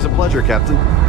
Always a pleasure, Captain.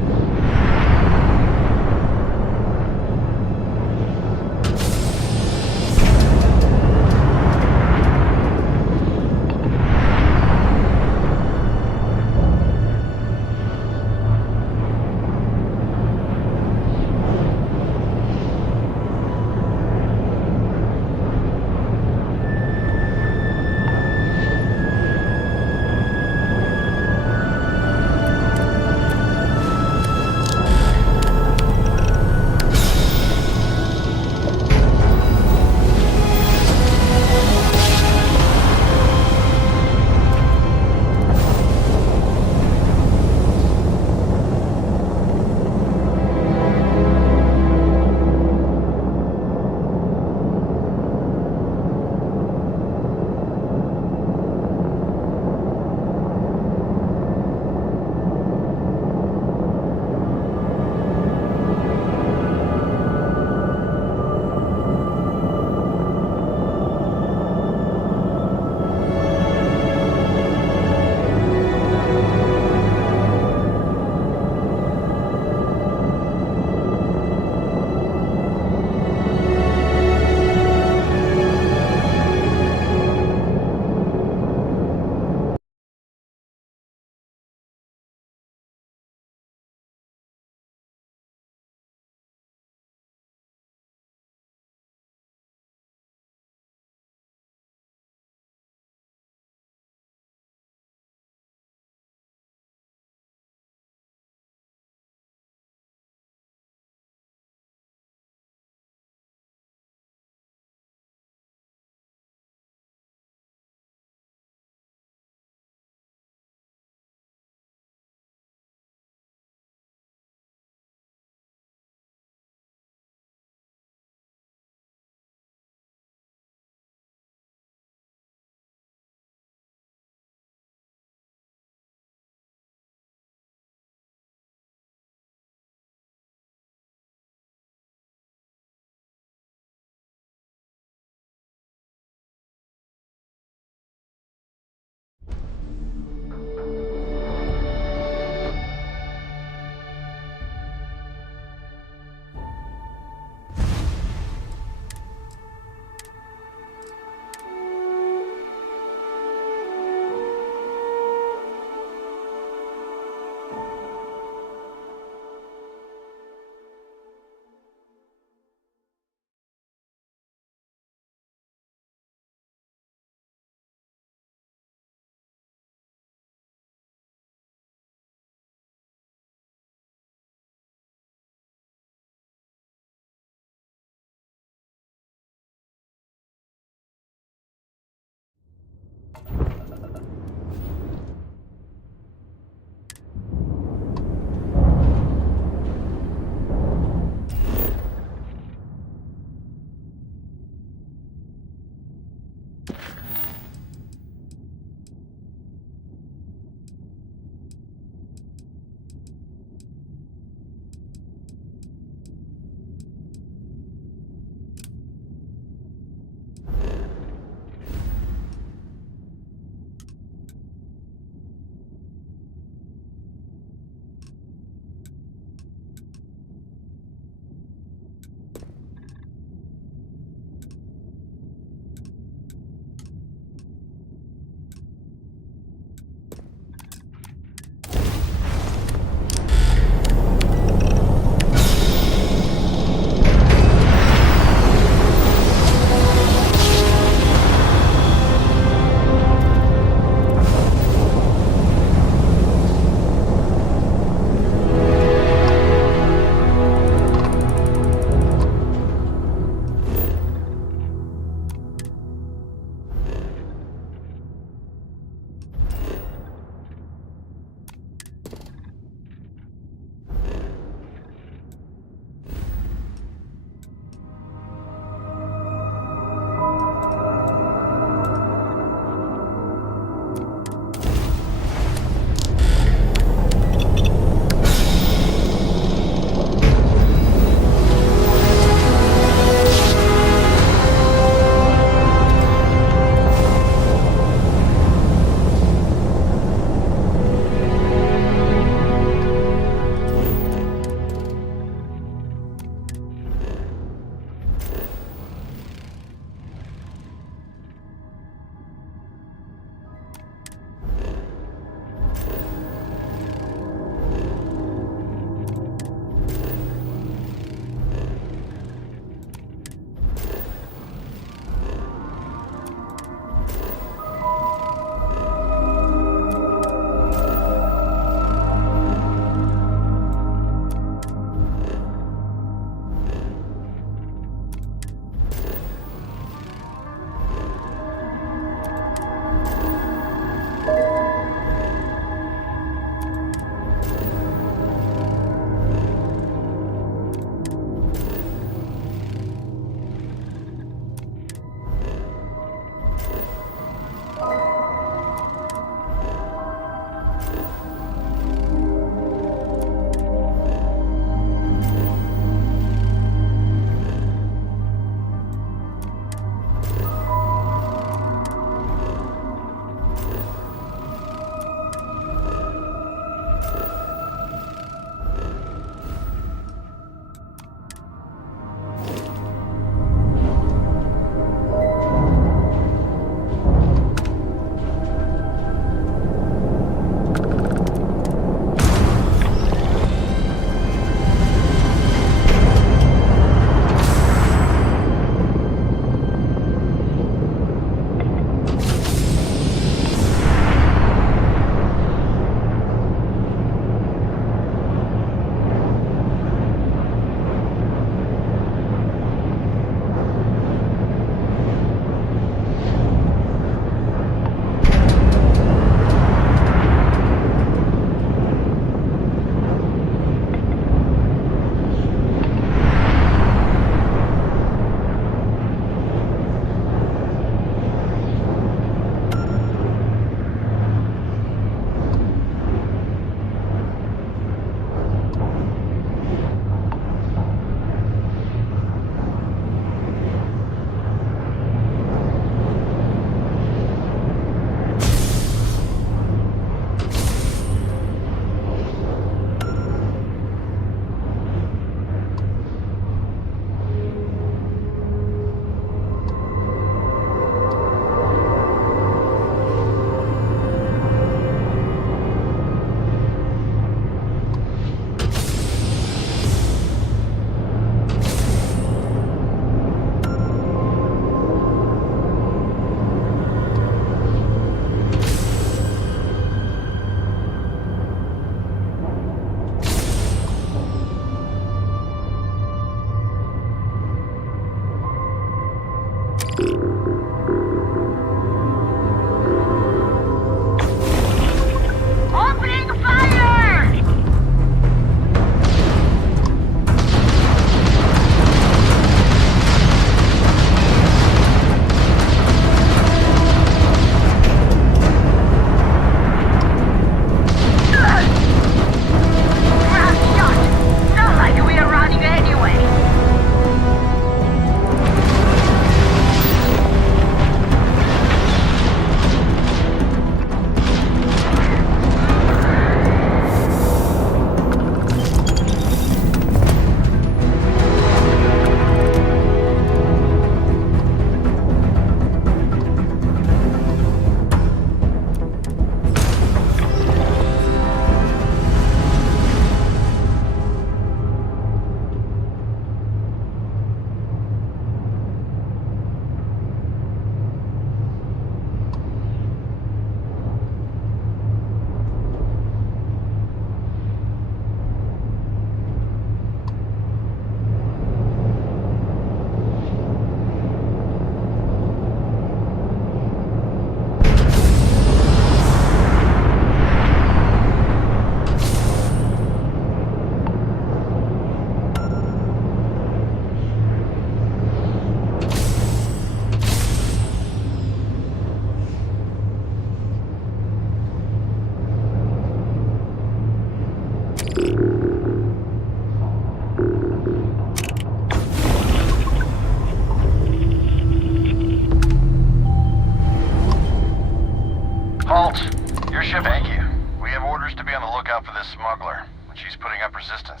Your ship, thank you. We have orders to be on the lookout for this smuggler. She's putting up resistance.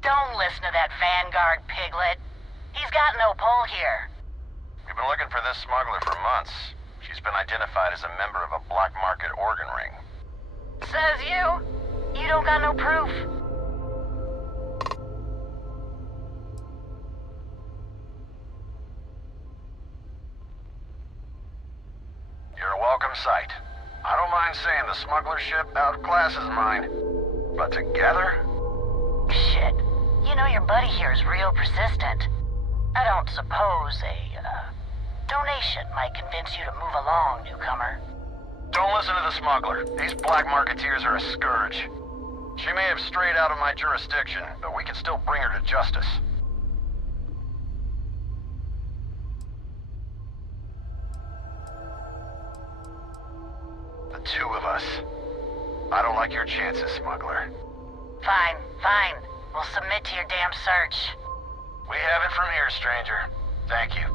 Don't listen to that Vanguard piglet. He's got no pull here. We've been looking for this smuggler for months. She's been identified as a member of a black market organ ring. Says you. You don't got no proof. You're a welcome sight. I don't mind saying the smuggler ship outclasses mine. But together? Shit. You know your buddy here is real persistent. I don't suppose a, donation might convince you to move along, newcomer. Don't listen to the smuggler. These black marketeers are a scourge. She may have strayed out of my jurisdiction, but we can still bring her to justice. The two of us. I don't like your chances, smuggler. Fine, fine. We'll submit to your damn search. We have it from here, stranger. Thank you.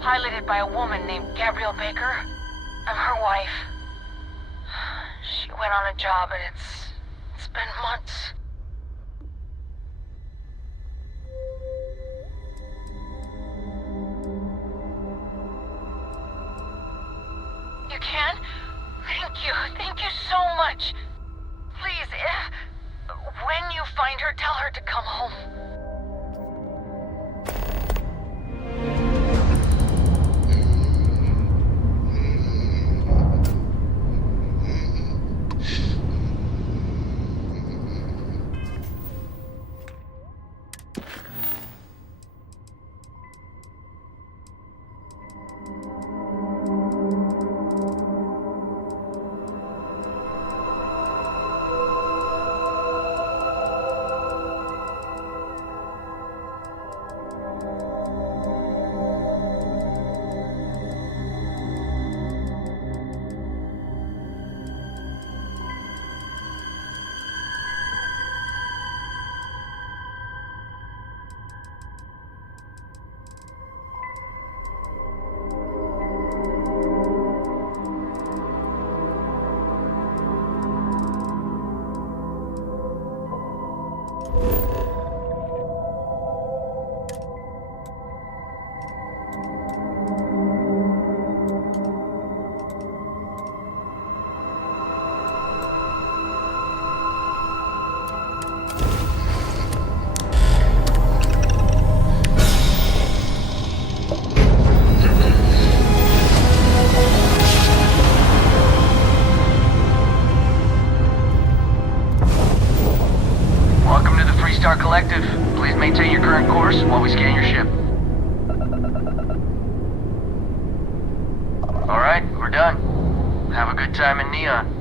Piloted by a woman named Gabrielle Baker. I'm her wife. She went on a job and it's been months. You can? Thank you so much. Please, when you find her, tell her to come home. Star Collective, please maintain your current course while we scan your ship. Alright, we're done. Have a good time in Neon.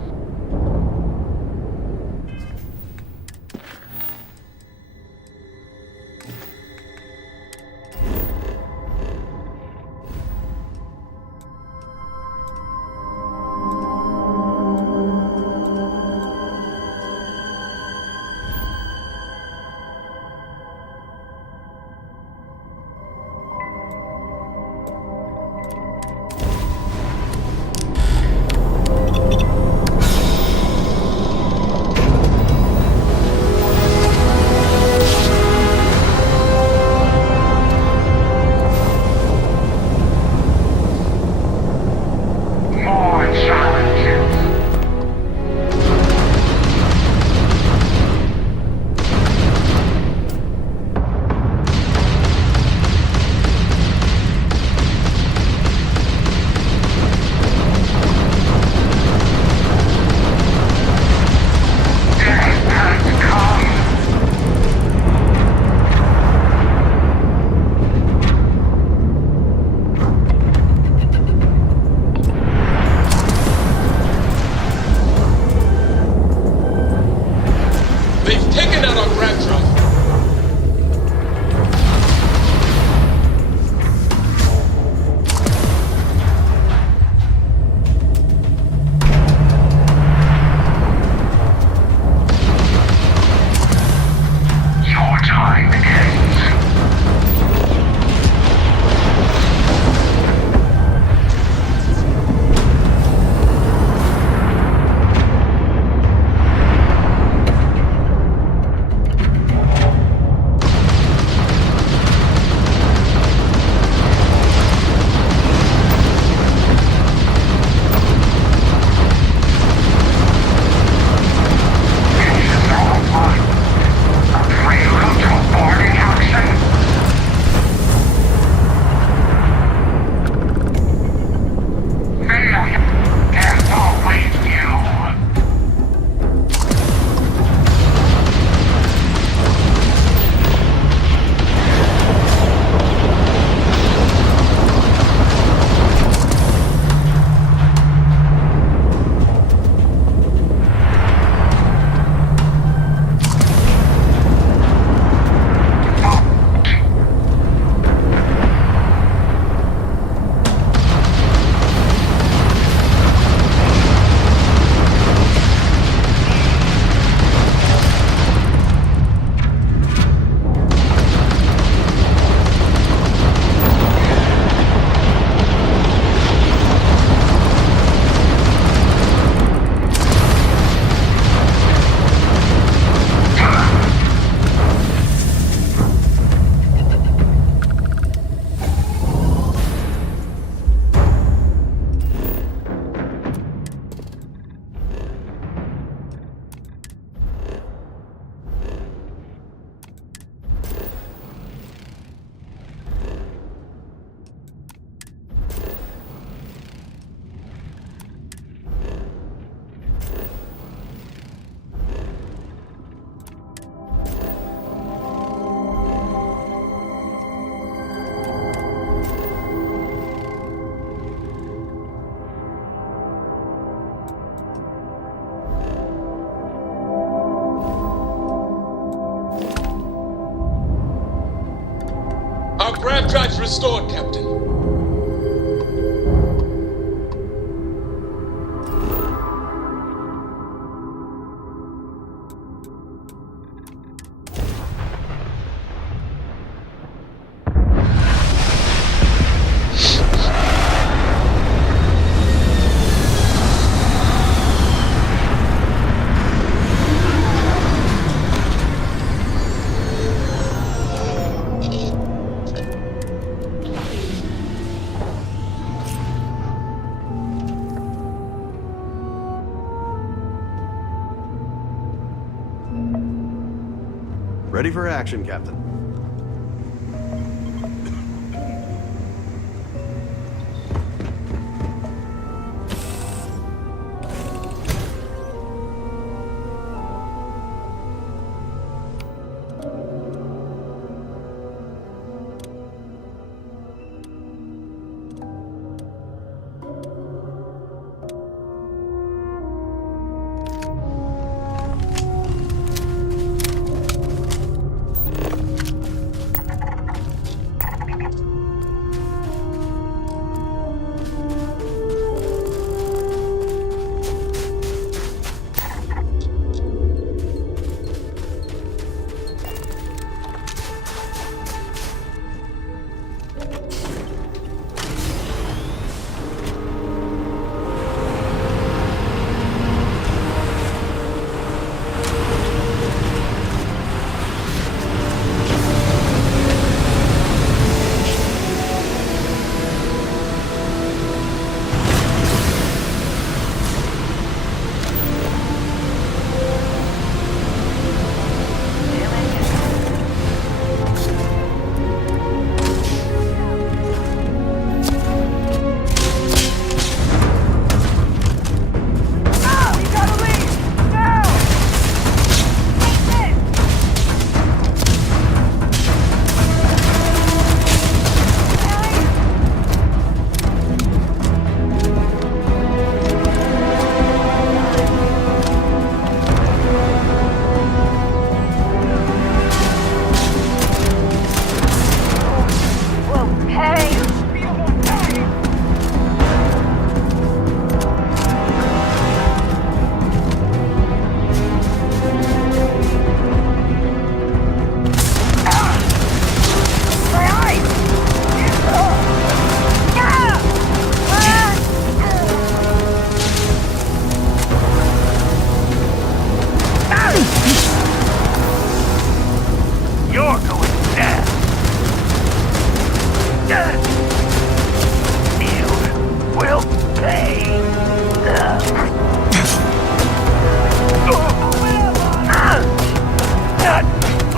Our grav drive's restored, Captain. Ready for action, Captain.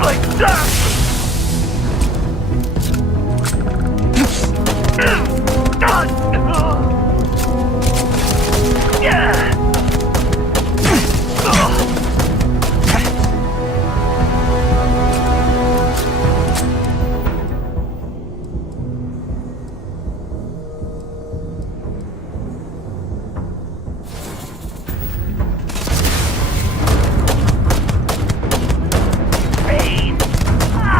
like that! Yeah! Pain! Ah!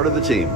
part of the team.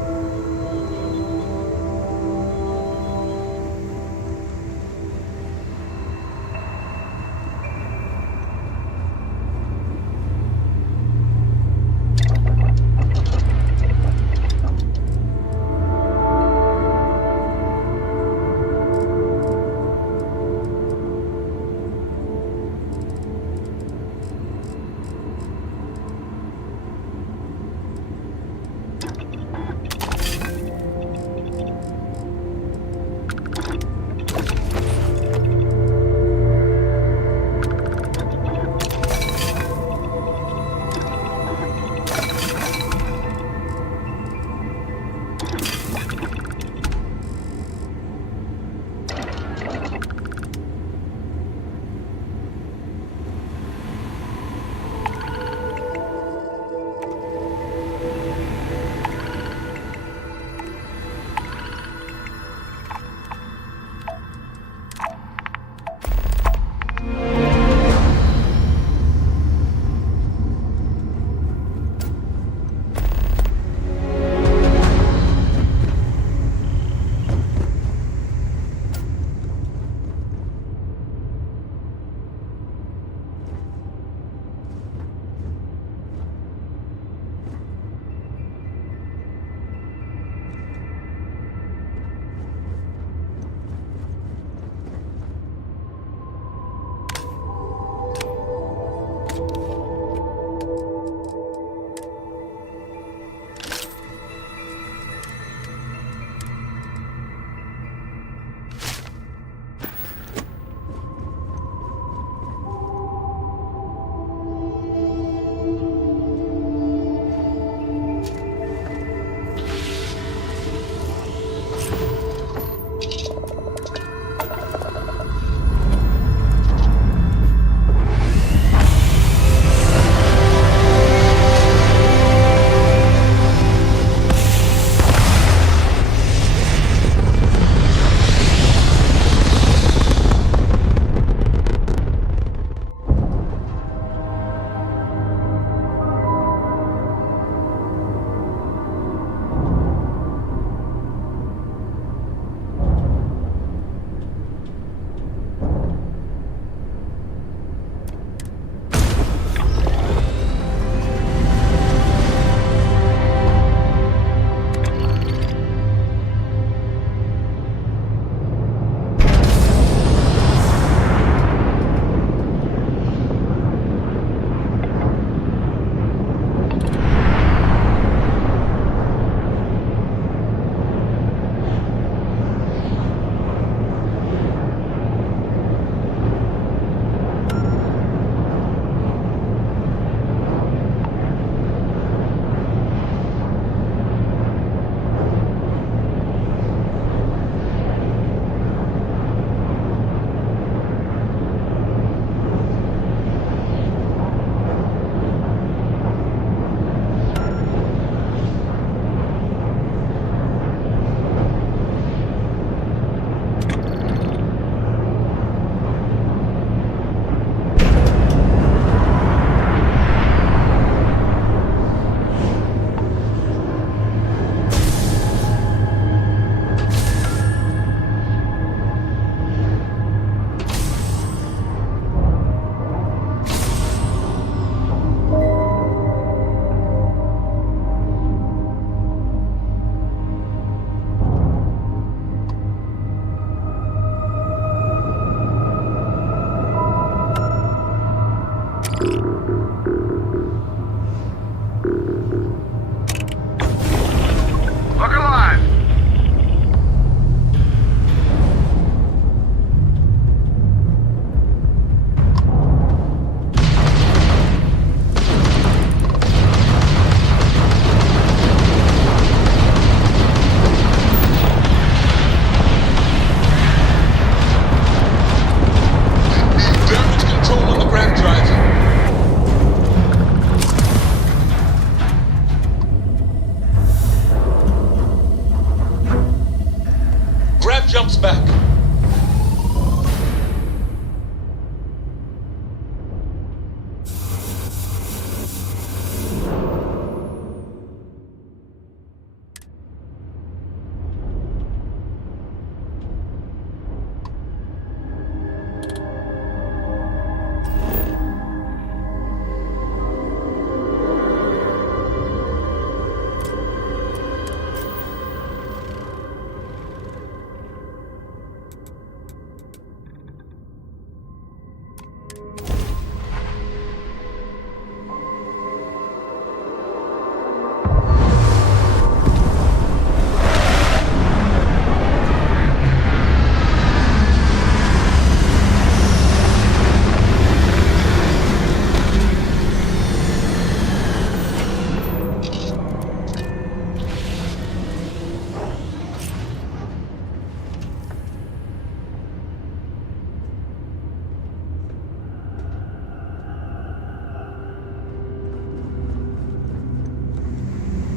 jumps back.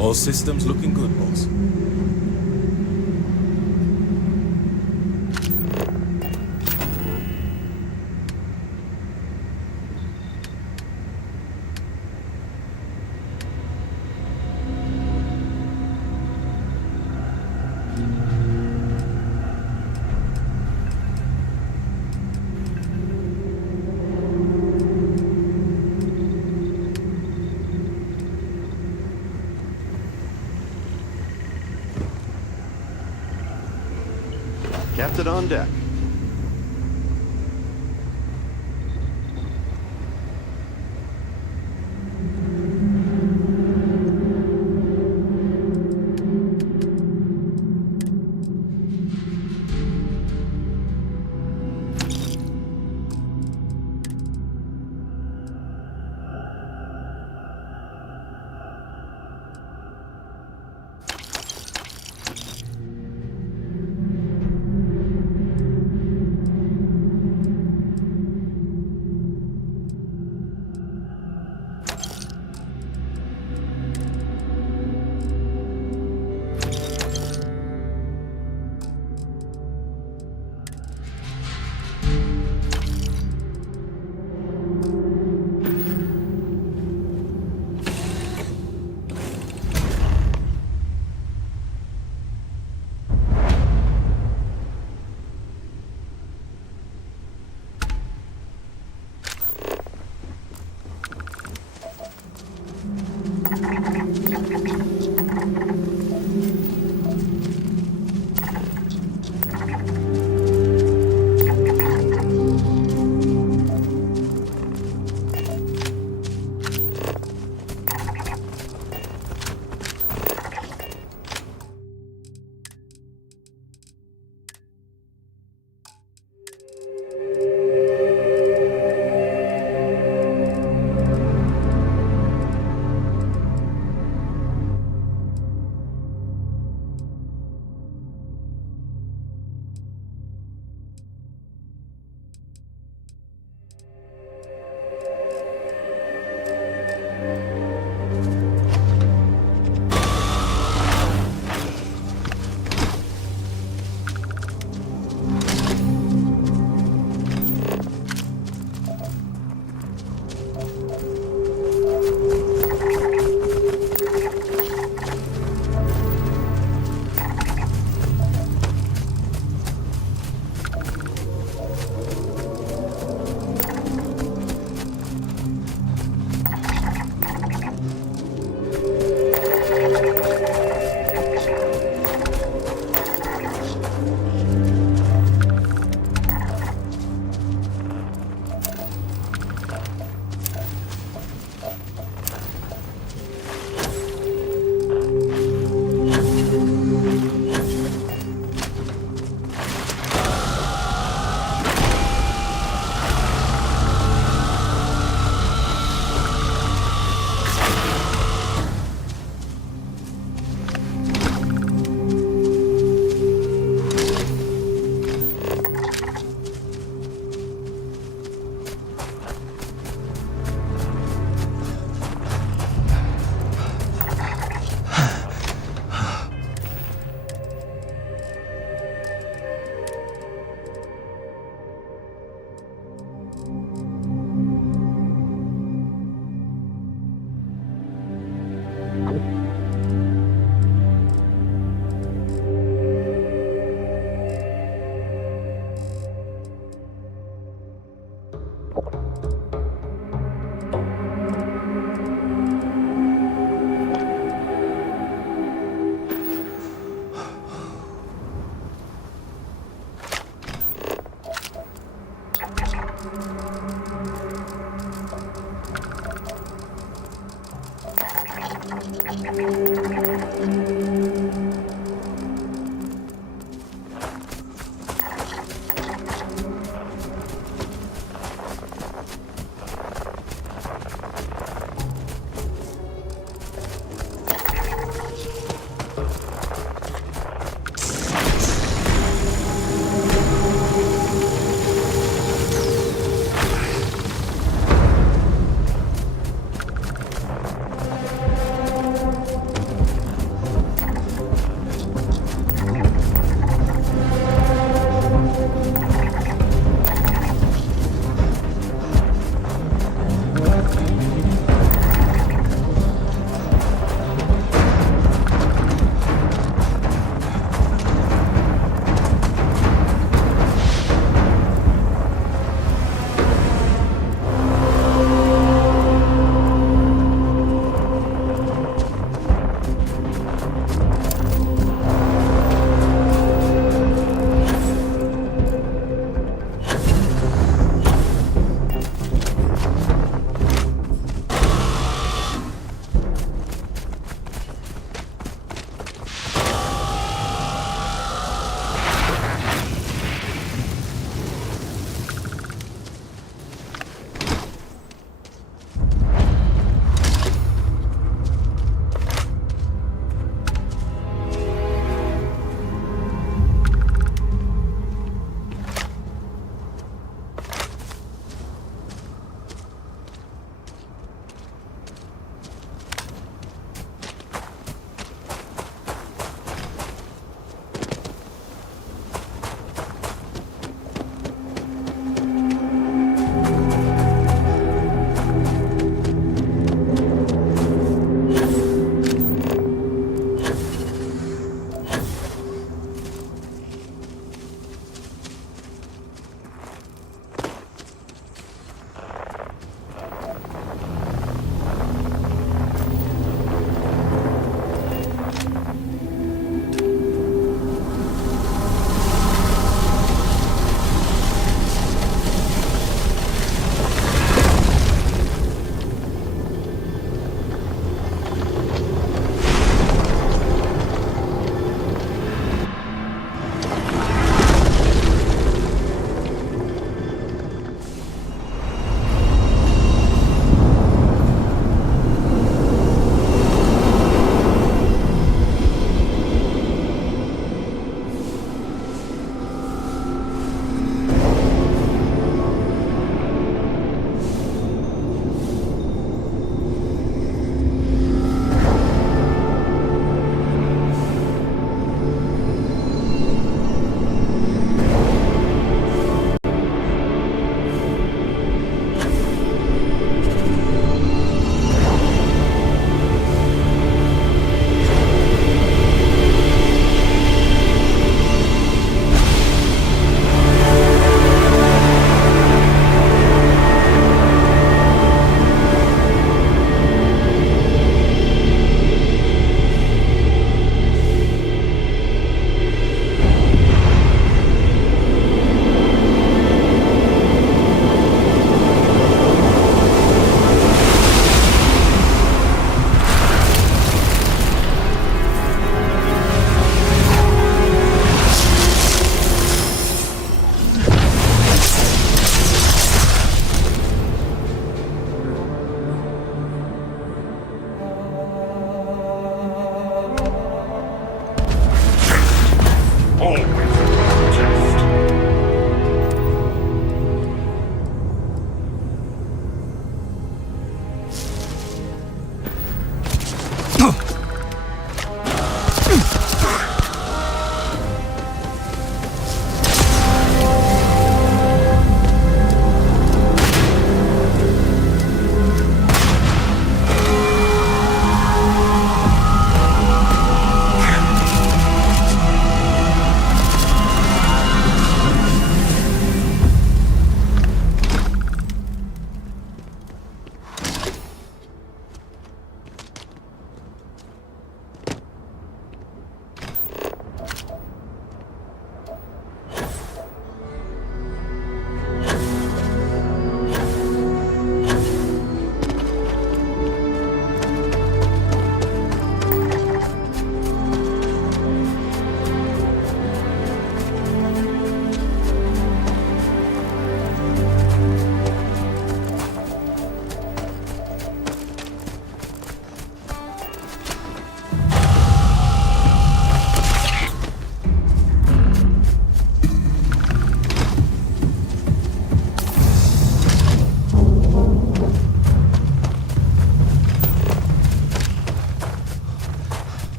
All systems looking good, boss. Captain on deck.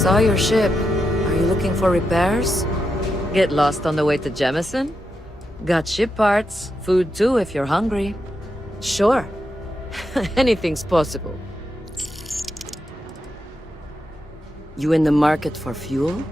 Saw your ship. Are you looking for repairs? Get lost on the way to Jemison? Got ship parts, food too if you're hungry. Sure. Anything's possible. You in the market for fuel?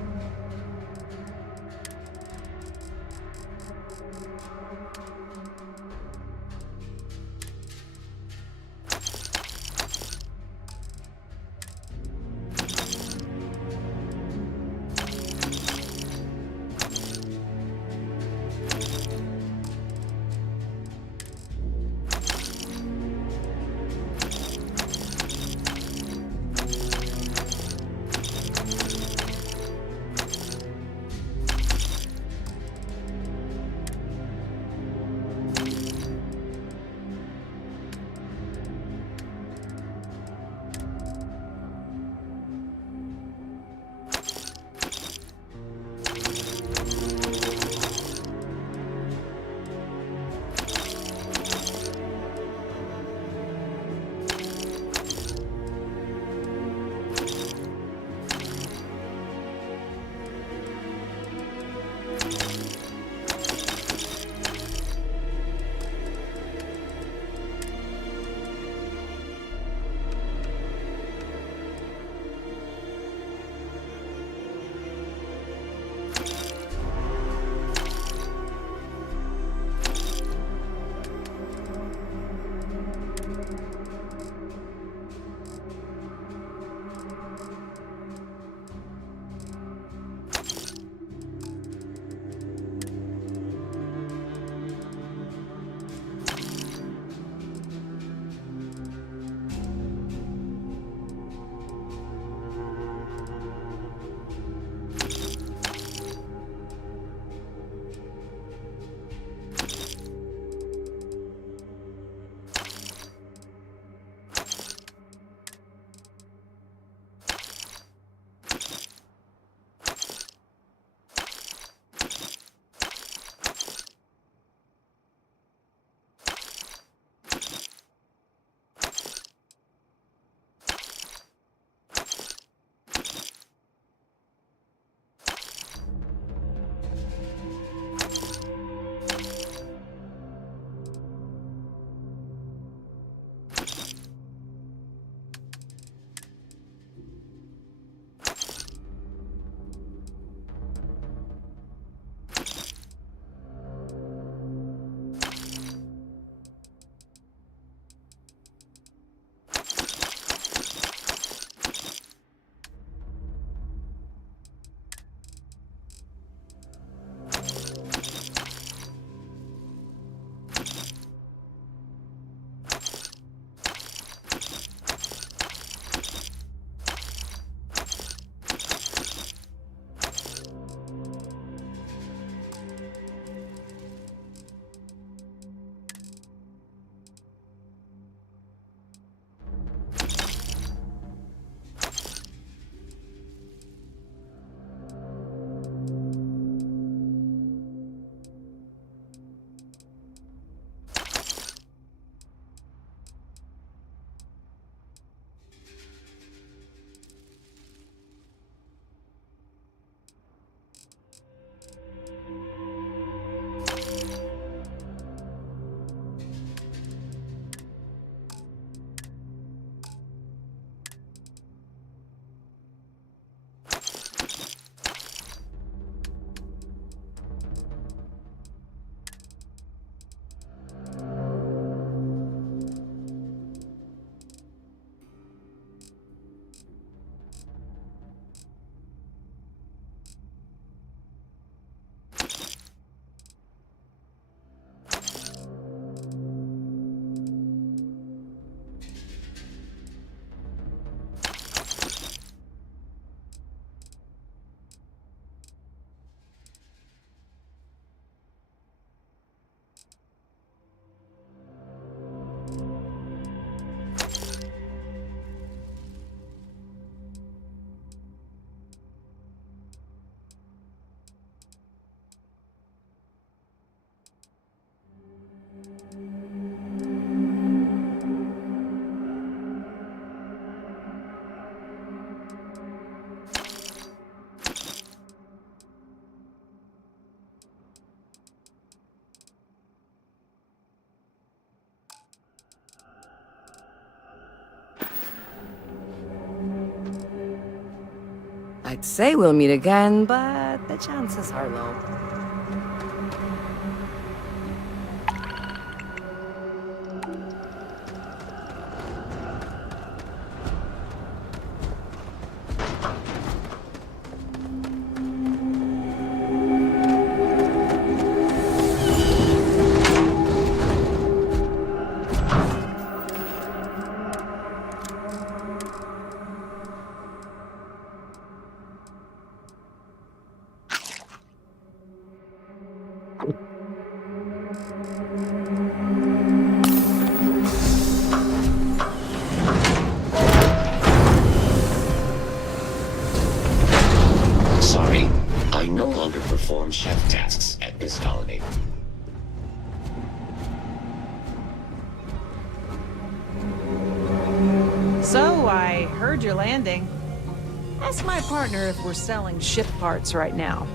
I'd say we'll meet again, but the chances are low. Sorry, I no longer perform chef tasks at this colony. So, I heard you're landing. Ask my partner if we're selling ship parts right now.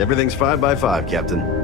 Everything's 5 by 5, Captain.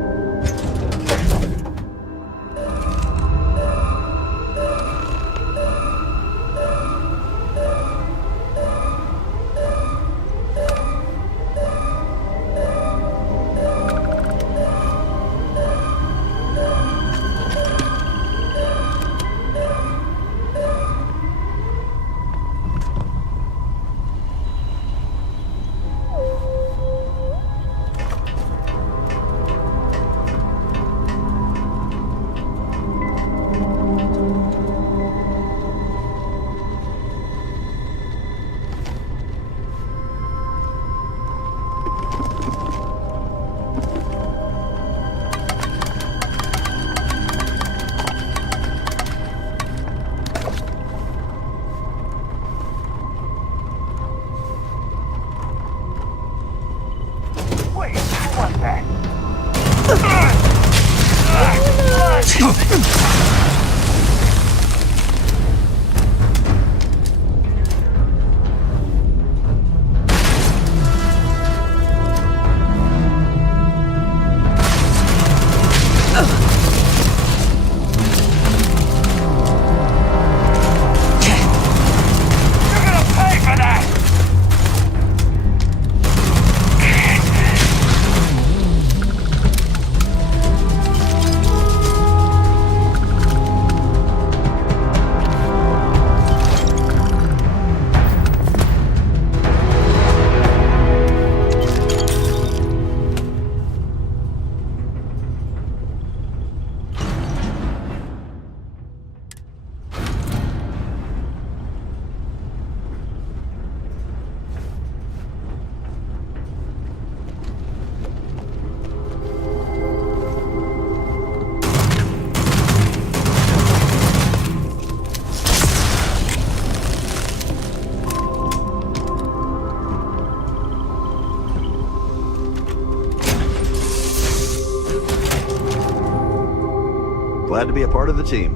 Glad to be a part of the team.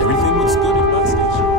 Everything looks good in my station.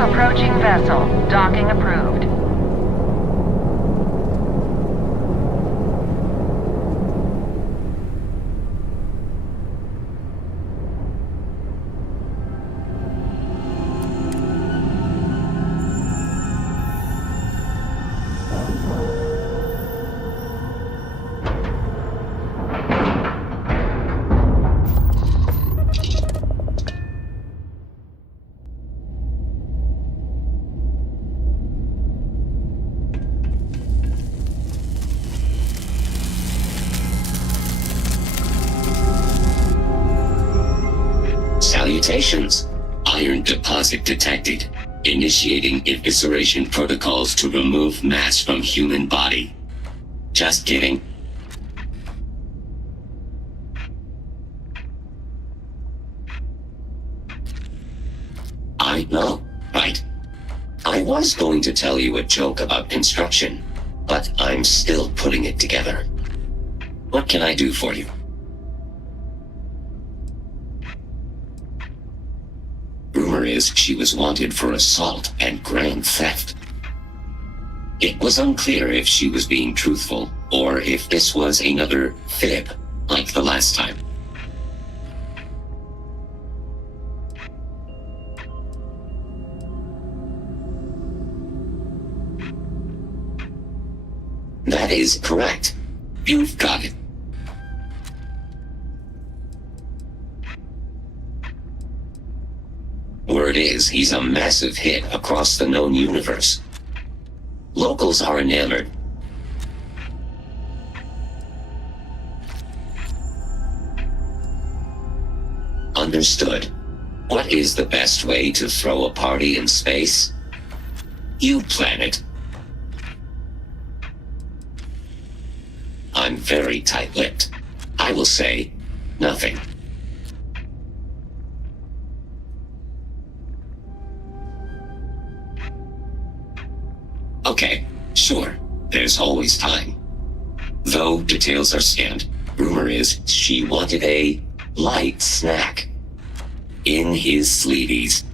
Approaching vessel. Docking approved. Salutations. iron deposit detected. Initiating evisceration protocols to remove mass from human body. Just kidding. I know, right? I was going to tell you a joke about construction, but I'm still putting it together. What can I do for you? Rumor is she was wanted for assault and grand theft. It was unclear if she was being truthful, or if this was another fib, like the last time. That is correct. You've got it. Word is he's a massive hit across the known universe. Locals are enamored. Understood. What is the best way to throw a party in space? You plan it. I'm very tight-lipped. I will say nothing. Okay, sure. There's always time. Though details are scant, rumor is she wanted a light snack in his sleeveys.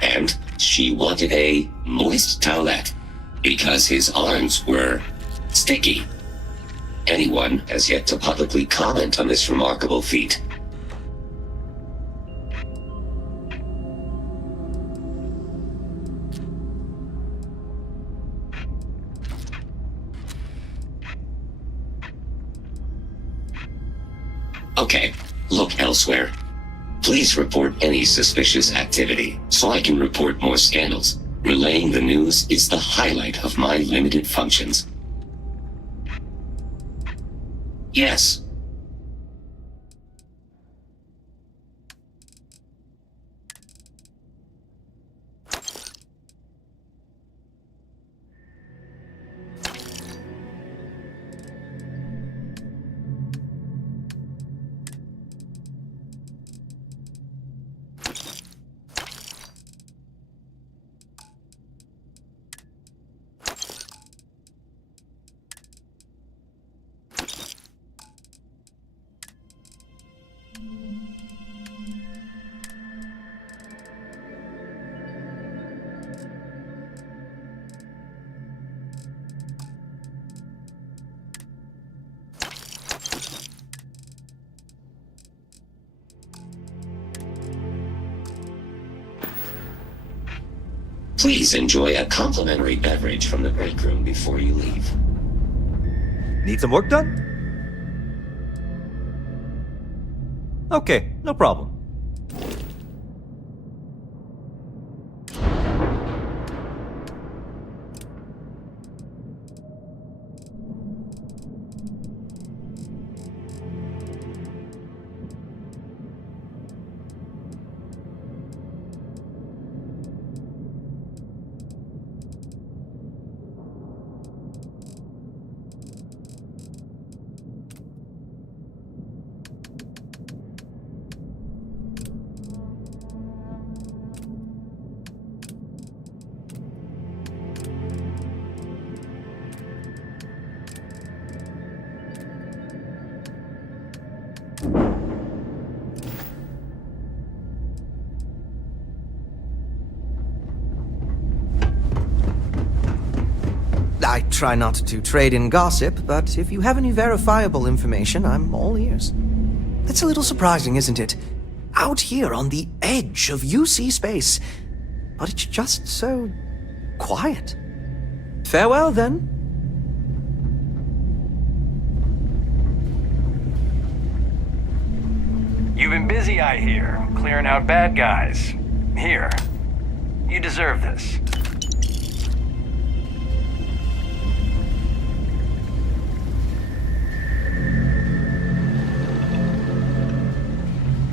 And she wanted a moist towelette because his arms were sticky. Anyone has yet to publicly comment on this remarkable feat. Okay, look elsewhere. Please report any suspicious activity, so I can report more scandals. Relaying the news is the highlight of my limited functions. Yes. Please enjoy a complimentary beverage from the break room before you leave. Need some work done? Okay, no problem. I try not to trade in gossip, but if you have any verifiable information, I'm all ears. It's a little surprising, isn't it? Out here on the edge of UC space, but it's just so quiet. Farewell, then. You've been busy, I hear, clearing out bad guys. Here, you deserve this.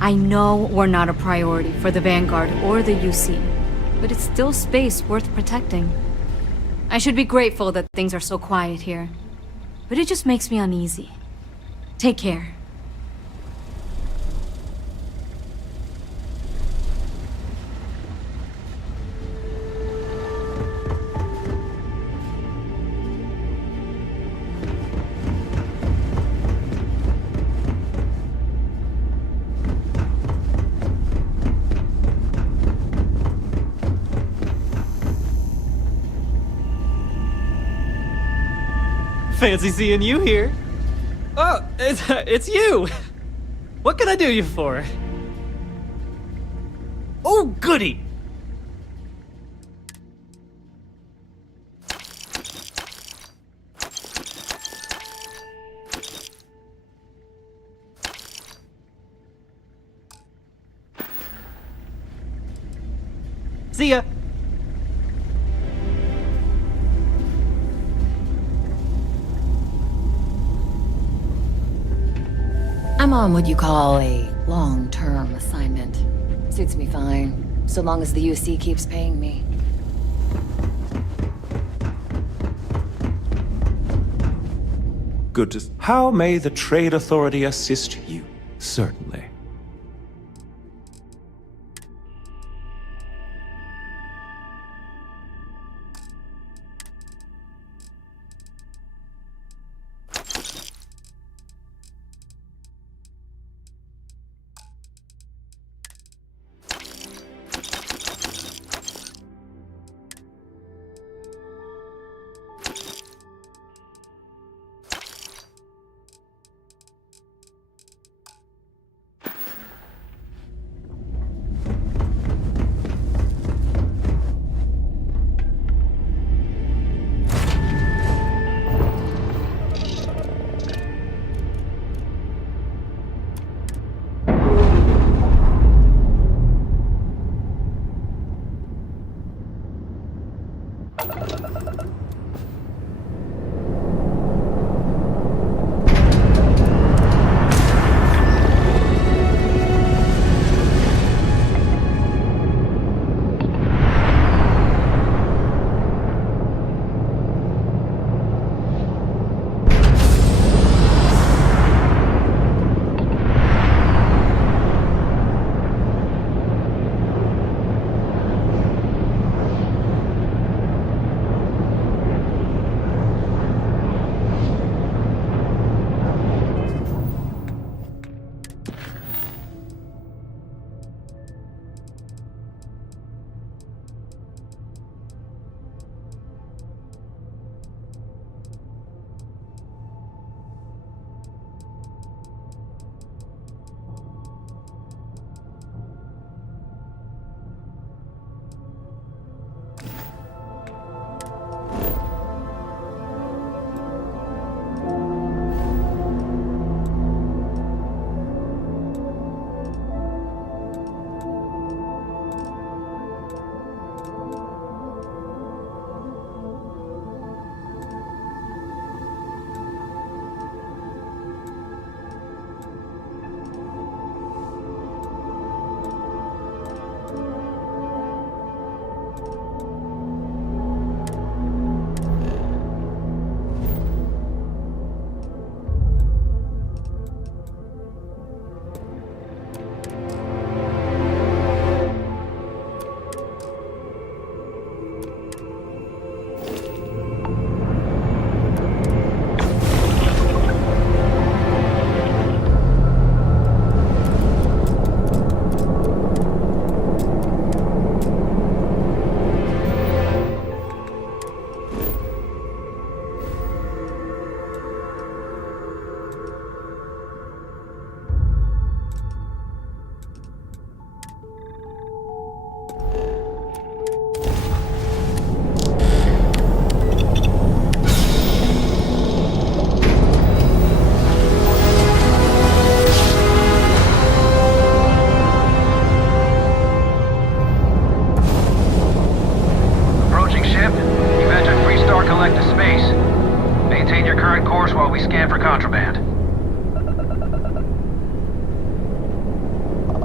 I know we're not a priority for the Vanguard or the UC, but it's still space worth protecting. I should be grateful that things are so quiet here, but it just makes me uneasy. Take care. Fancy seeing you here. Oh, it's you. What can I do you for? Oh, goody. See ya. I'm on what you call a long-term assignment. Suits me fine, so long as the UC keeps paying me. Good to... How may the Trade Authority assist you? Certainly.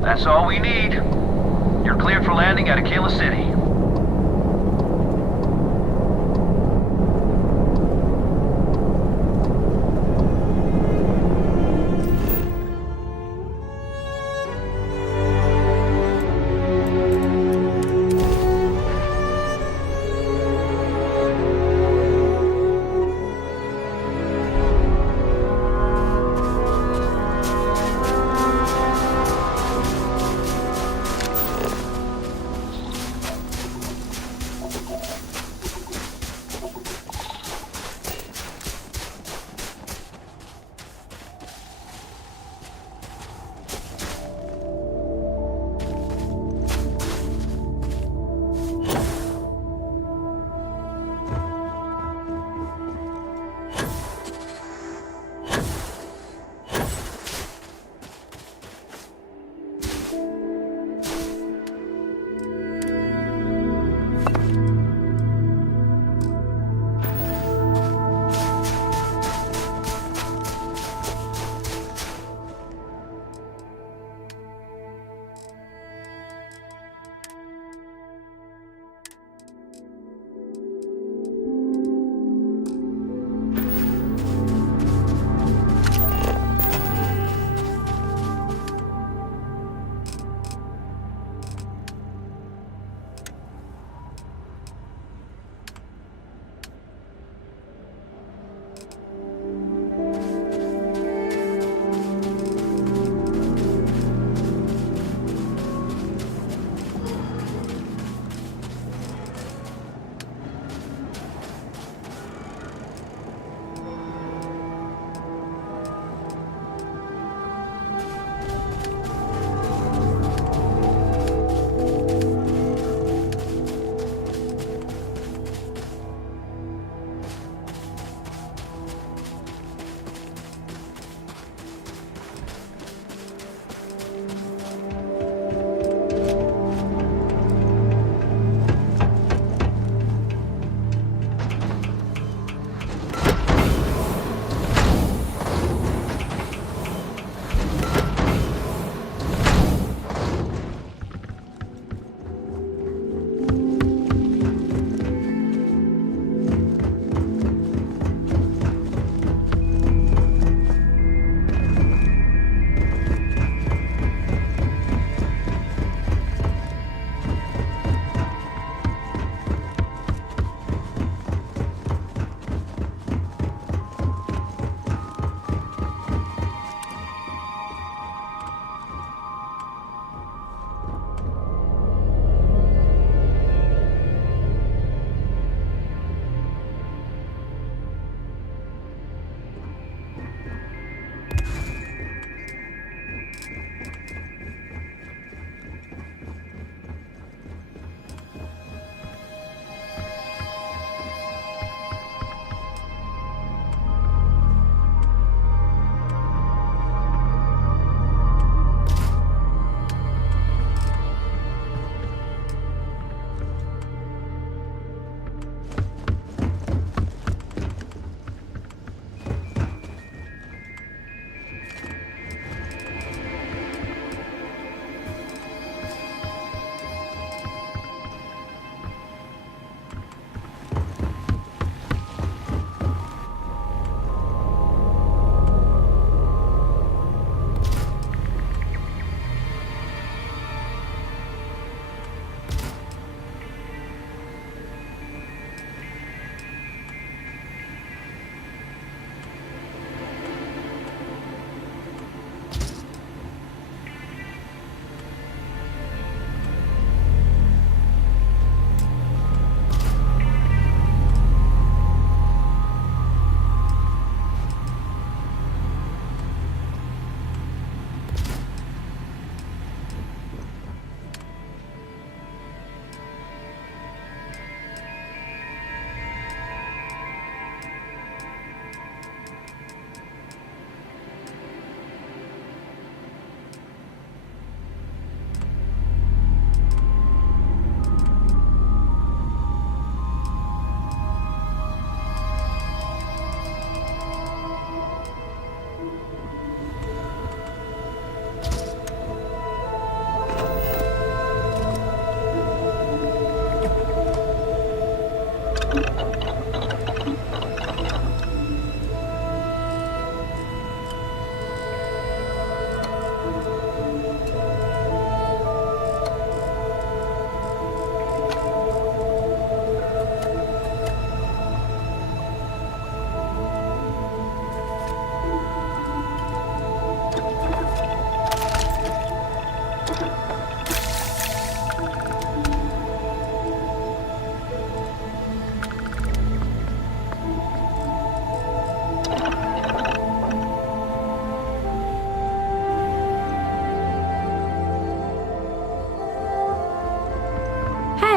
That's all we need. You're cleared for landing at Aquila City.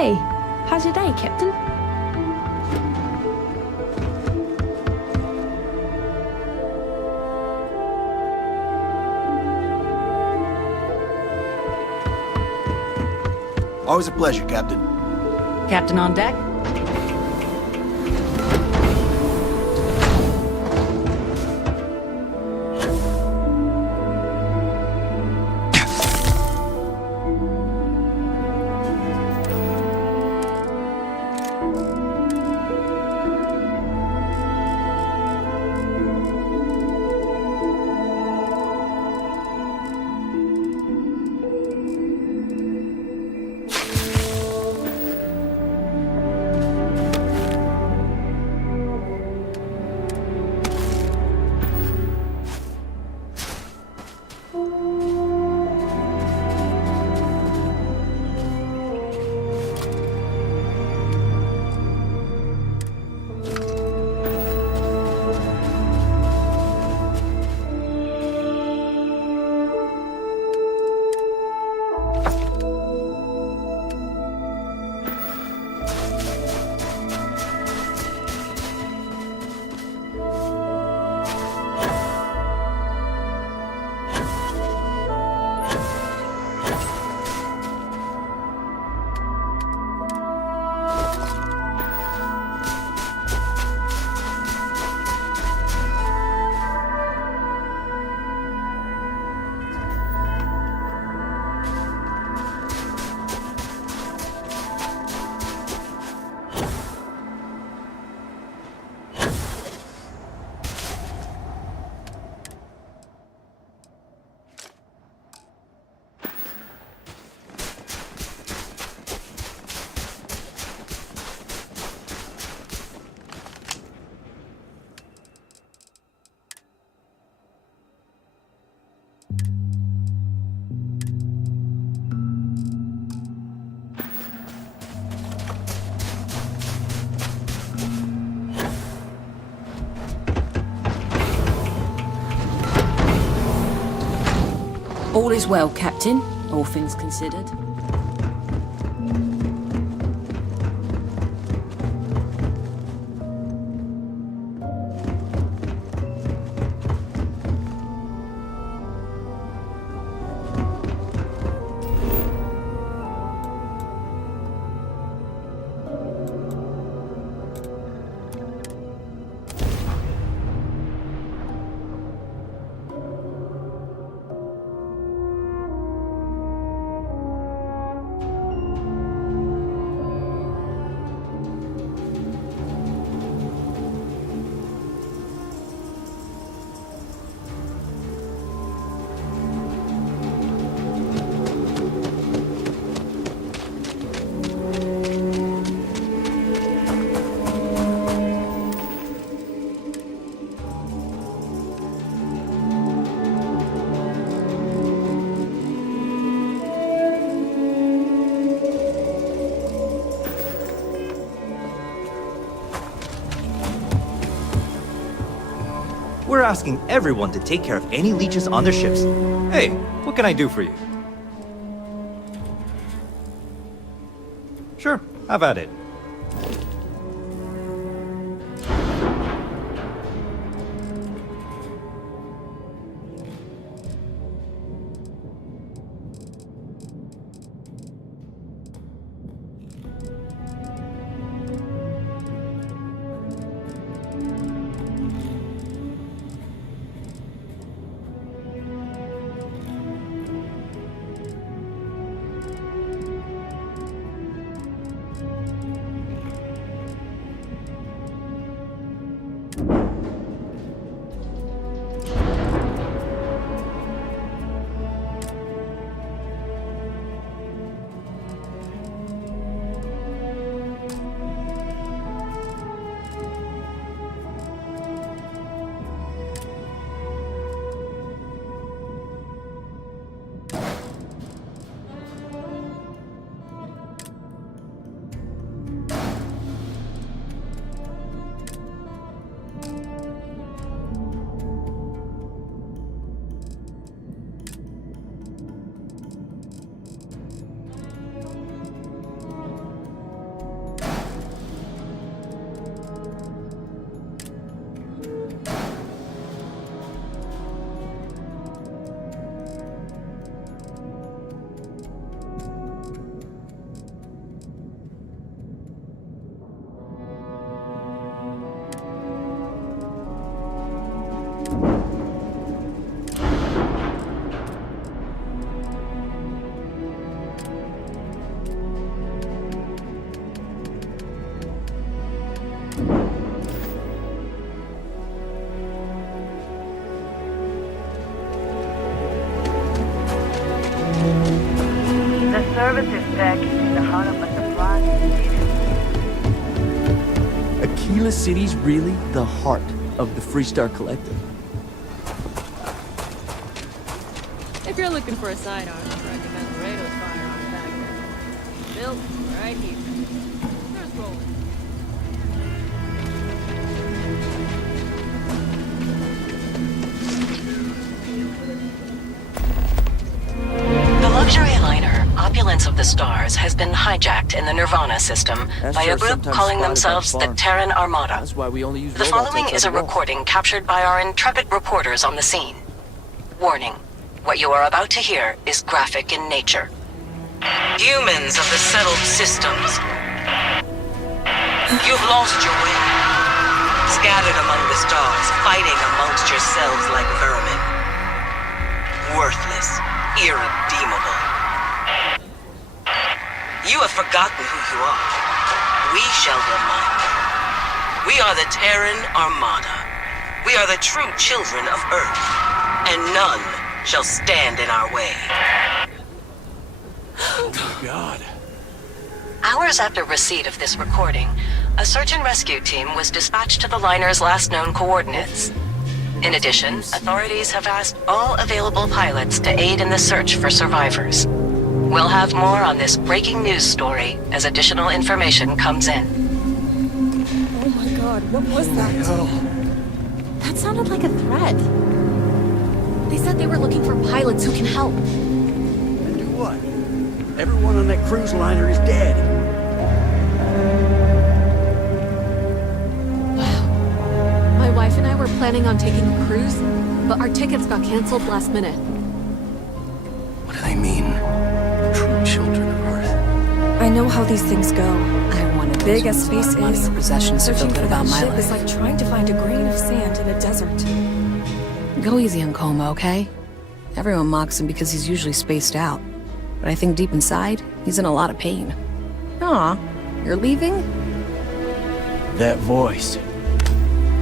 Hey, how's your day, Captain? Always a pleasure, Captain. Captain on deck? All is well, Captain, all things considered. We're asking everyone to take care of any leeches on their ships. Hey, what can I do for you? Sure, have at it. Nemesis tech in the hunt of the supply. Aquila City's really the heart of the Freestar Collective. If you're looking for a sidearm, I recommend Laredo's firearms back there. Built right here. There's rolling. The luxury liner, Opulence of the Stars, has been hijacked in the Nirvana system by a group calling themselves the Terran Armada. That's why we only use The following is a recording captured by our intrepid reporters on the scene. Warning. What you are about to hear is graphic in nature. Humans of the settled systems. You've lost your way. Scattered among the stars, fighting amongst yourselves like vermin. Worthless, irredeemable. You have forgotten who you are. We shall remind you. We are the Terran Armada. We are the true children of Earth, and none shall stand in our way. Oh my god. Hours after receipt of this recording, a search and rescue team was dispatched to the liner's last known coordinates. In addition, authorities have asked all available pilots to aid in the search for survivors. We'll have more on this breaking news story as additional information comes in. Oh my god, what was that? That sounded like a threat. They said they were looking for pilots who can help. And do what? Everyone on that cruise liner is dead. Wow. My wife and I were planning on taking a cruise, but our tickets got canceled last minute. What do they mean? True children of Earth. I know how these things go. I want to Big as space is, possessions to feel searching good for about that my ship life. is like trying to find a grain of sand in a desert. Go easy on Coma, okay? Everyone mocks him because he's usually spaced out. But I think deep inside, he's in a lot of pain. Aw, you're leaving? That voice.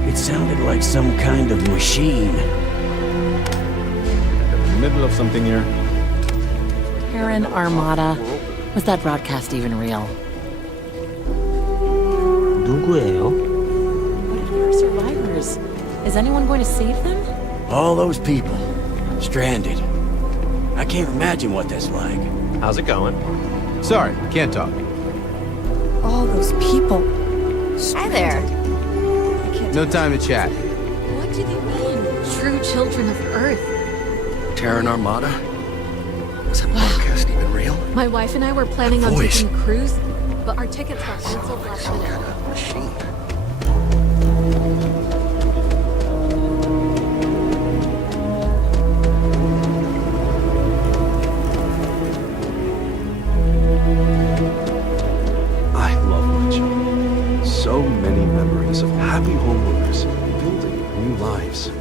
It sounded like some kind of machine. In the middle of something here. Terran Armada. Was that broadcast even real? 누구예요? What if there are survivors? Is anyone going to save them? All those people. Stranded. I can't imagine what that's like. How's it going? Sorry, can't talk. All those people. Hi there. No time to chat. What do they mean? True children of Earth. Terran Armada? Was that broadcast even real? My wife and I were planning on voice. taking a cruise, but our tickets got canceled last minute. Machine. I love my job. So many memories of happy homeowners building new lives.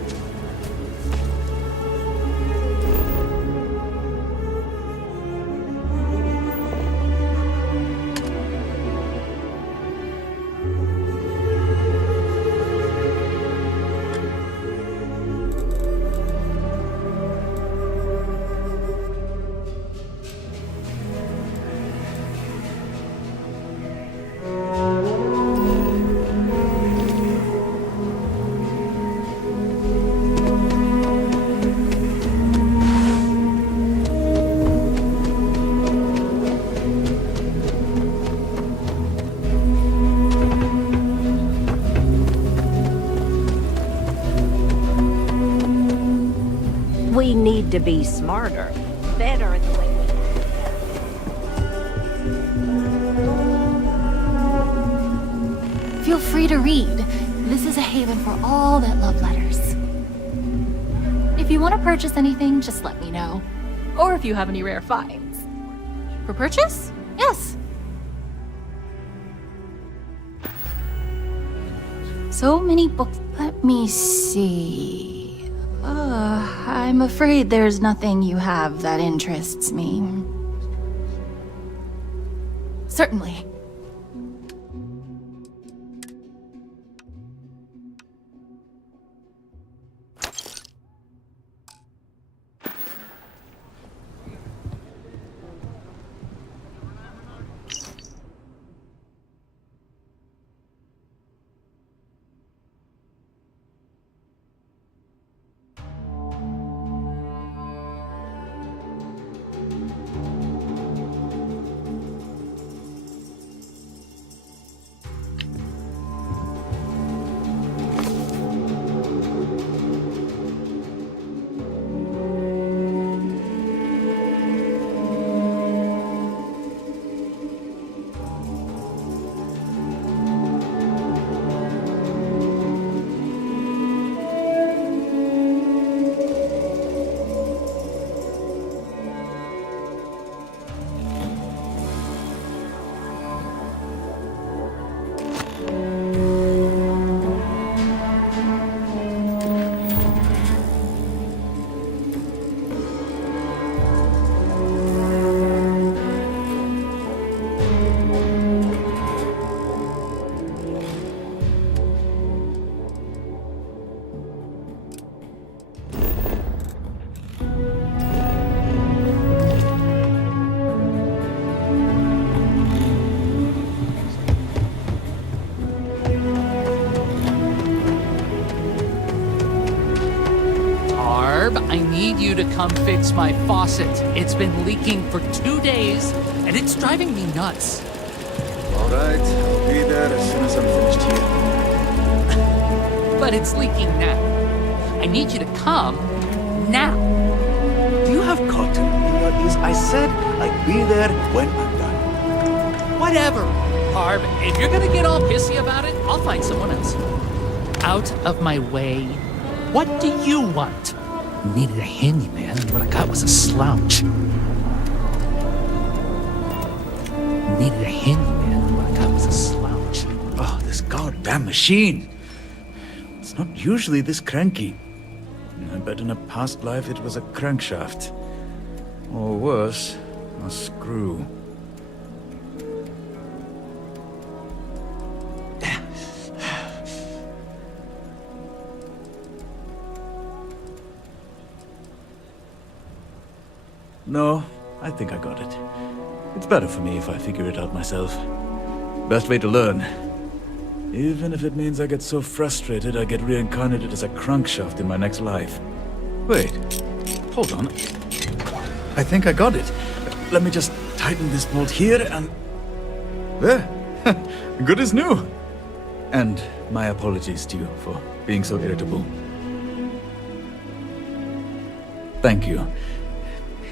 We need to be smarter, better at the way we... Feel free to read. This is a haven for all that love letters. If you want to purchase anything, just let me know. Or if you have any rare finds. For purchase? Yes. So many books. Let me see. I'm afraid there's nothing you have that interests me. Certainly. come fix my faucet. It's been leaking for 2 days, and it's driving me nuts. All right, I'll be there as soon as I'm finished here. But it's leaking now. I need you to come now. Do you have cotton in your ears? I said I'd be there when I'm done. Whatever, Harv. If you're gonna get all pissy about it, I'll find someone else. Out of my way. What do you want? Needed a handyman, and what I got was a slouch. Needed a handyman, and what I got was a slouch. Oh, this goddamn machine! It's not usually this cranky. I bet in a past life it was a crankshaft. Or worse, a screw. No, I think I got it. It's better for me if I figure it out myself. Best way to learn. Even if it means I get so frustrated I get reincarnated as a crankshaft in my next life. Wait, hold on. I think I got it. Let me just tighten this bolt here and... There! Good as new! And my apologies to you for being so irritable. Thank you.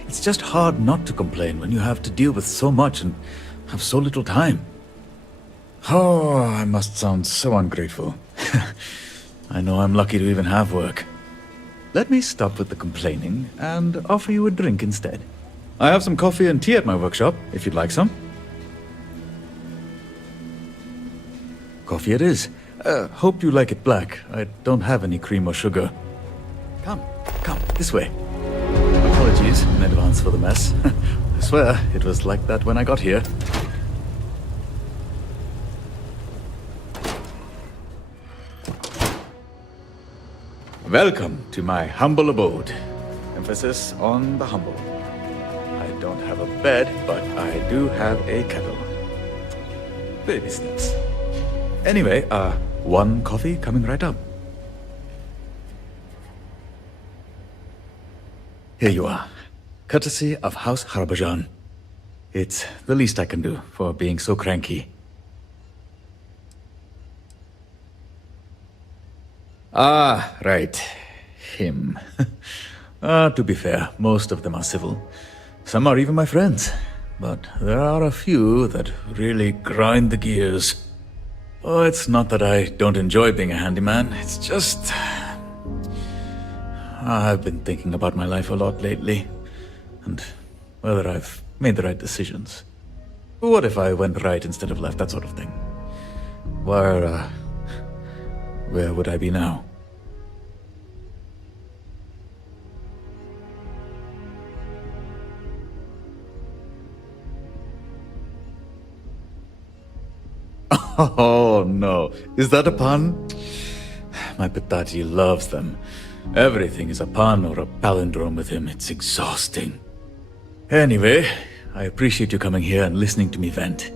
It's just hard not to complain when you have to deal with so much and have so little time. Oh, I must sound so ungrateful. I know I'm lucky to even have work. Let me stop with the complaining and offer you a drink instead. I have some coffee and tea at my workshop, if you'd like some. Coffee it is. Hope you like it black. I don't have any cream or sugar. Come, this way. Apologies in advance for the mess. I swear, it was like that when I got here. Welcome to my humble abode. Emphasis on the humble. I don't have a bed, but I do have a kettle. Baby steps. Anyway, one coffee coming right up. Here you are. Courtesy of House Harbajan. It's the least I can do for being so cranky. Ah, right. Him. To be fair, most of them are civil. Some are even my friends. But there are a few that really grind the gears. Oh, it's not that I don't enjoy being a handyman. It's just... I've been thinking about my life a lot lately. And whether I've made the right decisions. What if I went right instead of left, that sort of thing. Where would I be now? Oh, no. Is that a pun? My Pitaji loves them. Everything is a pun or a palindrome with him. It's exhausting. Anyway, I appreciate you coming here and listening to me vent.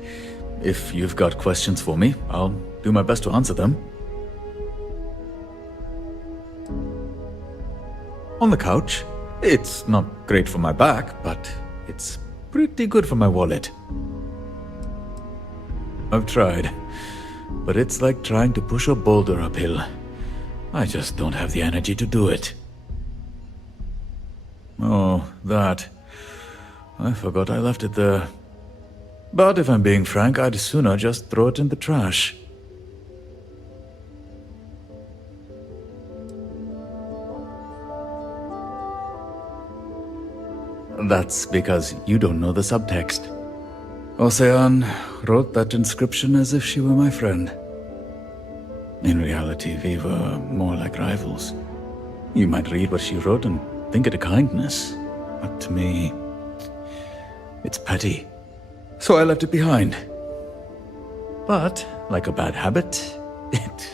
If you've got questions for me, I'll do my best to answer them. On the couch. It's not great for my back, but it's pretty good for my wallet. I've tried, but it's like trying to push a boulder uphill. I just don't have the energy to do it. Oh, that. I forgot I left it there. But if I'm being frank, I'd sooner just throw it in the trash. That's because you don't know the subtext. Ocean wrote that inscription as if she were my friend. In reality, we were more like rivals. You might read what she wrote and think it a kindness, but to me, it's petty. So I left it behind. But, like a bad habit, it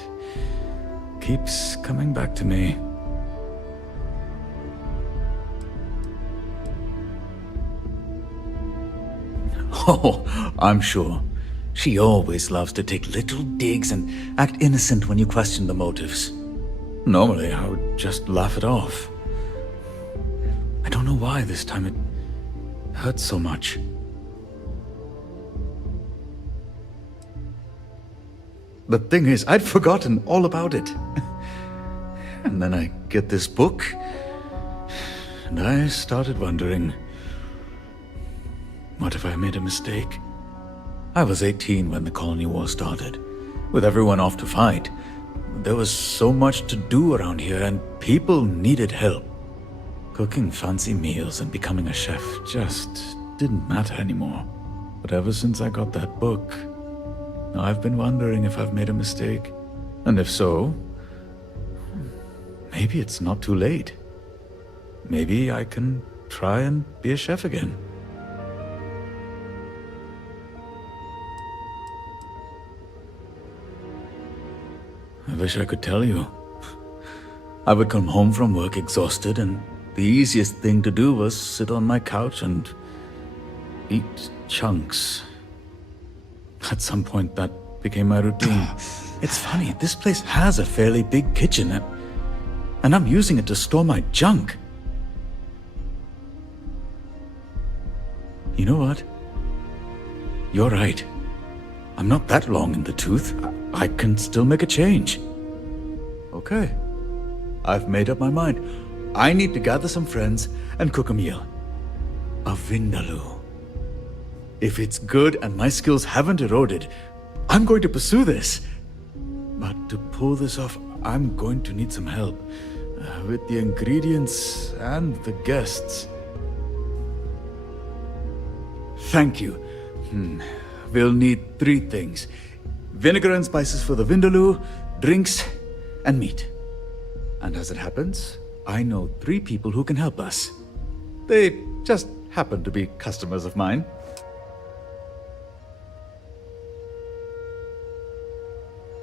keeps coming back to me. Oh, I'm sure. She always loves to take little digs and act innocent when you question the motives. Normally, I would just laugh it off. I don't know why this time it hurts so much. The thing is, I'd forgotten all about it. And then I get this book, and I started wondering, what if I made a mistake? I was 18 when the colony war started, with everyone off to fight. There was so much to do around here, and people needed help. Cooking fancy meals and becoming a chef just didn't matter anymore. But ever since I got that book, I've been wondering if I've made a mistake. And if so, maybe it's not too late. Maybe I can try and be a chef again. I wish I could tell you. I would come home from work exhausted, and the easiest thing to do was sit on my couch and eat chunks. At some point, that became my routine. It's funny, this place has a fairly big kitchen, and I'm using it to store my junk. You know what? You're right. I'm not that long in the tooth. I can still make a change. Okay. I've made up my mind. I need to gather some friends and cook a meal. A vindaloo. If it's good and my skills haven't eroded, I'm going to pursue this. But to pull this off, I'm going to need some help. With the ingredients and the guests. Thank you. We'll need 3 things. Vinegar and spices for the vindaloo, drinks, and meat. And as it happens, I know 3 people who can help us. They just happen to be customers of mine.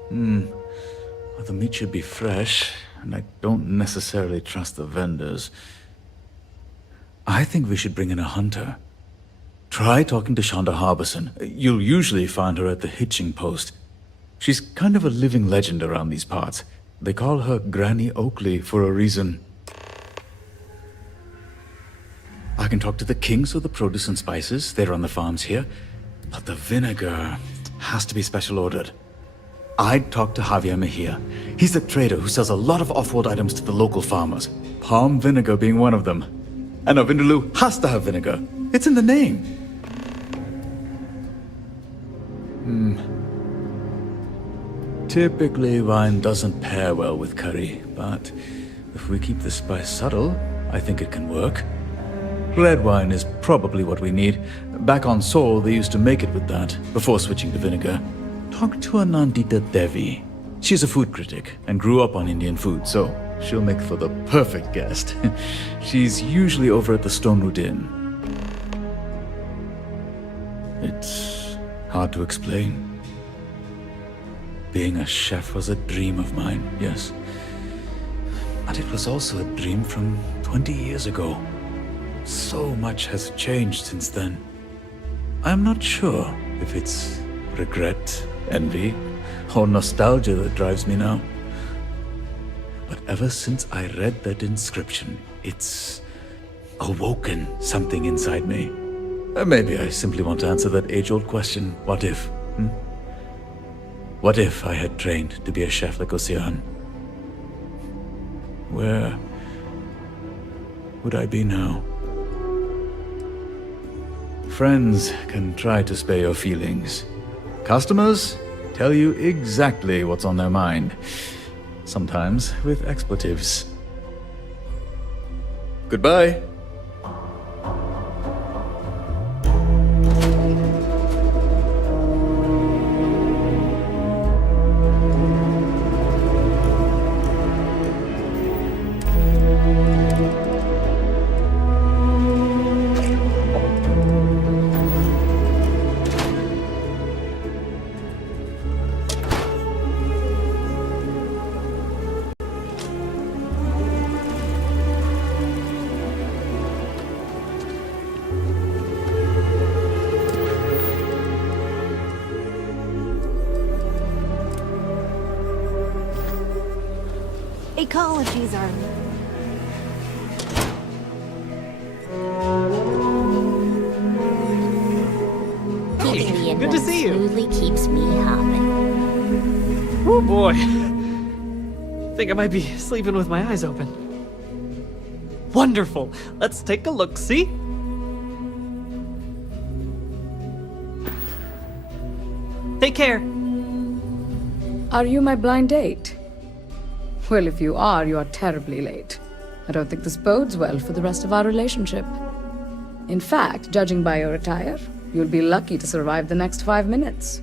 Well, the meat should be fresh, and I don't necessarily trust the vendors. I think we should bring in a hunter. Try talking to Shonda Harbison. You'll usually find her at the hitching post. She's kind of a living legend around these parts. They call her Granny Oakley for a reason. I can talk to the kings of the produce and spices. They run the farms here. But the vinegar has to be special ordered. I'd talk to Javier Mejia. He's a trader who sells a lot of off-world items to the local farmers. Palm vinegar being one of them. And a vindaloo has to have vinegar. It's in the name. Typically, wine doesn't pair well with curry, but if we keep the spice subtle, I think it can work. Red wine is probably what we need. Back on Sol, they used to make it with that, before switching to vinegar. Talk to Anandita Devi. She's a food critic and grew up on Indian food, so she'll make for the perfect guest. She's usually over at the Stone Root Inn. It's hard to explain. Being a chef was a dream of mine, yes. But it was also a dream from 20 years ago. So much has changed since then. I'm not sure if it's regret, envy, or nostalgia that drives me now. But ever since I read that inscription, it's awoken something inside me. Maybe I simply want to answer that age-old question, what if? What if I had trained to be a chef like Ocean? Where would I be now? Friends can try to spare your feelings. Customers tell you exactly what's on their mind. Sometimes with expletives. Goodbye. Ecologies are... to see you. Smoothly keeps me hopping. Oh boy. Think I might be sleeping with my eyes open. Wonderful. Let's take a look, see? Take care. Are you my blind date? Well, if you are terribly late. I don't think this bodes well for the rest of our relationship. In fact, judging by your attire, you'll be lucky to survive the next 5 minutes.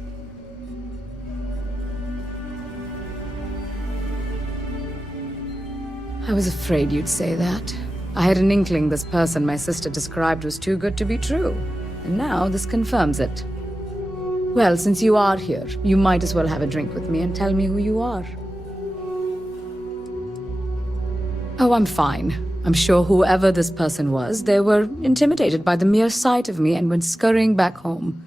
I was afraid you'd say that. I had an inkling this person my sister described was too good to be true. And now this confirms it. Well, since you are here, you might as well have a drink with me and tell me who you are. Oh, I'm fine. I'm sure whoever this person was, they were intimidated by the mere sight of me and went scurrying back home.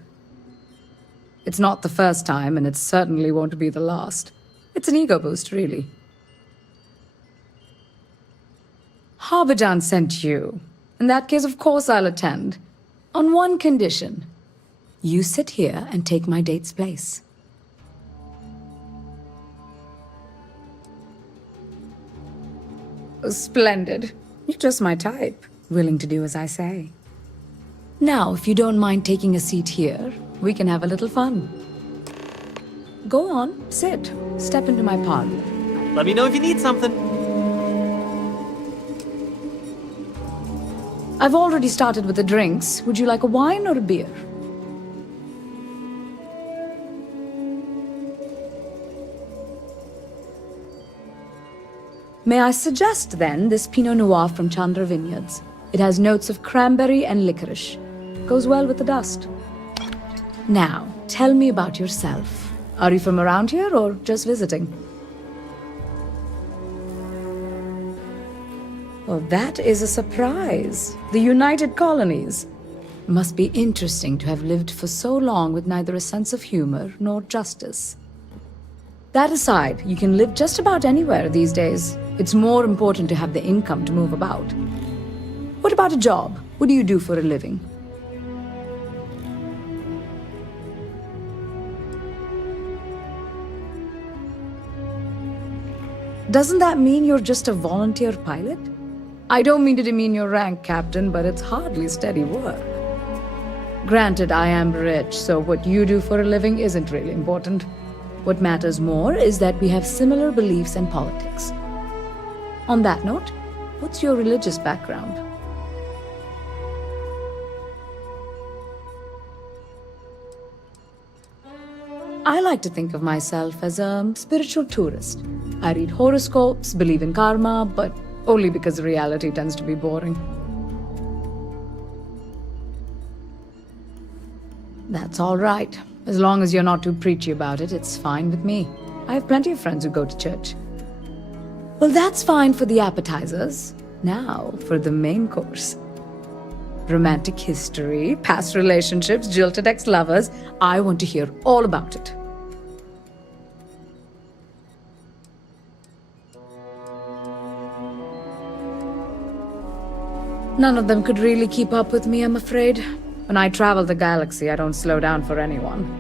It's not the first time, and it certainly won't be the last. It's an ego boost, really. Harbijan sent you. In that case, of course I'll attend. On one condition. You sit here and take my date's place. Splendid. You're just my type, willing to do as I say. Now, if you don't mind taking a seat here, we can have a little fun. Go on, sit. Step into my parlor. Let me know if you need something. I've already started with the drinks. Would you like a wine or a beer? May I suggest, then, this Pinot Noir from Chandra Vineyards. It has notes of cranberry and licorice. Goes well with the dust. Now, tell me about yourself. Are you from around here or just visiting? Well, that is a surprise. The United Colonies. Must be interesting to have lived for so long with neither a sense of humor nor justice. That aside, you can live just about anywhere these days. It's more important to have the income to move about. What about a job? What do you do for a living? Doesn't that mean you're just a volunteer pilot? I don't mean to demean your rank, Captain, but it's hardly steady work. Granted, I am rich, so what you do for a living isn't really important. What matters more is that we have similar beliefs and politics. On that note, what's your religious background? I like to think of myself as a spiritual tourist. I read horoscopes, believe in karma, but only because reality tends to be boring. That's all right. As long as you're not too preachy about it, it's fine with me. I have plenty of friends who go to church. Well, that's fine for the appetizers. Now, for the main course. Romantic history, past relationships, jilted ex-lovers. I want to hear all about it. None of them could really keep up with me, I'm afraid. When I travel the galaxy, I don't slow down for anyone.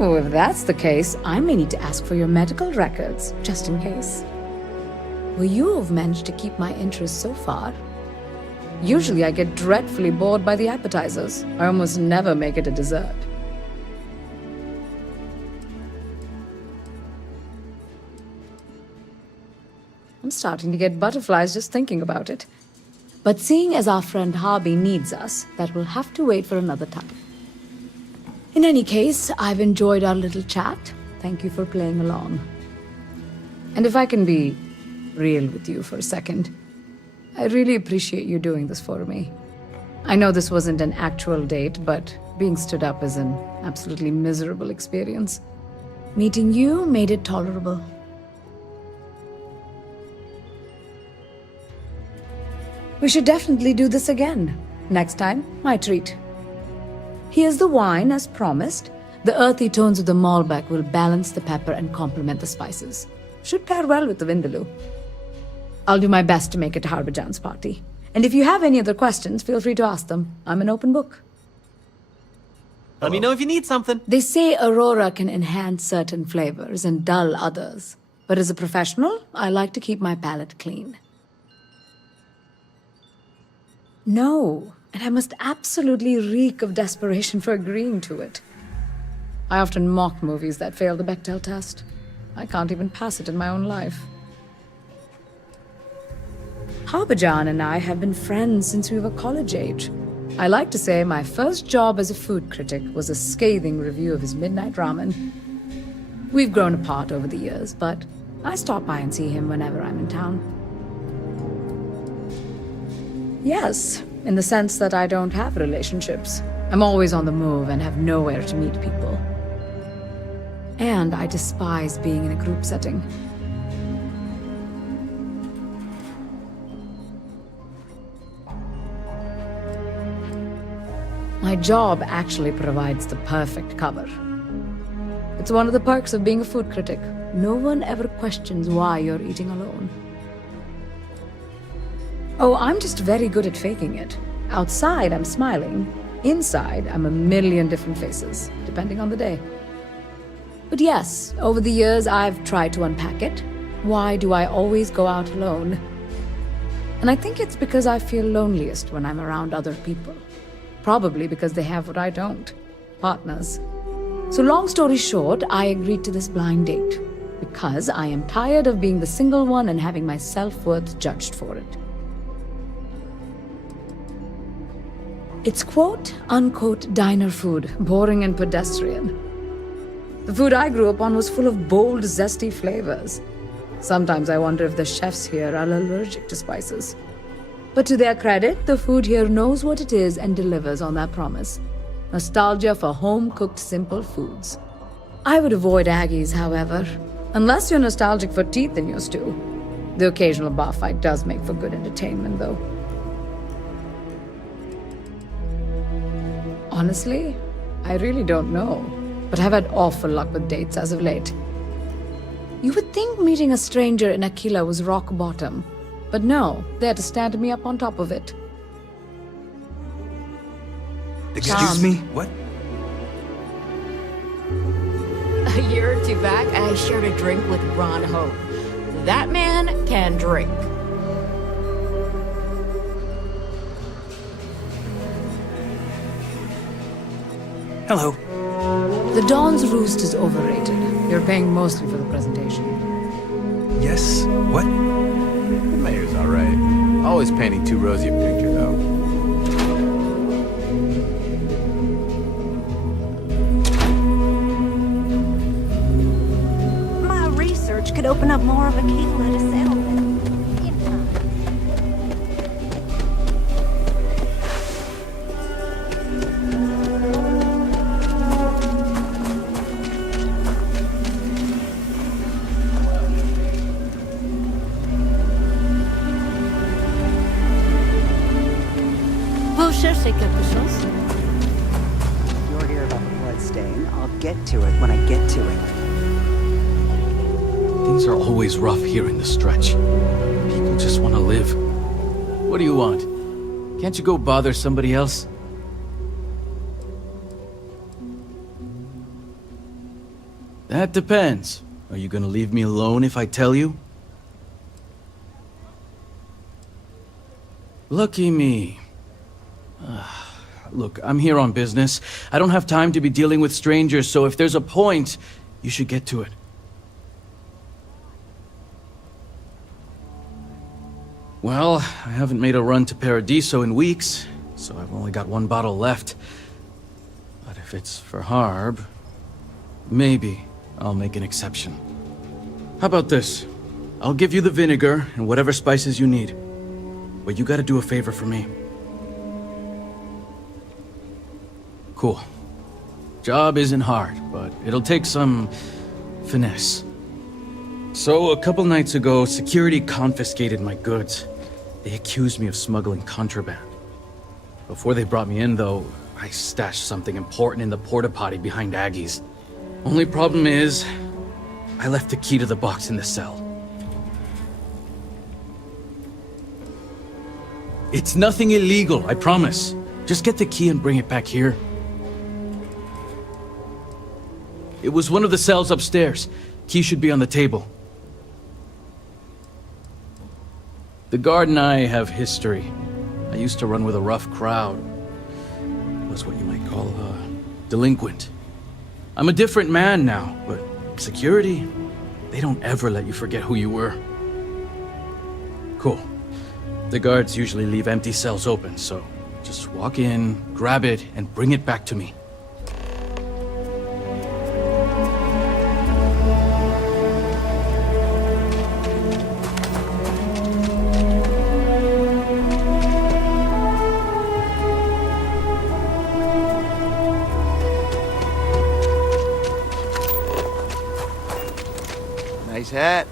Ooh, if that's the case, I may need to ask for your medical records, just in case. Well, you have managed to keep my interest so far. Usually I get dreadfully bored by the appetizers. I almost never make it a dessert. I'm starting to get butterflies just thinking about it. But seeing as our friend Harby needs us, that will have to wait for another time. In any case, I've enjoyed our little chat. Thank you for playing along. And if I can be real with you for a second, I really appreciate you doing this for me. I know this wasn't an actual date, but being stood up is an absolutely miserable experience. Meeting you made it tolerable. We should definitely do this again. Next time, my treat. Here's the wine, as promised. The earthy tones of the Malbec will balance the pepper and complement the spices. Should pair well with the Vindaloo. I'll do my best to make it Harbijan's party. And if you have any other questions, feel free to ask them. I'm an open book. Let me know if you need something. They say Aurora can enhance certain flavors and dull others. But as a professional, I like to keep my palate clean. No, and I must absolutely reek of desperation for agreeing to it. I often mock movies that fail the Bechdel test. I can't even pass it in my own life. Harbajan and I have been friends since we were college age. I like to say my first job as a food critic was a scathing review of his midnight ramen. We've grown apart over the years, but I stop by and see him whenever I'm in town. Yes, in the sense that I don't have relationships. I'm always on the move and have nowhere to meet people. And I despise being in a group setting. My job actually provides the perfect cover. It's one of the perks of being a food critic. No one ever questions why you're eating alone. Oh, I'm just very good at faking it. Outside, I'm smiling. Inside, I'm a million different faces, depending on the day. But yes, over the years, I've tried to unpack it. Why do I always go out alone? And I think it's because I feel loneliest when I'm around other people. Probably because they have what I don't. Partners. So long story short, I agreed to this blind date. Because I am tired of being the single one and having my self-worth judged for it. It's quote-unquote diner food, boring and pedestrian. The food I grew up on was full of bold, zesty flavors. Sometimes I wonder if the chefs here are allergic to spices. But to their credit, the food here knows what it is and delivers on that promise. Nostalgia for home-cooked simple foods. I would avoid Aggies, however, unless you're nostalgic for teeth in your stew. The occasional bar fight does make for good entertainment, though. Honestly, I really don't know, but I've had awful luck with dates as of late. You would think meeting a stranger in Aquila was rock bottom, but no, they had to stand me up on top of it. Excuse me? What? A year or two back, I shared a drink with Ron Hope. That man can drink. Hello. The Dawn's roost is overrated. You're paying mostly for the presentation. Yes? What? The mayor's alright. Always painting too rosy a picture, though. My research could open up more of Aquila to settlement. Cherchez quelque chose? You're here about the bloodstain. I'll get to it when I get to it. Things are always rough here in the stretch. People just want to live. What do you want? Can't you go bother somebody else? That depends. Are you gonna leave me alone if I tell you? Lucky me. Look, I'm here on business. I don't have time to be dealing with strangers, so if there's a point, you should get to it. Well, I haven't made a run to Paradiso in weeks, so I've only got one bottle left. But if it's for Harb, maybe I'll make an exception. How about this? I'll give you the vinegar and whatever spices you need. But you gotta do a favor for me. Cool. Job isn't hard, but it'll take some finesse. So, a couple nights ago, security confiscated my goods. They accused me of smuggling contraband. Before they brought me in, though, I stashed something important in the porta-potty behind Aggie's. Only problem is, I left the key to the box in the cell. It's nothing illegal, I promise. Just get the key and bring it back here. It was one of the cells upstairs. Key should be on the table. The guard and I have history. I used to run with a rough crowd. Was what you might call a delinquent. I'm a different man now, but security, they don't ever let you forget who you were. Cool. The guards usually leave empty cells open, so just walk in, grab it, and bring it back to me. Nice hat.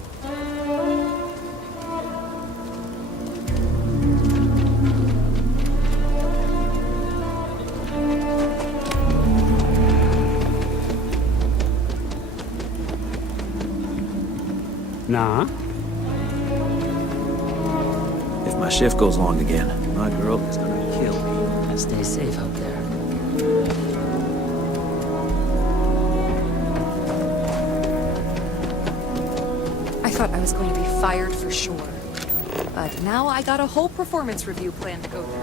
Nah. If my shift goes long again, my girl is gonna kill me. Stay safe out there. I thought I was going to be fired for sure. But now I got a whole performance review plan to go through.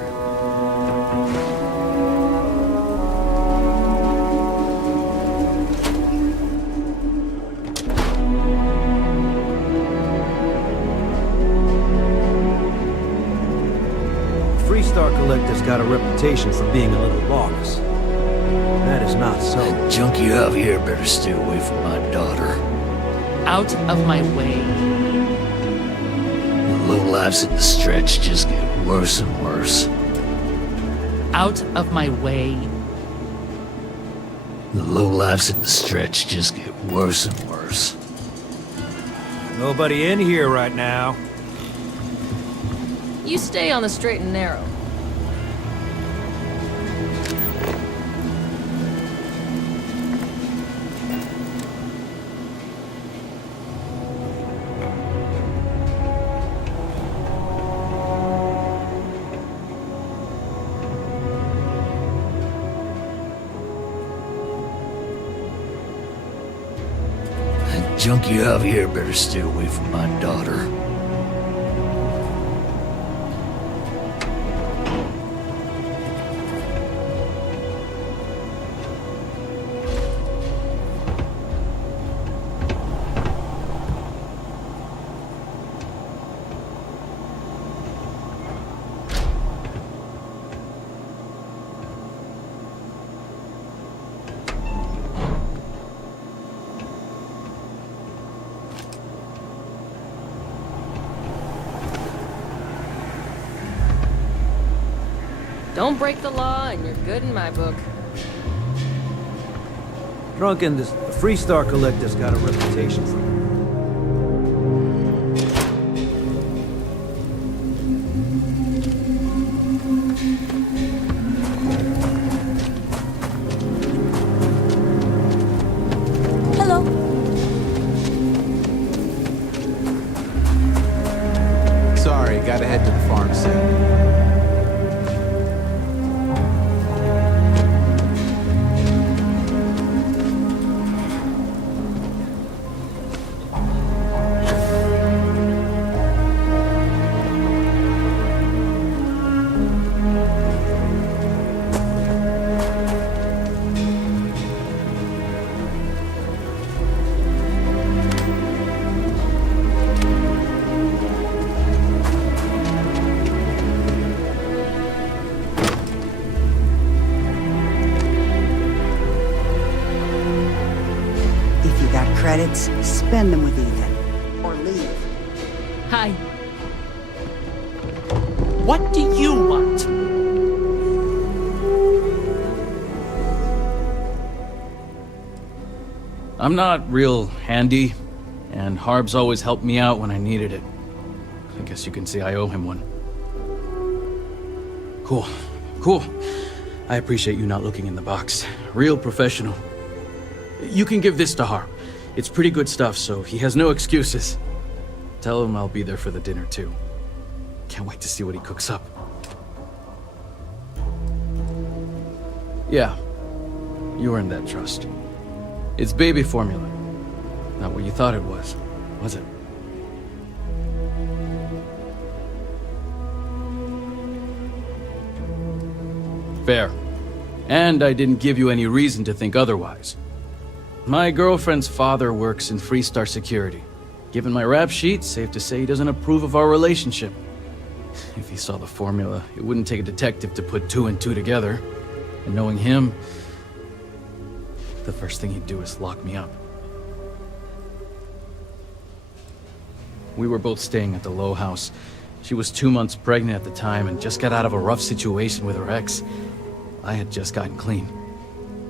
Freestar Collector's got a reputation for being a little lawless. That is not so. That junkie out here better stay away from my daughter. Out of my way. The lowlifes in the stretch just get worse and worse. Out of my way. The lowlifes in the stretch just get worse and worse. Nobody in here right now. You stay on the straight and narrow. That junkie out here better stay away from my daughter. Don't break the law and you're good in my book. Drunken, the Freestar Collector's got a reputation for. Hello. Sorry, gotta head to the farm soon. Credits, spend them with Ethan. Or leave. Hi. What do you want? I'm not real handy, and Harb's always helped me out when I needed it. I guess you can say I owe him one. Cool. Cool. I appreciate you not looking in the box. Real professional. You can give this to Harb. It's pretty good stuff, so he has no excuses. Tell him I'll be there for the dinner, too. Can't wait to see what he cooks up. Yeah, you earned that trust. It's baby formula. Not what you thought it was it? Fair. And I didn't give you any reason to think otherwise. My girlfriend's father works in Freestar Security. Given my rap sheet, safe to say he doesn't approve of our relationship. If he saw the formula, it wouldn't take a detective to put 2 and 2 together. And knowing him, the first thing he'd do is lock me up. We were both staying at the Low House. She was 2 months pregnant at the time and just got out of a rough situation with her ex. I had just gotten clean.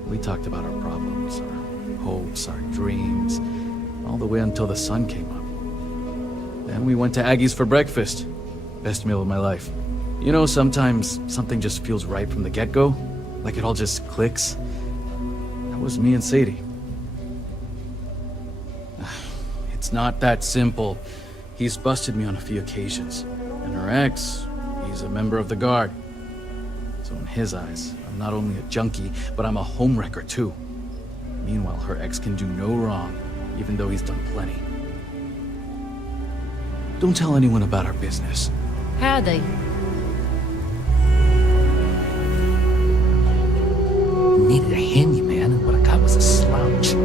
We talked about our problems, our hopes, our dreams, all the way until the sun came up. Then we went to Aggie's for breakfast. Best meal of my life. You know, sometimes something just feels right from the get-go, like it all just clicks. That was me and Sadie. It's not that simple. He's busted me on a few occasions. And her ex, he's a member of the guard. So in his eyes, I'm not only a junkie, but I'm a homewrecker too. Meanwhile, her ex can do no wrong, even though he's done plenty. Don't tell anyone about our business. Howdy. Needed a handyman, and what I got was a slouch.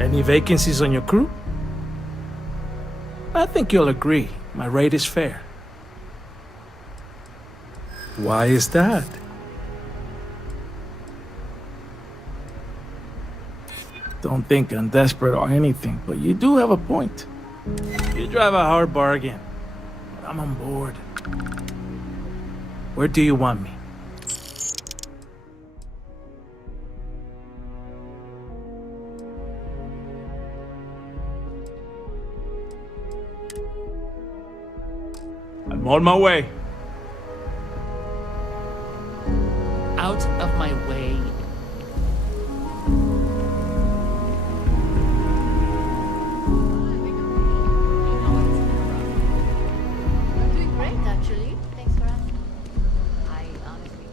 Any vacancies on your crew? I think you'll agree, my rate is fair. Why is that? Don't think I'm desperate or anything, but you do have a point. You drive a hard bargain, but I'm on board. Where do you want me? I'm on my way. Out of my way. I'm doing great, actually. Thanks for asking. I honestly...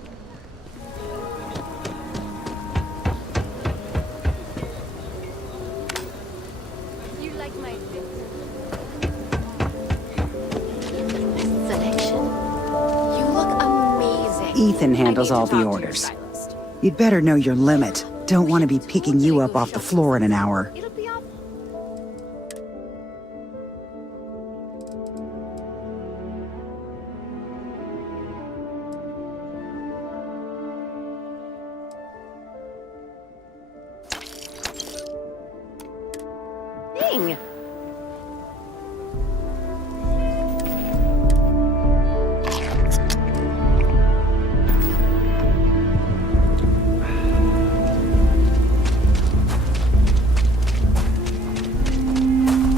You like my fit? Selection. You look amazing. Ethan handles all the orders. You'd better know your limit. Don't want to be picking you up off the floor in an hour. Dang.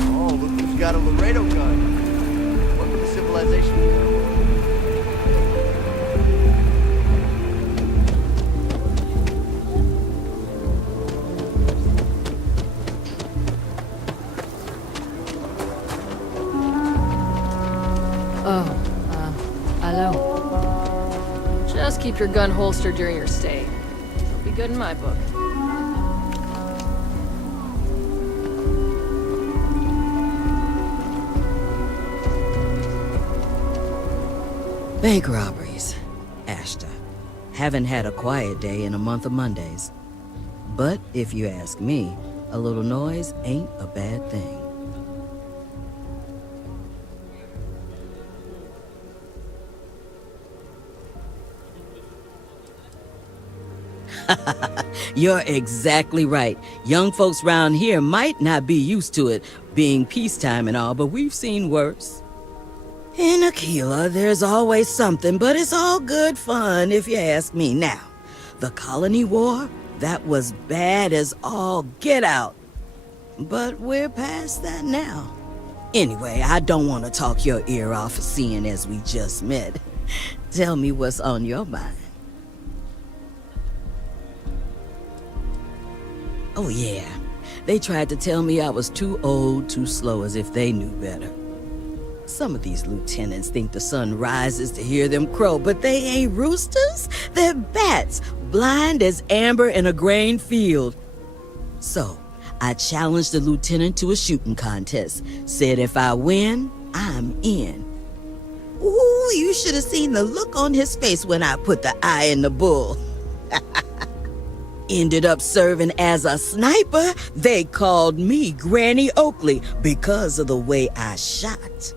Oh, look who's got a Laredo gun. Welcome to civilization. Hello. Just keep your gun holstered during your stay. It'll be good in my book. Bank robberies. Ashta. Haven't had a quiet day in a month of Mondays. But if you ask me, a little noise ain't a bad thing. You're exactly right. Young folks round here might not be used to it, being peacetime and all, but we've seen worse. In Aquila, there's always something, but it's all good fun if you ask me. Now, the Colony War, that was bad as all get out. But we're past that now. Anyway, I don't want to talk your ear off, seeing as we just met. Tell me what's on your mind. Oh yeah, they tried to tell me I was too old, too slow, as if they knew better. Some of these lieutenants think the sun rises to hear them crow, but they ain't roosters. They're bats, blind as amber in a grain field. So, I challenged the lieutenant to a shooting contest. Said if I win, I'm in. Ooh, you should have seen the look on his face when I put the eye in the bull. Ended up serving as a sniper. They called me Granny Oakley because of the way I shot.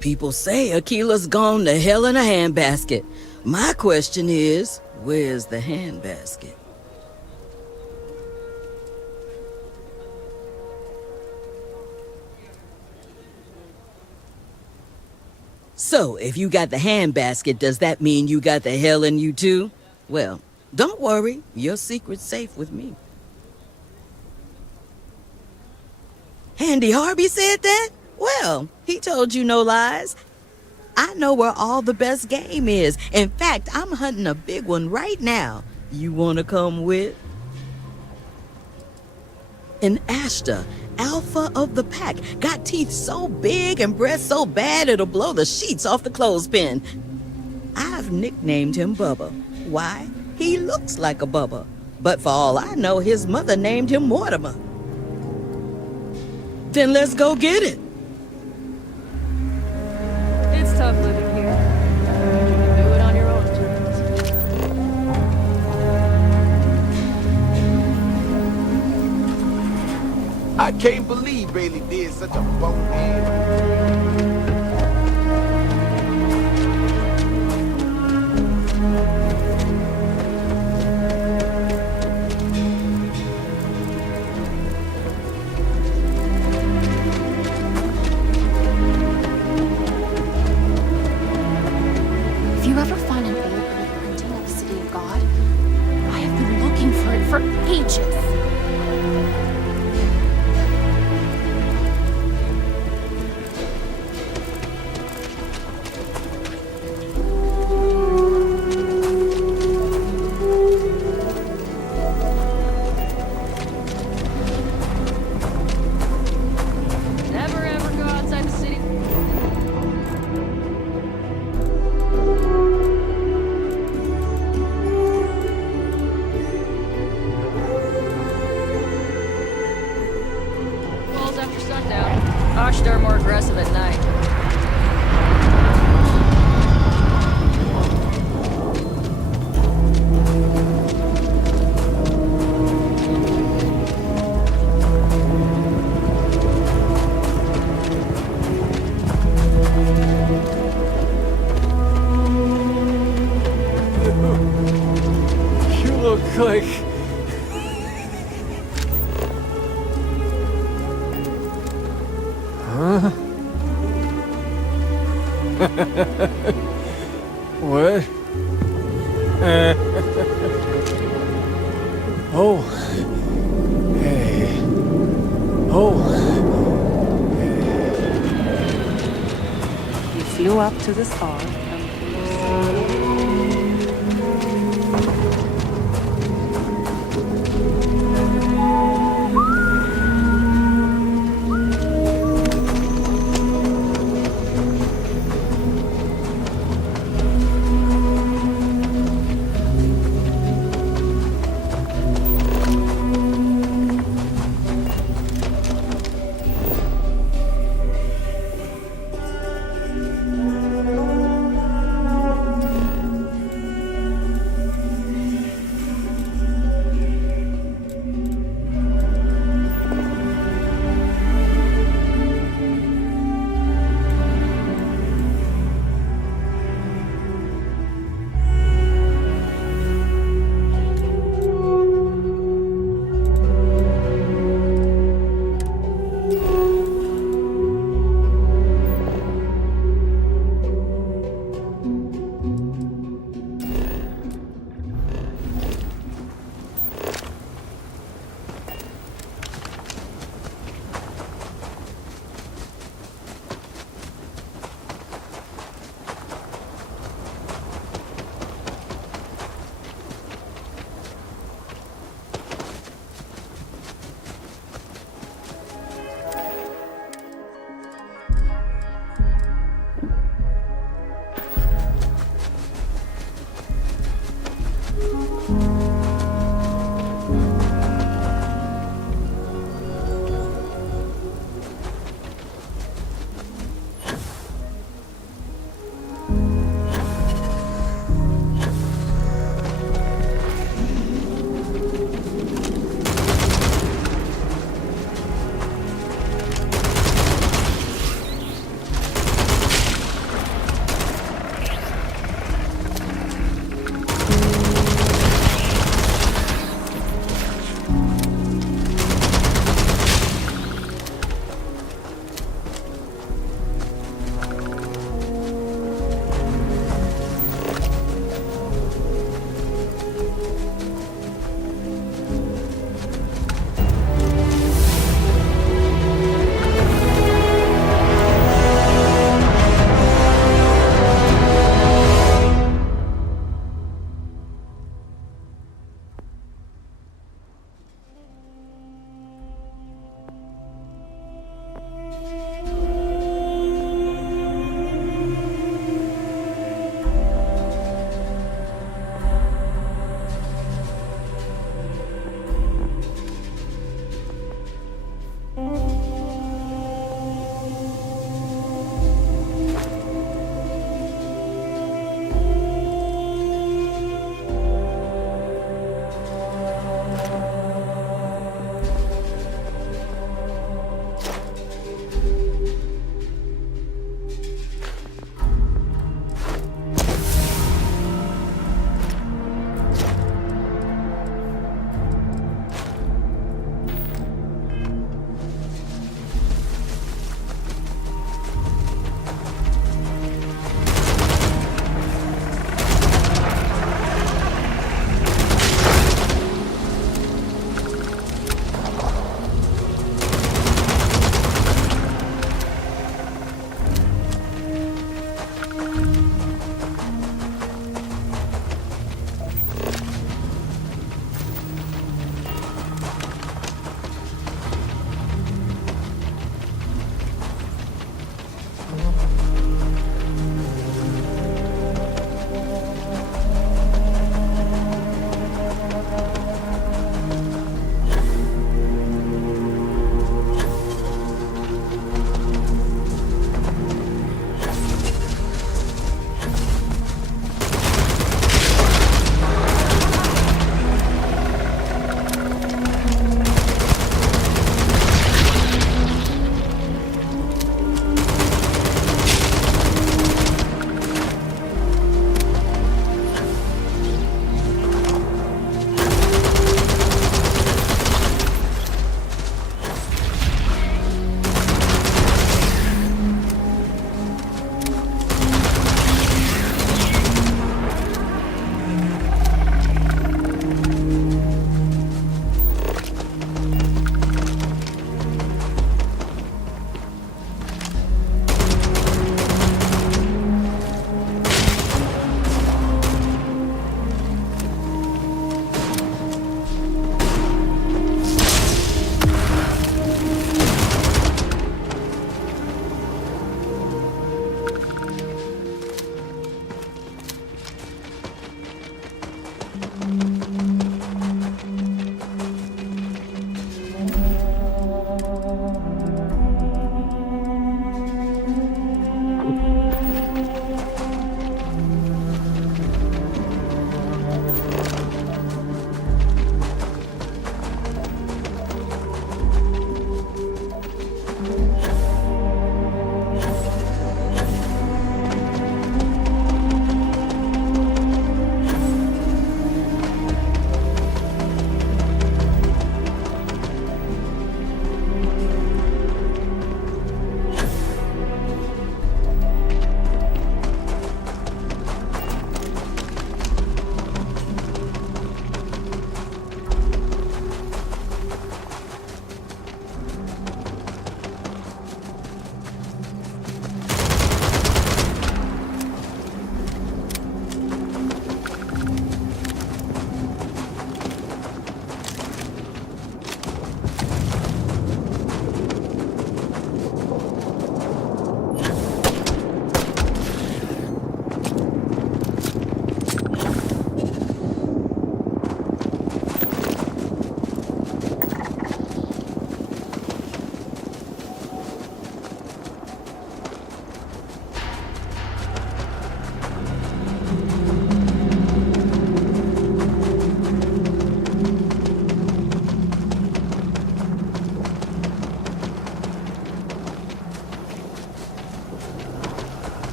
People say Aquila's gone to hell in a handbasket. My question is, where's the handbasket? So, if you got the handbasket, does that mean you got the hell in you too? Well, don't worry, your secret's safe with me. Andy Harvey said that? Well, he told you no lies. I know where all the best game is. In fact, I'm hunting a big one right now. You wanna come with? An Ashta, alpha of the pack, got teeth so big and breath so bad it'll blow the sheets off the clothespin. I've nicknamed him Bubba. Why? He looks like a Bubba. But for all I know, his mother named him Mortimer. Then let's go get it. It's tough living here. You can do it on your own terms. I can't believe Bailey did such a bonehead. If you ever find an old earth printing of the City of God, I have been looking for it for ages. Never ever go outside the city. Walls after sundown. Ashtar are more aggressive at night. You look like... Huh? What? Oh. Hey. Oh. You flew up to the star.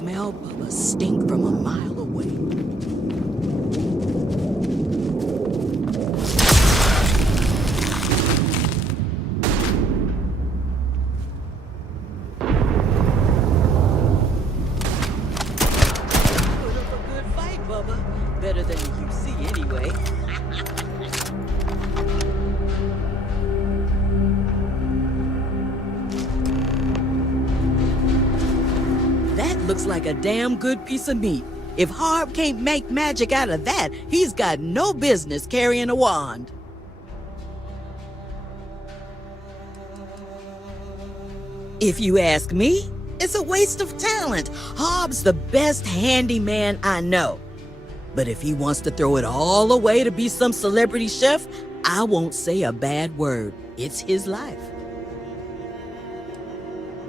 smell Bubba's stink from a mile away. Put up a good fight, Bubba. Better than the UC anyway. That looks like a damn good piece of meat. If Harb can't make magic out of that, he's got no business carrying a wand. If you ask me, it's a waste of talent. Harb's the best handyman I know. But if he wants to throw it all away to be some celebrity chef, I won't say a bad word. It's his life.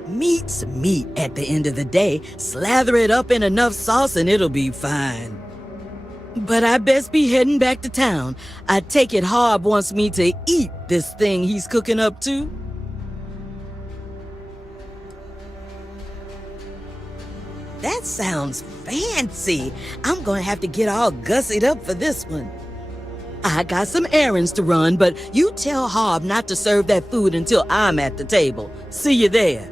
Meat's meat at the end of the day. Slather it up in enough sauce and it'll be fine. But I best be heading back to town. I take it Harb wants me to eat this thing he's cooking up too. That sounds fancy. I'm gonna have to get all gussied up for this one. I got some errands to run, but you tell Harb not to serve that food until I'm at the table. See you there.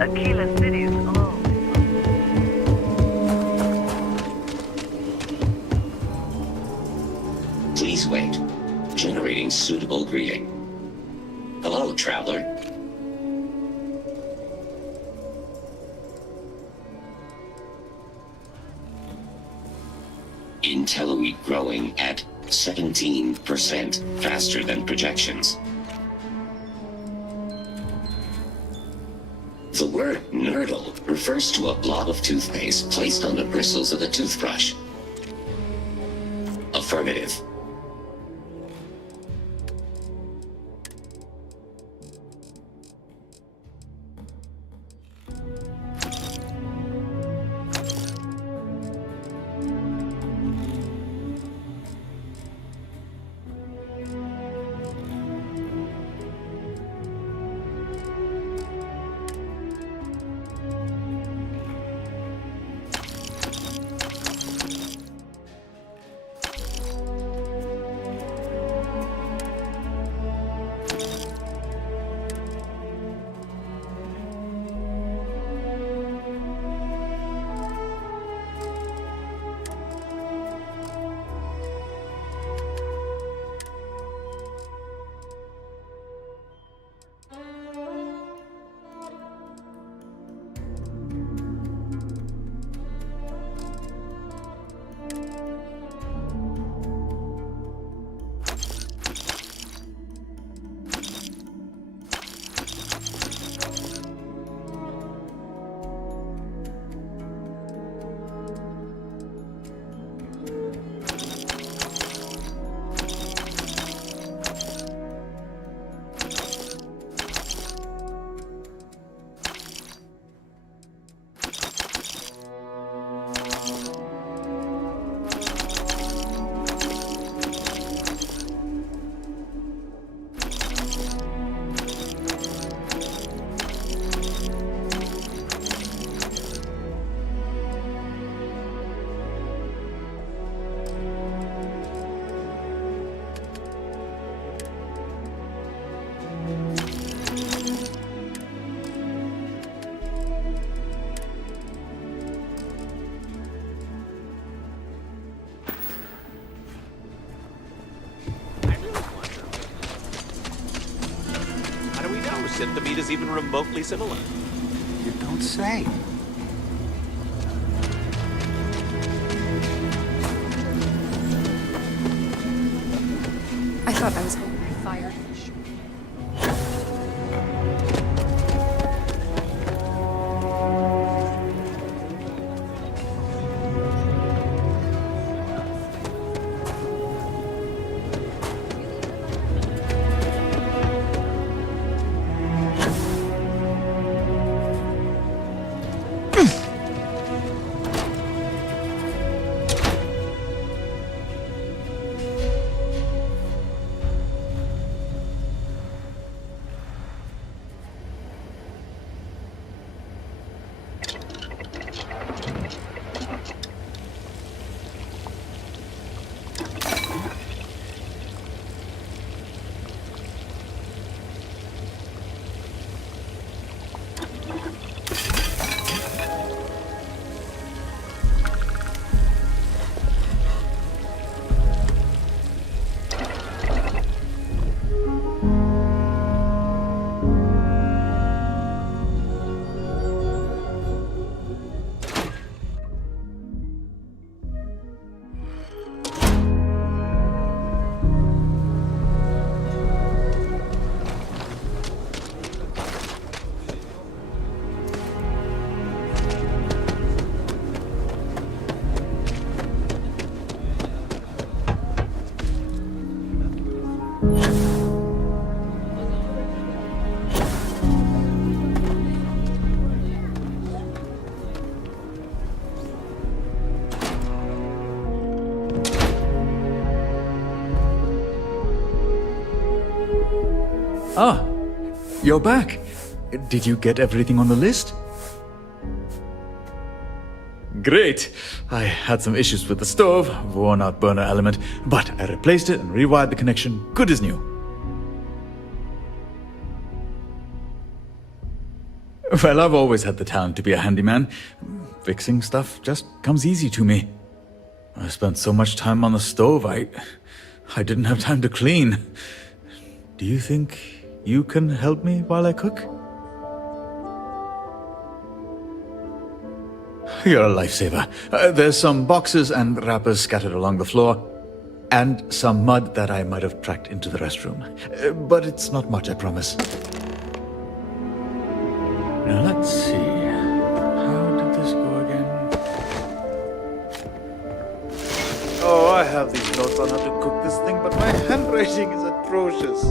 Aquila City is closed. Please wait. Generating suitable greeting. Hello, traveler. Intel wheat growing at 17% faster than projections. The word nurdle refers to a blob of toothpaste placed on the bristles of a toothbrush. Affirmative. think the meat is even remotely similar. You don't say. I thought I was going to be fired for sure. Ah, you're back. Did you get everything on the list? Great. I had some issues with the stove, worn out burner element, but I replaced it and rewired the connection, good as new. Well, I've always had the talent to be a handyman. Fixing stuff just comes easy to me. I spent so much time on the stove, I didn't have time to clean. Do you think you can help me while I cook? You're a lifesaver. There's some boxes and wrappers scattered along the floor, and some mud that I might have tracked into the restroom. But it's not much, I promise. Now let's see. How did this go again? Oh, I have these notes on how to cook this thing, but my handwriting is atrocious.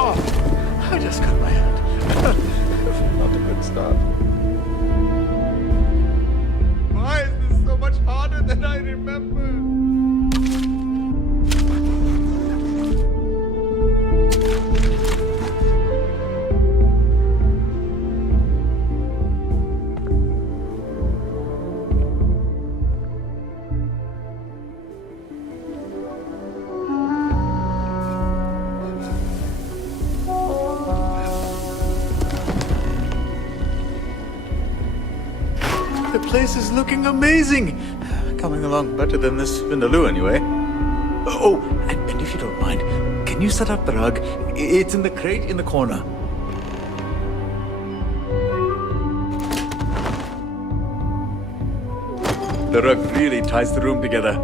Oh, I just cut my hand. Not a good start. Why is this so much harder than I remember? The place is looking amazing. Coming along better than this Vindaloo anyway. Oh, and if you don't mind, can you set up the rug? It's in the crate in the corner. The rug really ties the room together.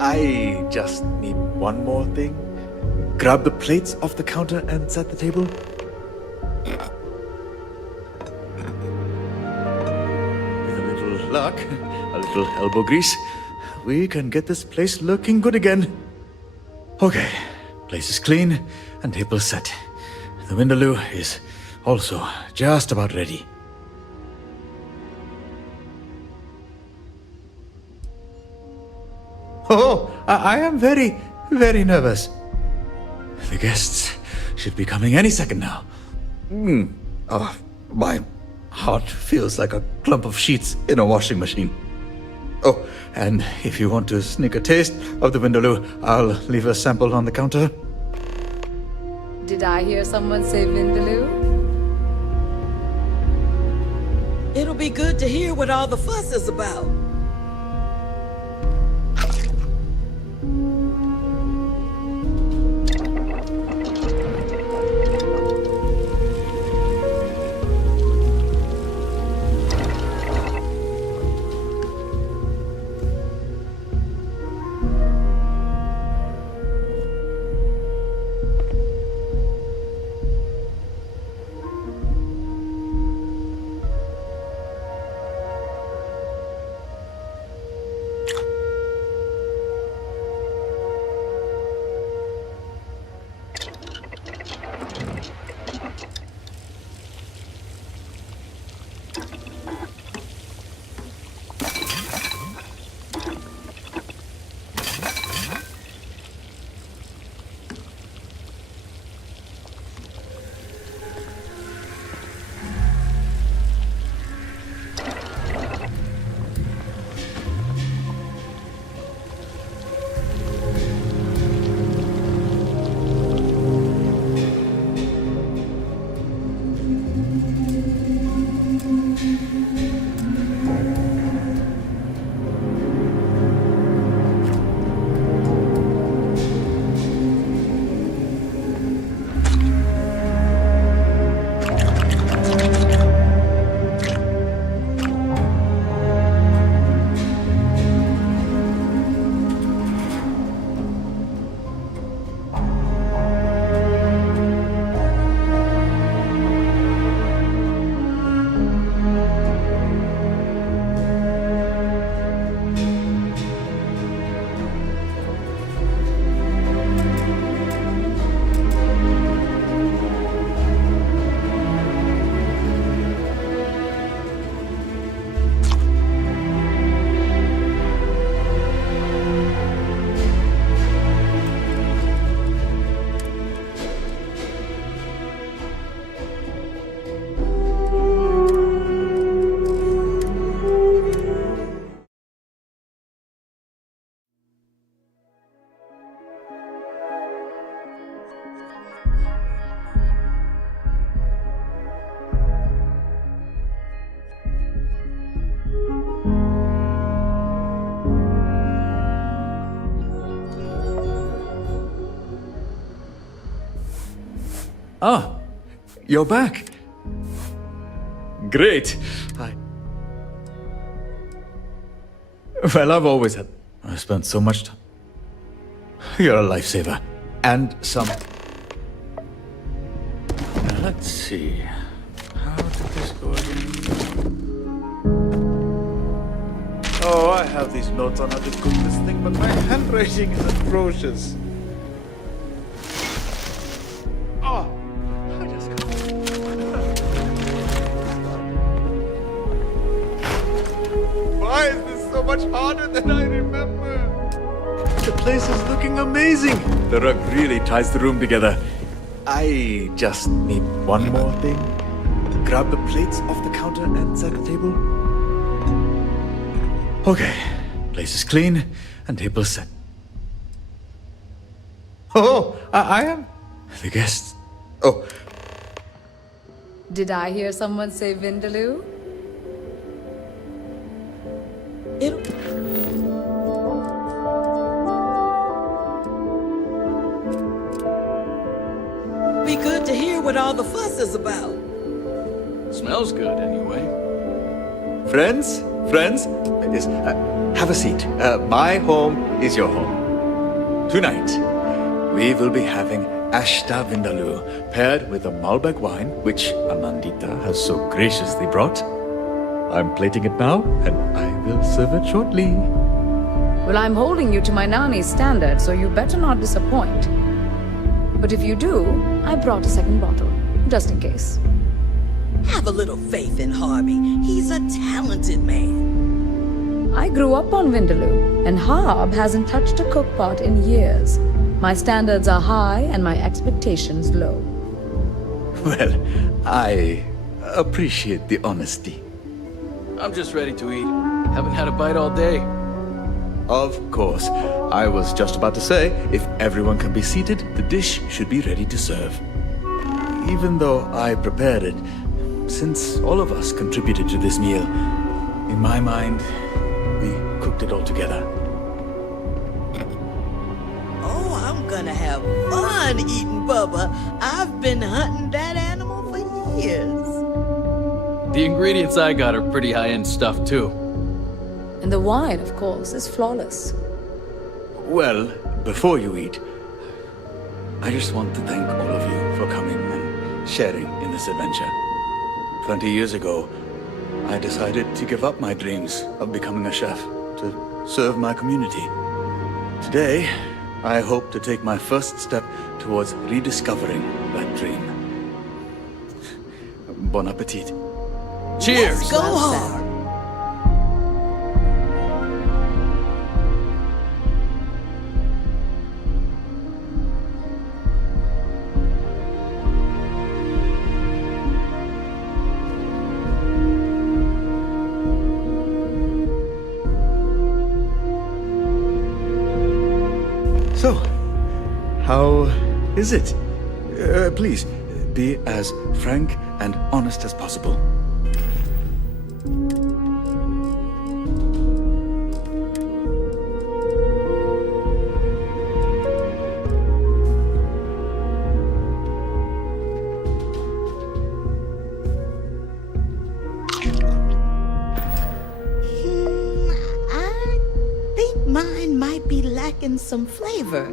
I just need one more thing. Grab the plates off the counter and set the table. Luck, a little elbow grease, we can get this place looking good again. Okay, place is clean and table set. The Vindaloo is also just about ready. Oh, I am very, very nervous. The guests should be coming any second now. Oh, my heart feels like a clump of sheets in a washing machine. Oh, and if you want to sneak a taste of the Vindaloo, I'll leave a sample on the counter. Did I hear someone say Vindaloo? It'll be good to hear what all the fuss is about. Ah, you're back. Great. Well, I've always had... I've spent so much time... You're a lifesaver. And some... Let's see... How did this go again? Oh, I have these notes on how to cook this thing, but my handwriting is atrocious. Oh! I just got... Why is this so much harder than I remember? The place is looking amazing. The rug really ties the room together. I just need one more thing. Grab the plates off the counter and set the table. Okay, place is clean and table set. Oh, I am the guest. Oh. Did I hear someone say Vindaloo? Be good to hear what all the fuss is about. Smells good, anyway. Friends, have a seat. My home is your home. Tonight, we will be having Ashta Vindaloo, paired with a Malbec wine, which Anandita has so graciously brought. I'm plating it now, and I will serve it shortly. Well, I'm holding you to my Nani's standard, so you better not disappoint. But if you do, I brought a second bottle, just in case. Have a little faith in Harvey. He's a talented man. I grew up on Vindaloo, and Harb hasn't touched a cookpot in years. My standards are high and my expectations low. Well, I appreciate the honesty. I'm just ready to eat. Haven't had a bite all day. Of course. I was just about to say, if everyone can be seated, the dish should be ready to serve. Even though I prepared it, since all of us contributed to this meal, in my mind, we cooked it all together. Oh, I'm gonna have fun eating Bubba. I've been hunting that animal for years. The ingredients I got are pretty high-end stuff, too. And the wine, of course, is flawless. Well, before you eat, I just want to thank all of you for coming and sharing in this adventure. 20 years ago, I decided to give up my dreams of becoming a chef to serve my community. Today, I hope to take my first step towards rediscovering that dream. Bon appetit. Cheers! Let's go hard! So, how is it? Please, be as frank and honest as possible. Some flavor.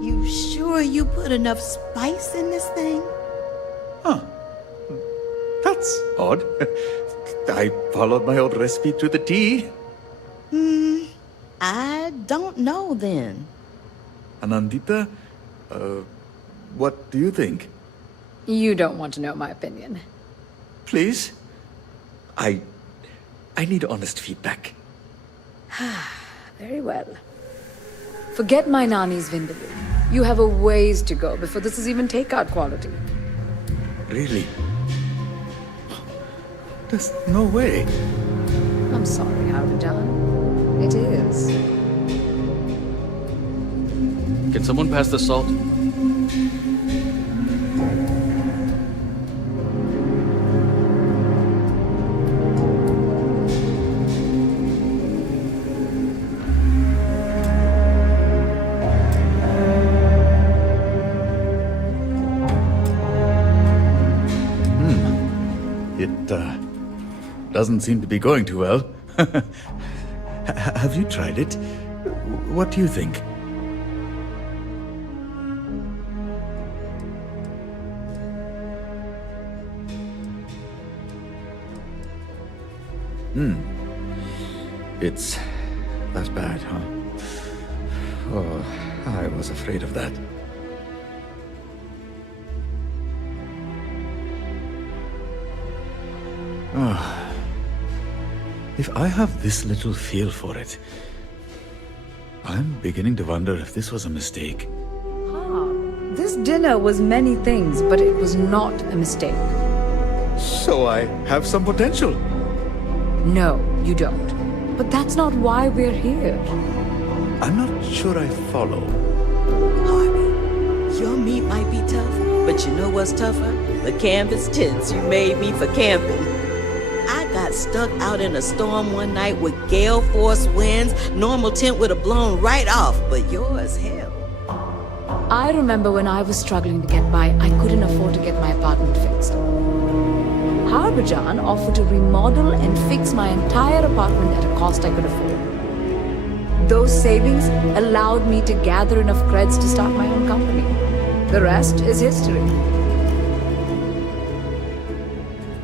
You sure you put enough spice in this thing? Huh. That's odd. I followed my old recipe to the T. I don't know then. Anandita, what do you think? You don't want to know my opinion. Please? I need honest feedback. Very well. Forget my Nani's Vindaloo. You have a ways to go before this is even takeout quality. Really? There's no way. I'm sorry, Howden. It is. Can someone pass the salt? doesn't seem to be going too well. Have you tried it? What do you think? It's that bad, huh? Oh, I was afraid of that. If I have this little feel for it, I'm beginning to wonder if this was a mistake. This dinner was many things, but it was not a mistake. So I have some potential. No, you don't. But that's not why we're here. I'm not sure I follow. Harvey, your meat might be tough, but you know what's tougher? The canvas tents you made me for camping. I got stuck out in a storm one night with gale force winds. Normal tent would have blown right off, but yours held. I remember when I was struggling to get by, I couldn't afford to get my apartment fixed. Harbajan offered to remodel and fix my entire apartment at a cost I could afford. Those savings allowed me to gather enough creds to start my own company. The rest is history.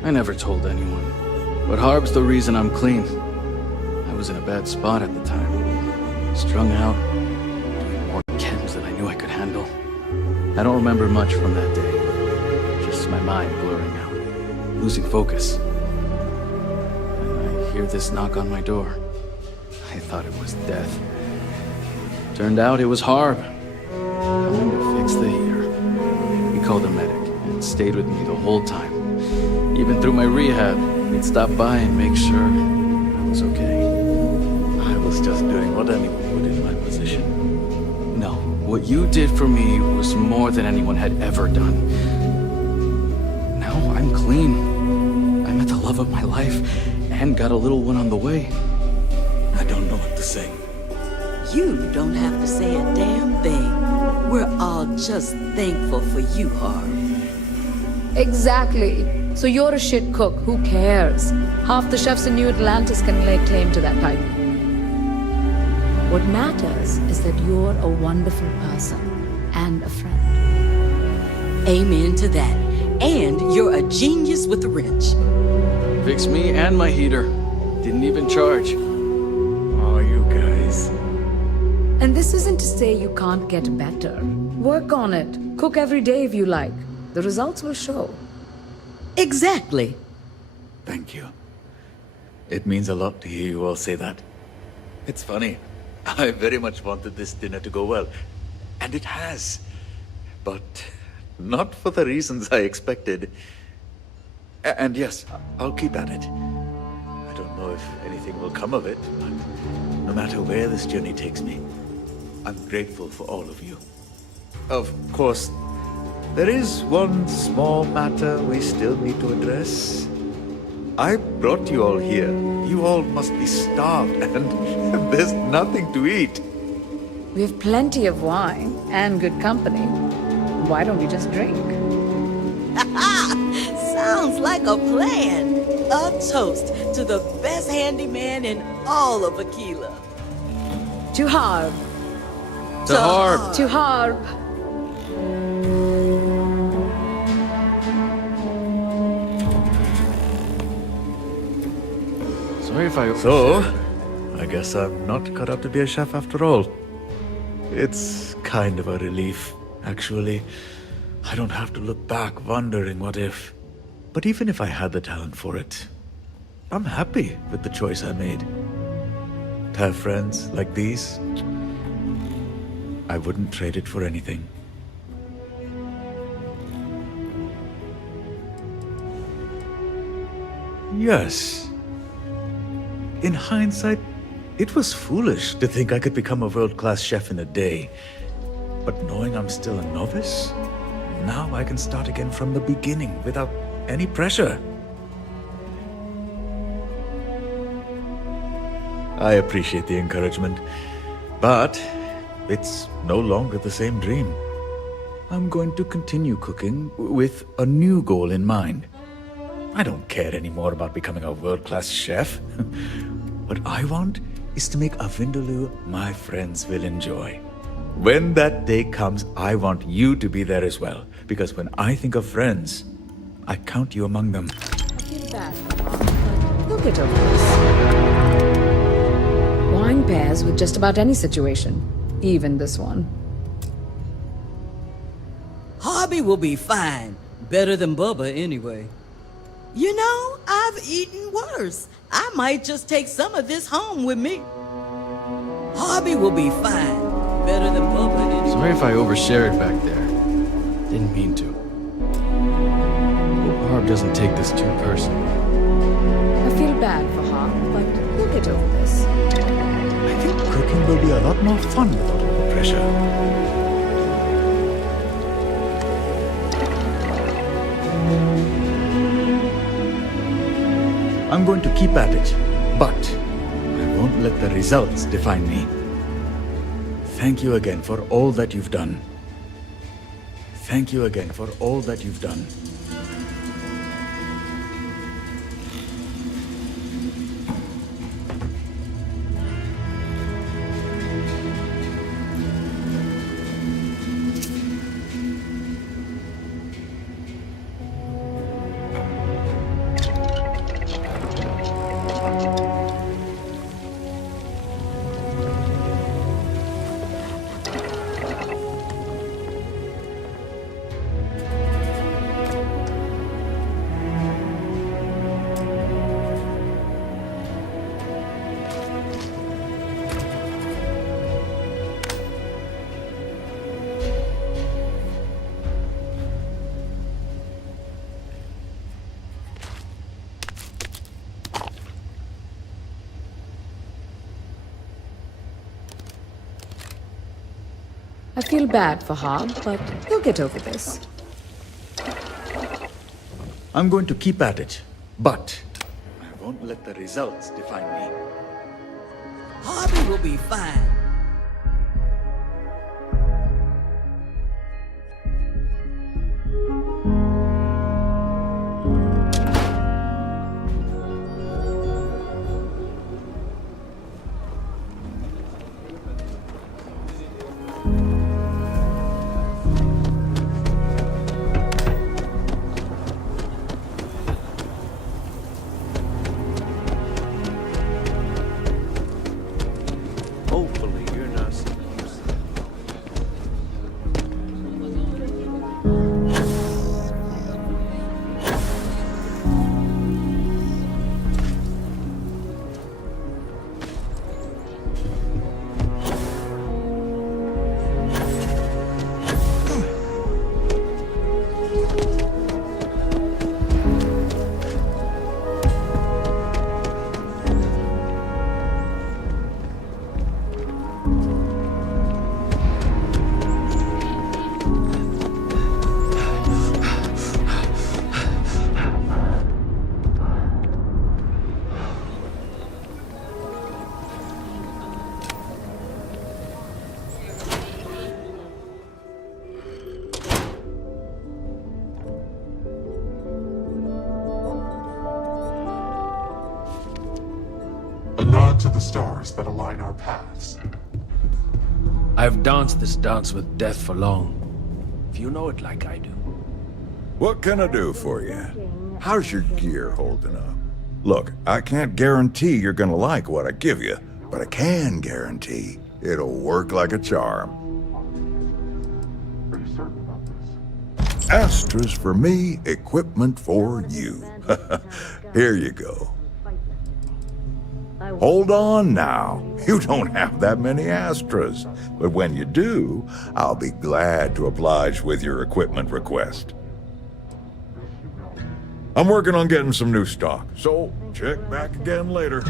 I never told anyone, but Harb's the reason I'm clean. I was in a bad spot at the time. Strung out, doing more chems than I knew I could handle. I don't remember much from that day, just my mind blurring out, losing focus. And I hear this knock on my door. I thought it was death. Turned out it was Harb, coming to fix the heater. He called a medic and stayed with me the whole time. Even through my rehab, he'd stop by and make sure I was okay. I was just doing what anyone would in my position. No, what you did for me was more than anyone had ever done. Now I'm clean. I met the love of my life and got a little one on the way. I don't know what to say. You don't have to say a damn thing. We're all just thankful for you, Harv. Exactly. So you're a shit cook. Who cares? Half the chefs in New Atlantis can lay claim to that title. What matters is that you're a wonderful person and a friend. Amen to that. And you're a genius with a wrench. Fixed me and my heater. Didn't even charge. Oh, you guys. And this isn't to say you can't get better. Work on it. Cook every day if you like. The results will show. Exactly. Thank you. It means a lot to hear you all say that. It's funny. I very much wanted this dinner to go well. And it has. But not for the reasons I expected. And yes, I'll keep at it. I don't know if anything will come of it, but no matter where this journey takes me, I'm grateful for all of you. Of course, there is one small matter we still need to address. I brought you all here. You all must be starved, and there's nothing to eat. We have plenty of wine and good company. Why don't we just drink? Sounds like a plan. A toast to the best handyman in all of Aquila. To Harb. To Harb. To Harb. Sorry if I... So, I guess I'm not cut out to be a chef after all. It's kind of a relief, actually. I don't have to look back wondering what if. But even if I had the talent for it, I'm happy with the choice I made. To have friends like these, I wouldn't trade it for anything. Yes. In hindsight, it was foolish to think I could become a world-class chef in a day. But knowing I'm still a novice, now I can start again from the beginning without any pressure. I appreciate the encouragement, but it's no longer the same dream. I'm going to continue cooking with a new goal in mind. I don't care anymore about becoming a world-class chef. What I want is to make a vindaloo my friends will enjoy. When that day comes, I want you to be there as well. Because when I think of friends, I count you among them. I feel bad for Bob, but he'll get over this. Wine pairs with just about any situation, even this one. Hobby will be fine. Better than Bubba, anyway. You know, I've eaten worse. I might just take some of this home with me. Hobby will be fine. Better than Bubba, anyway. Sorry if I overshared back there. Didn't mean to. Hope Harb doesn't take this too personal. I feel bad for Harb, but he'll get over this. I think cooking will be a lot more fun without all the pressure. I'm going to keep at it, but I won't let the results define me. Thank you again for all that you've done. Thank you again for all that you've done. I feel bad for Harb, but he'll get over this. I'm going to keep at it, but I won't let the results define me. Hobby will be fine. Hopefully you're not so useless. A nod to the stars that align our paths. I've danced this dance with death for long. If you know it like I do. What can I do for you? How's your gear holding up? Look, I can't guarantee you're gonna like what I give you, but I can guarantee it'll work like a charm. Are you certain about this? Astra's for me, equipment for you. Here you go. Hold on now. You don't have that many Astras. But when you do, I'll be glad to oblige with your equipment request. I'm working on getting some new stock, so check back again later.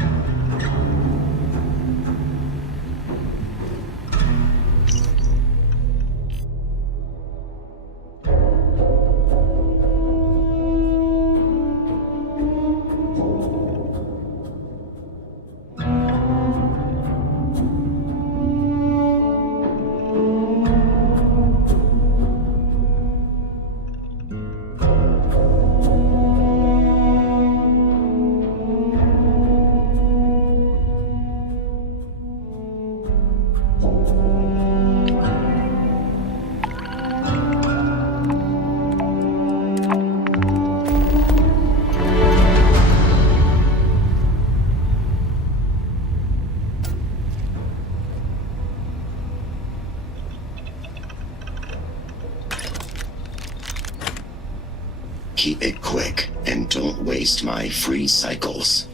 Keep it quick, and don't waste my free cycles.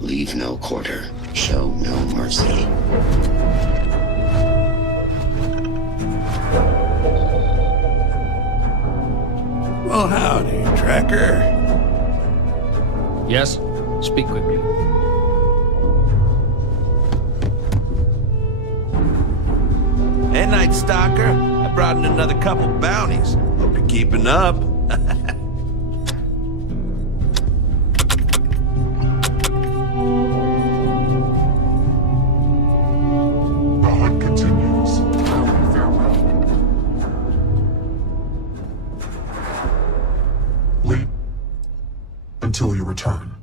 Leave no quarter. Show no mercy. Well, howdy, Tracker. Yes? Speak quickly. Hey, Night Stalker. I brought in another couple bounties. Hope you're keeping up. The hunt continues. Farewell. Wait until you return.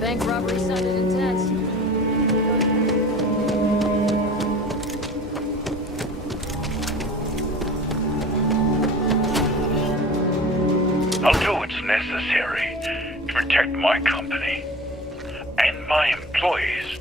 Bank robbery sounded intense. I'll do what's necessary to protect my company and my employees.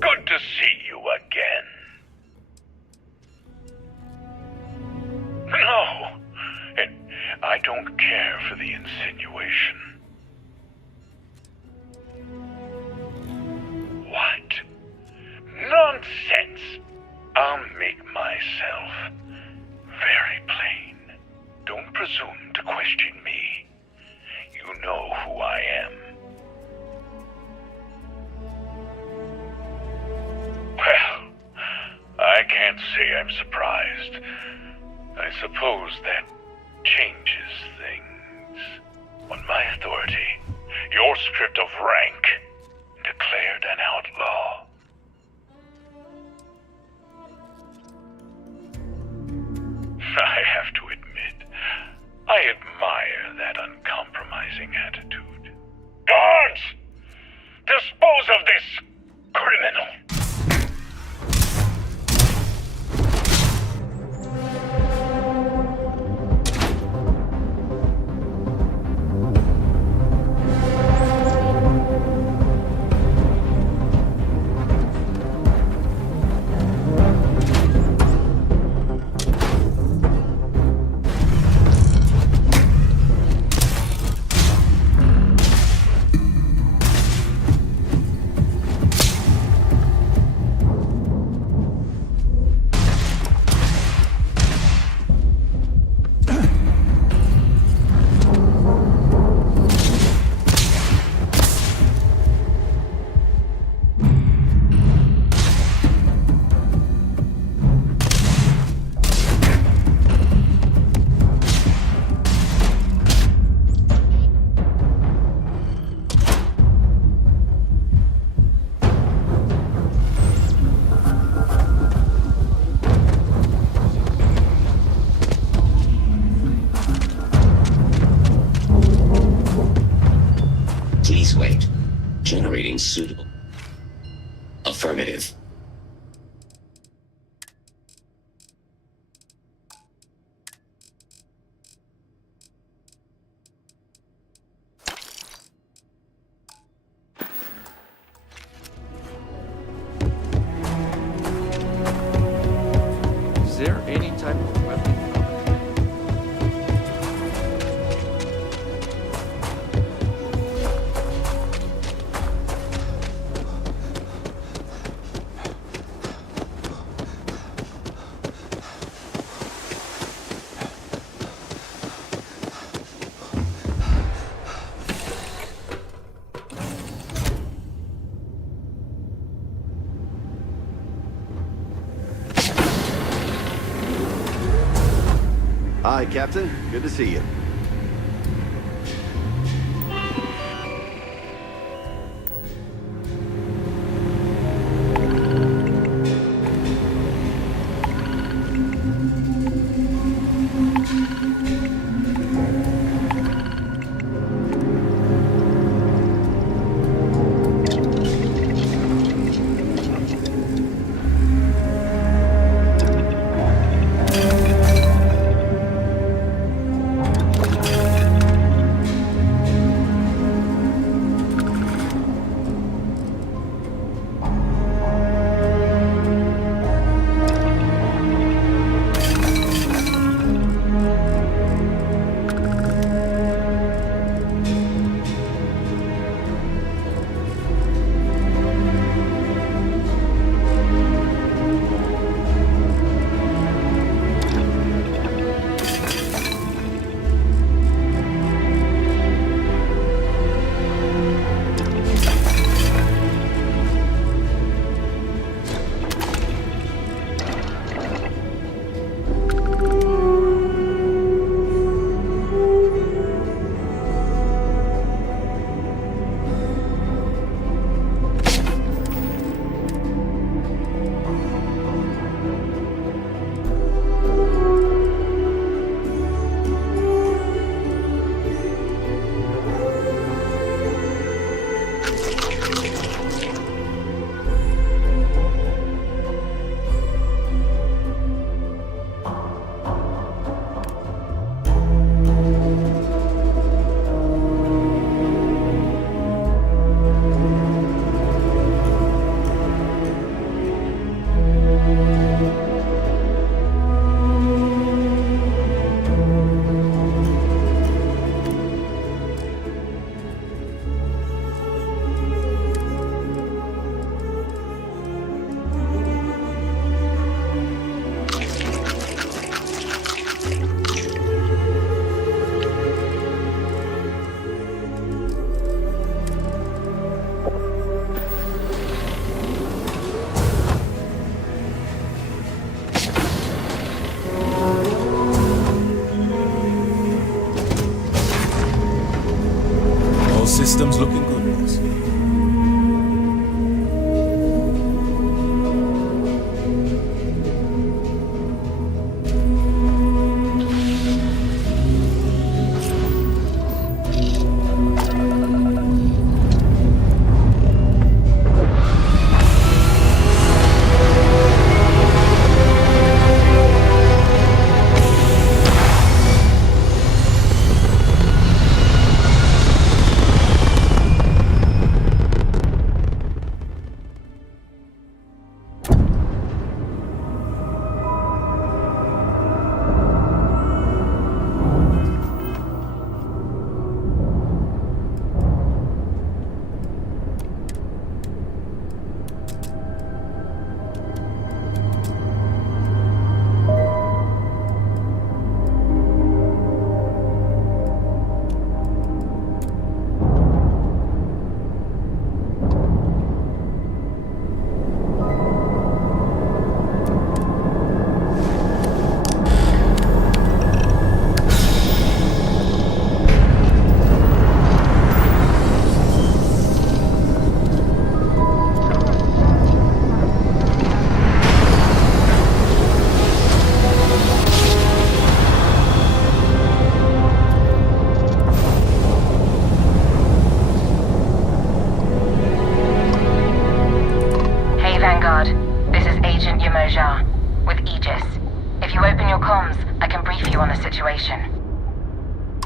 Good to see you again. No, and I don't care for the insinuation. What? Nonsense! I'll make myself very plain. Don't presume to question me. You know who I am. Well, I can't say I'm surprised. I suppose that changes things. On my authority, you're stripped of rank, declared an outlaw. I have to admit, I admire that uncompromising attitude. Guards! Dispose of this criminal! Please wait. Generating suitable. Affirmative. Is there any type of weapon? Hi, Captain. Good to see you. Systems looking good, boss.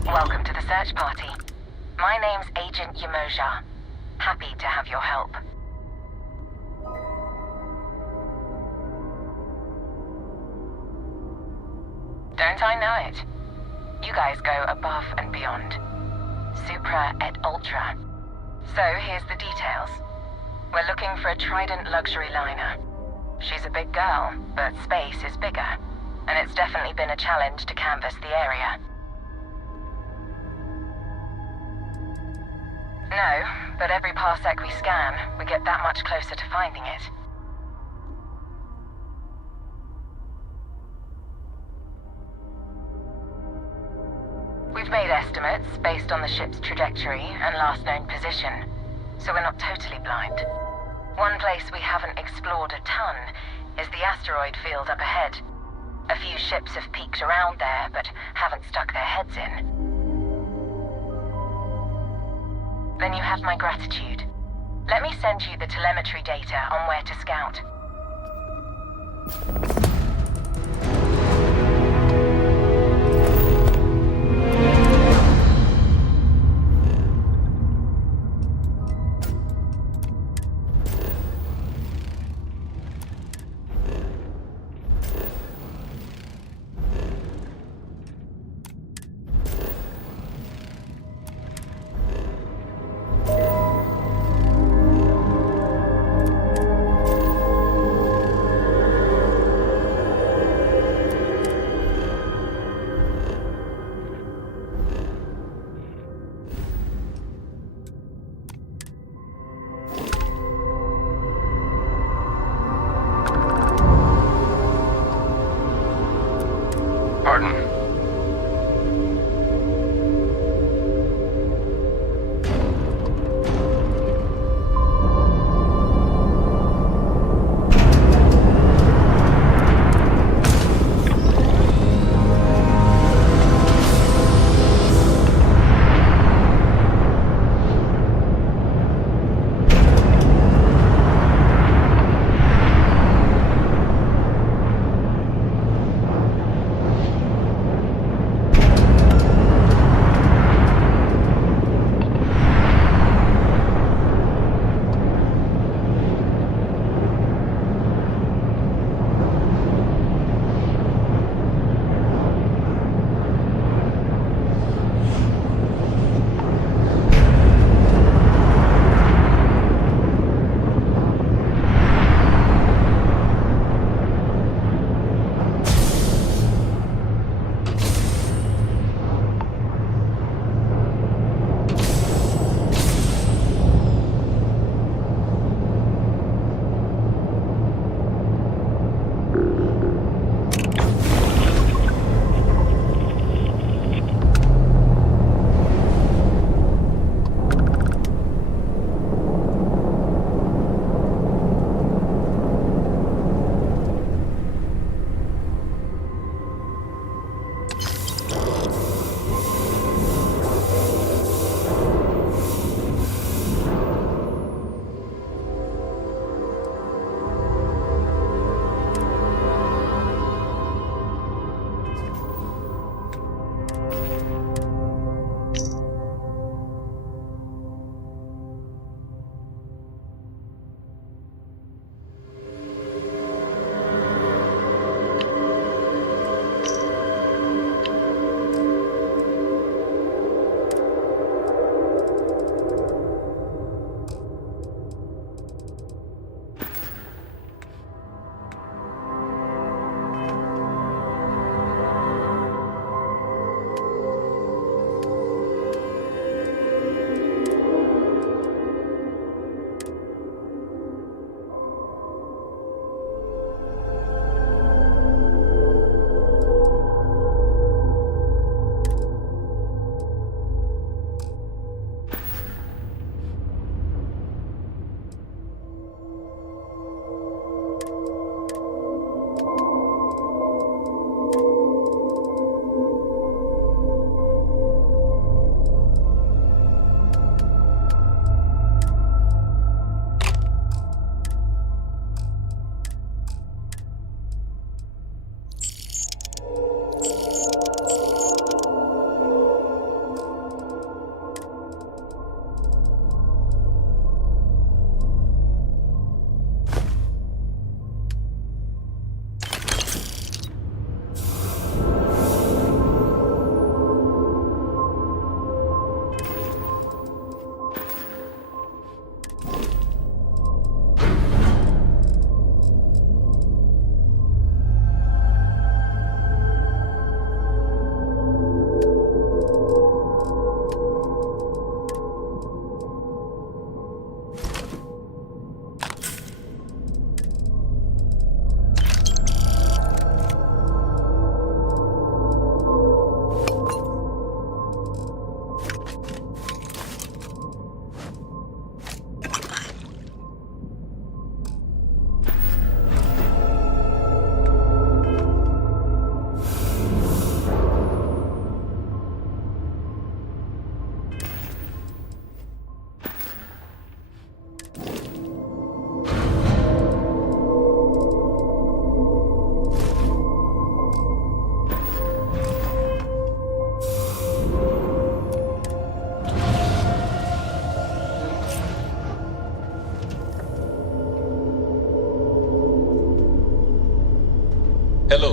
Welcome to the search party. My name's Agent Yamoja. Happy to have your help. Don't I know it? You guys go above and beyond. Supra et ultra. So here's the details. We're looking for a Trident luxury liner. She's a big girl, but space is bigger, and it's definitely been a challenge to canvass the area. No, but every parsec we scan, we get that much closer to finding it. guesstimates based on the ship's trajectory and last known position, so we're not totally blind. One place we haven't explored a ton is the asteroid field up ahead. A few ships have peeked around there, but haven't stuck their heads in. Then you have my gratitude. Let me send you the telemetry data on where to scout.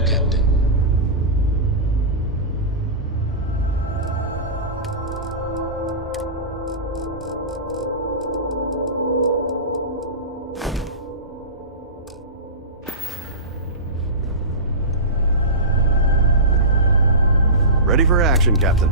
Captain. Ready for action, Captain.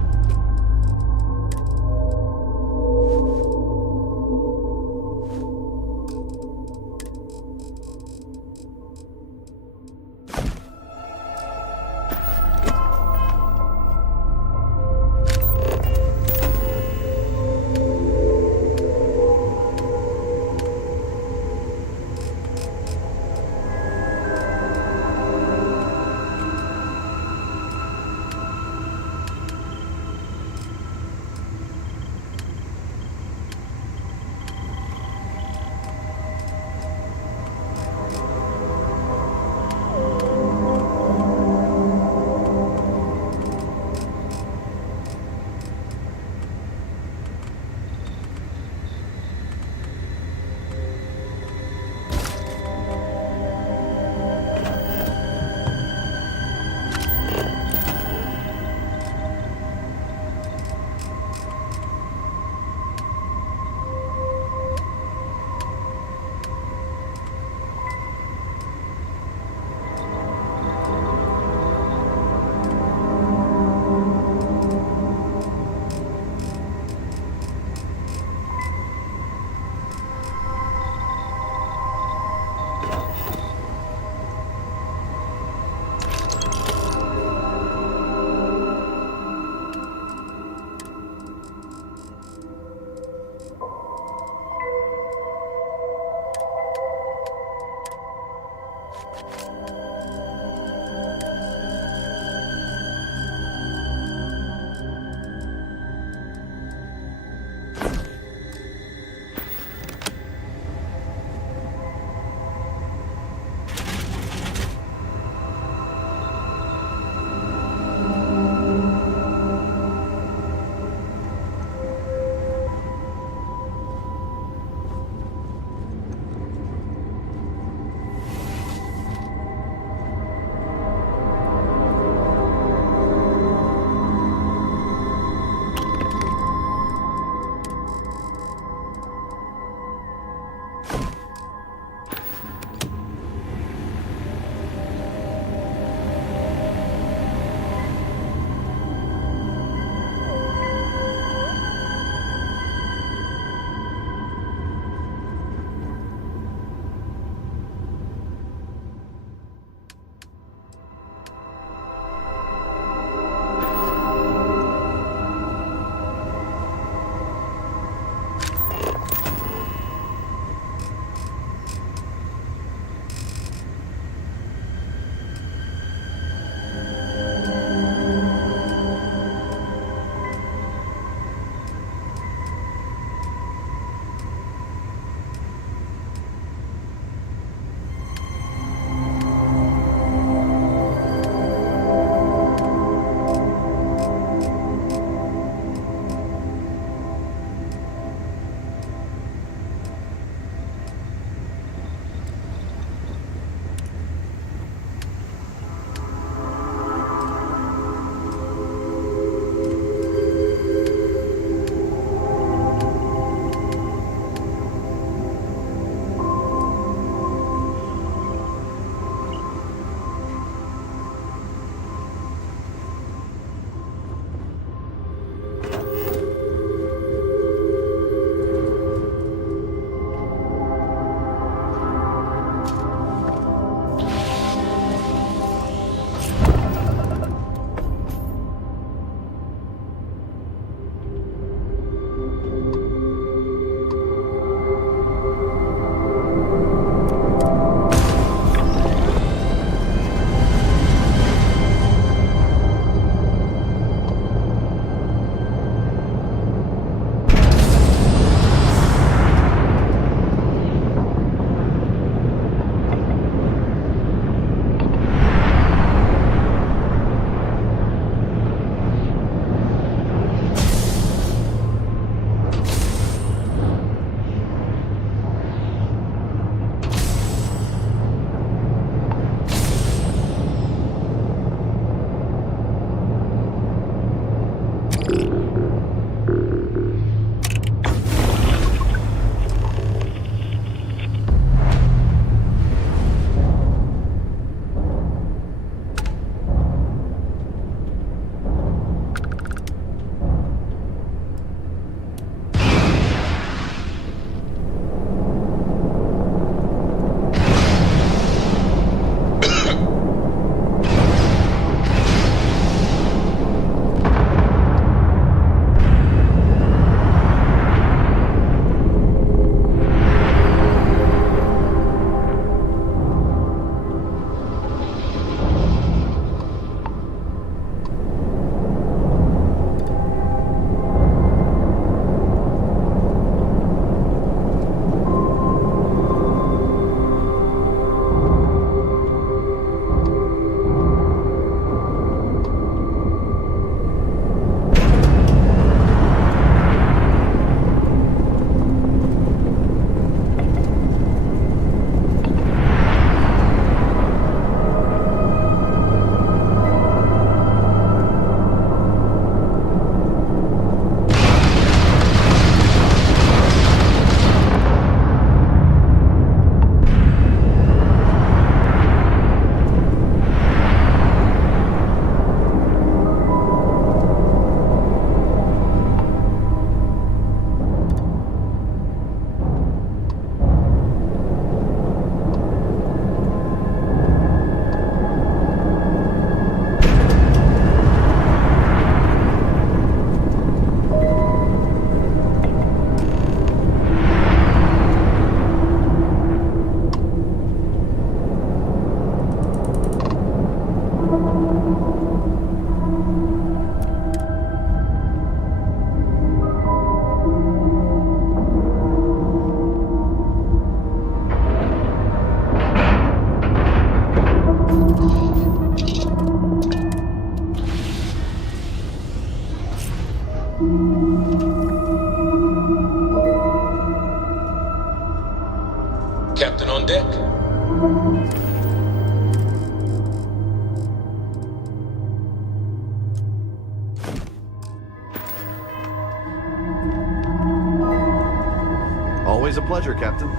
Captain on deck. Always a pleasure, Captain.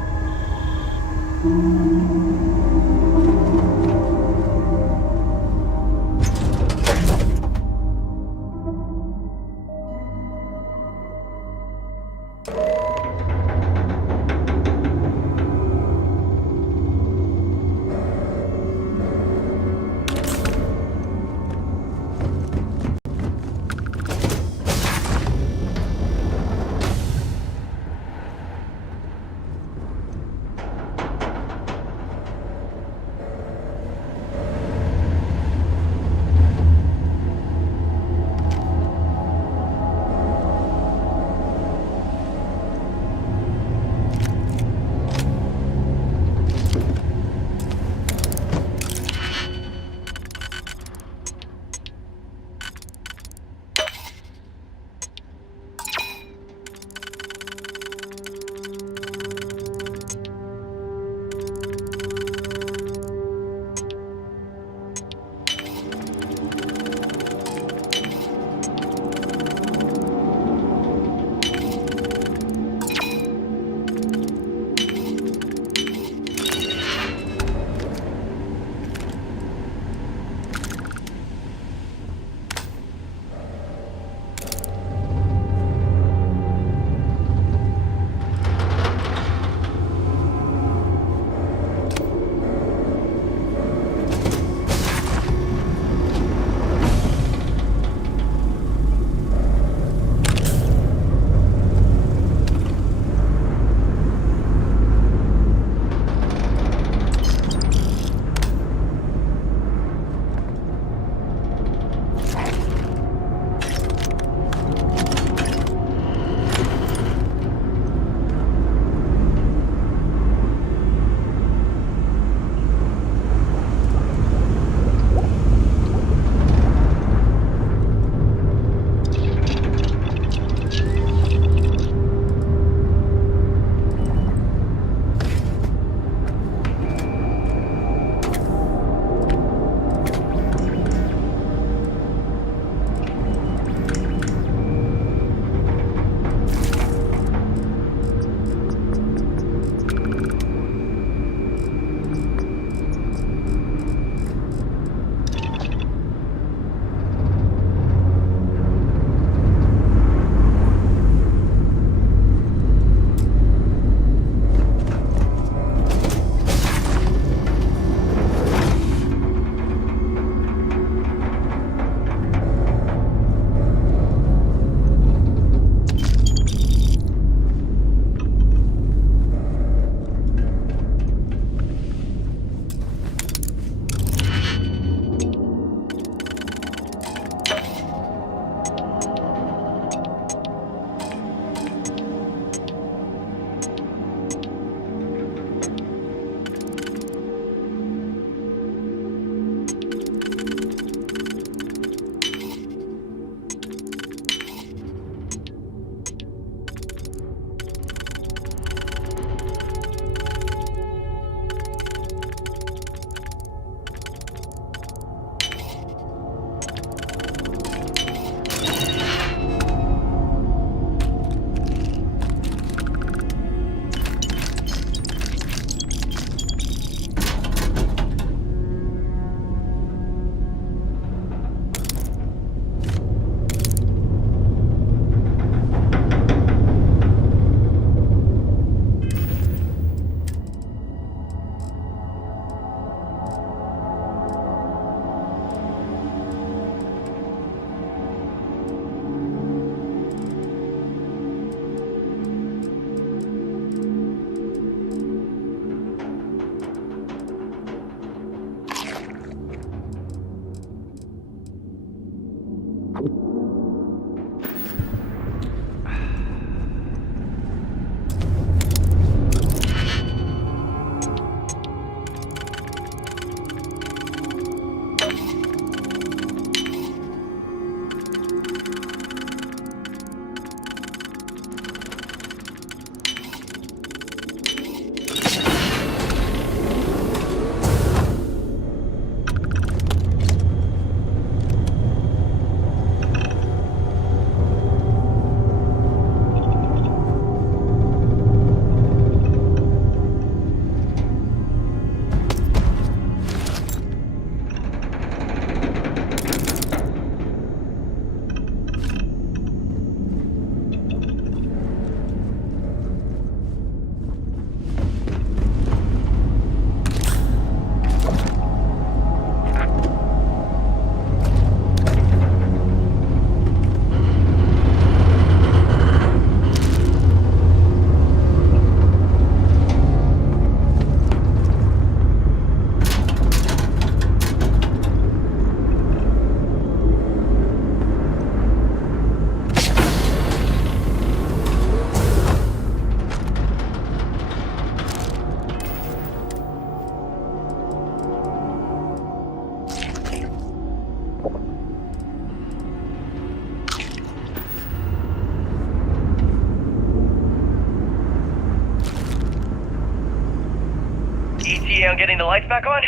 on getting the lights back on?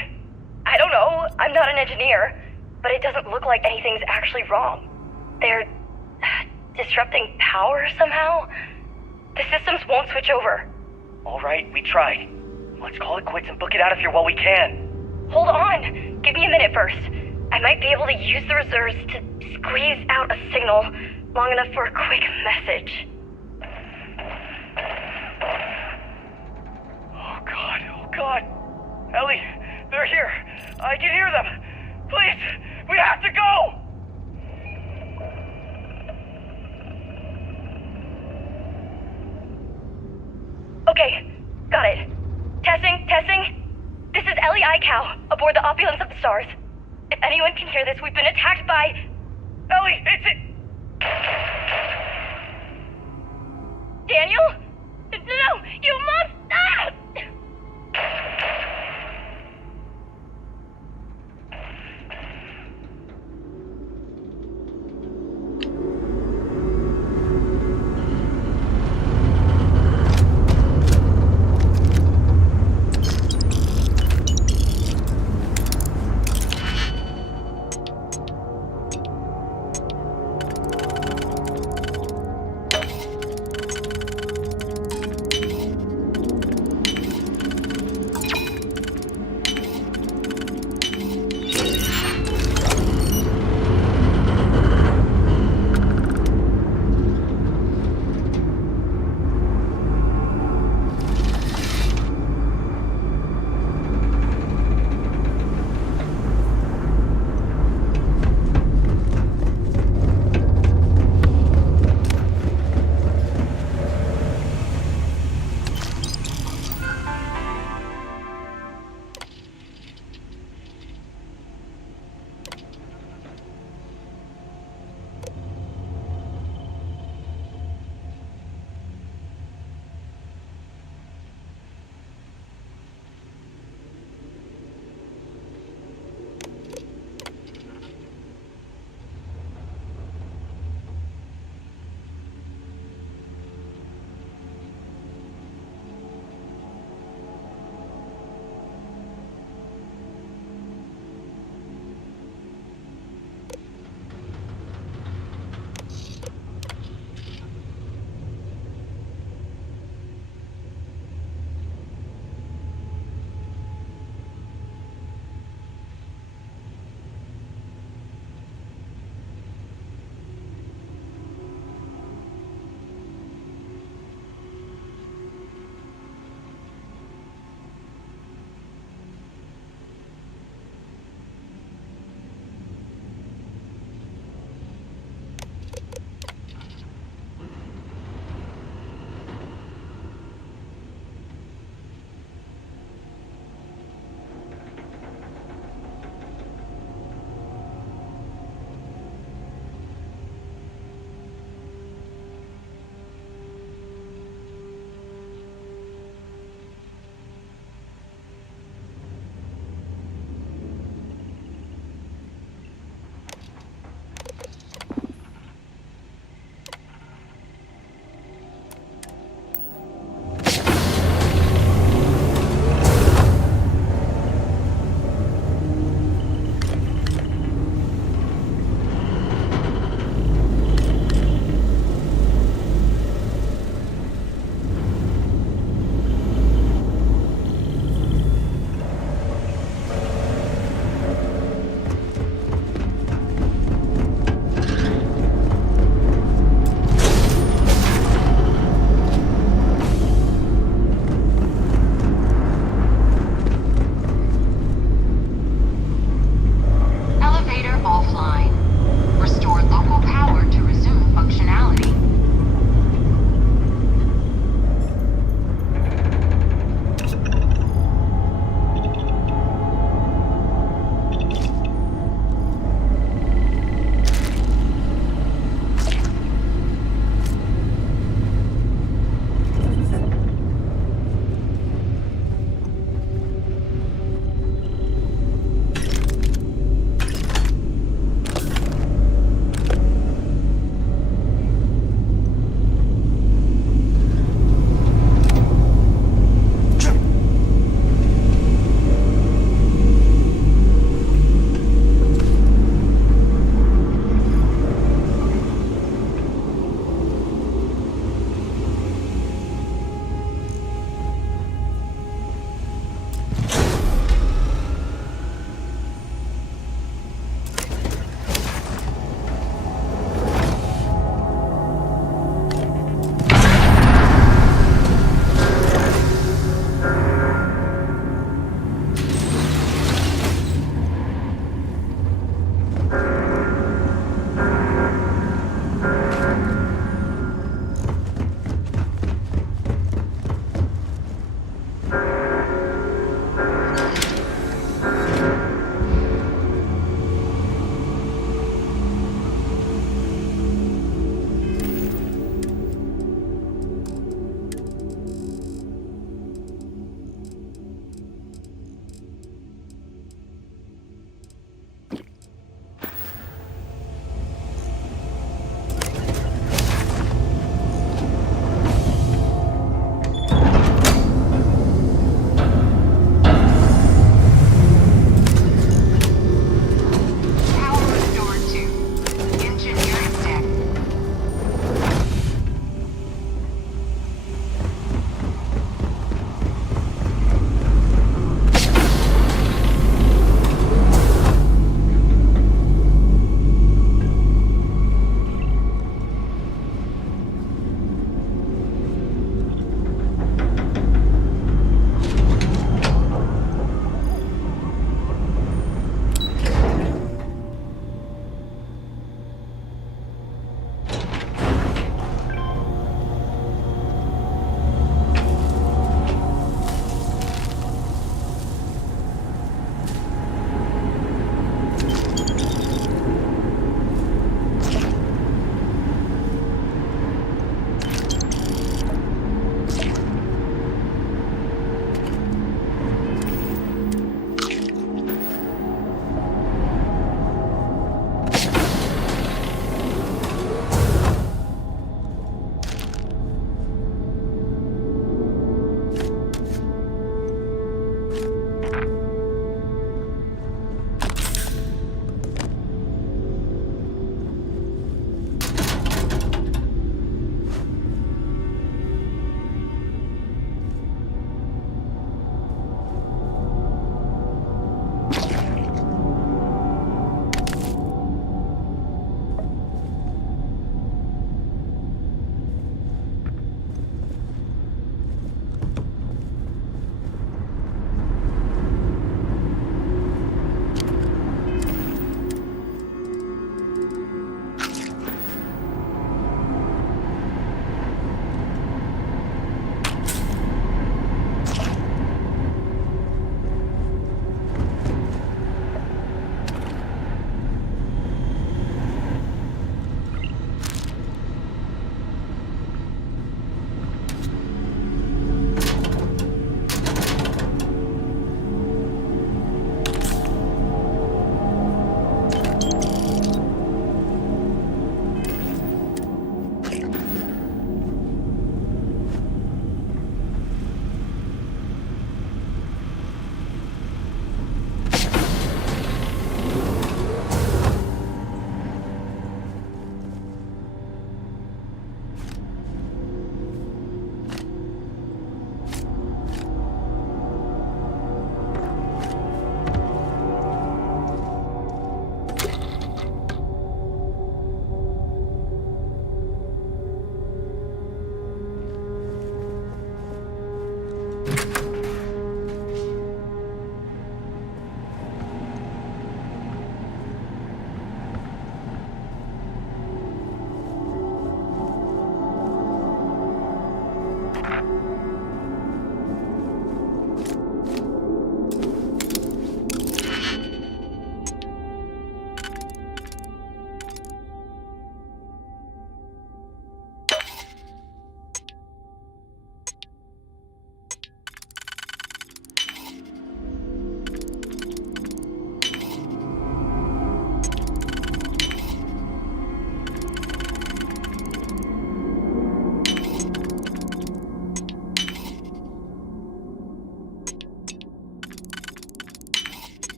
I don't know. I'm not an engineer. But it doesn't look like anything's actually wrong. They're disrupting power somehow? The systems won't switch over. Alright, we tried. Let's call it quits and book it out of here while we can. Hold on. Give me a minute first. I might be able to use the reserves to squeeze out a signal long enough for a quick message. Oh God. Ellie, they're here. I can hear them. Please, we have to go! Okay, got it. Testing. This is Ellie Icow, aboard the Opulence of the Stars. If anyone can hear this, we've been attacked by... Ellie, it's it! Daniel? No, you must... Ah!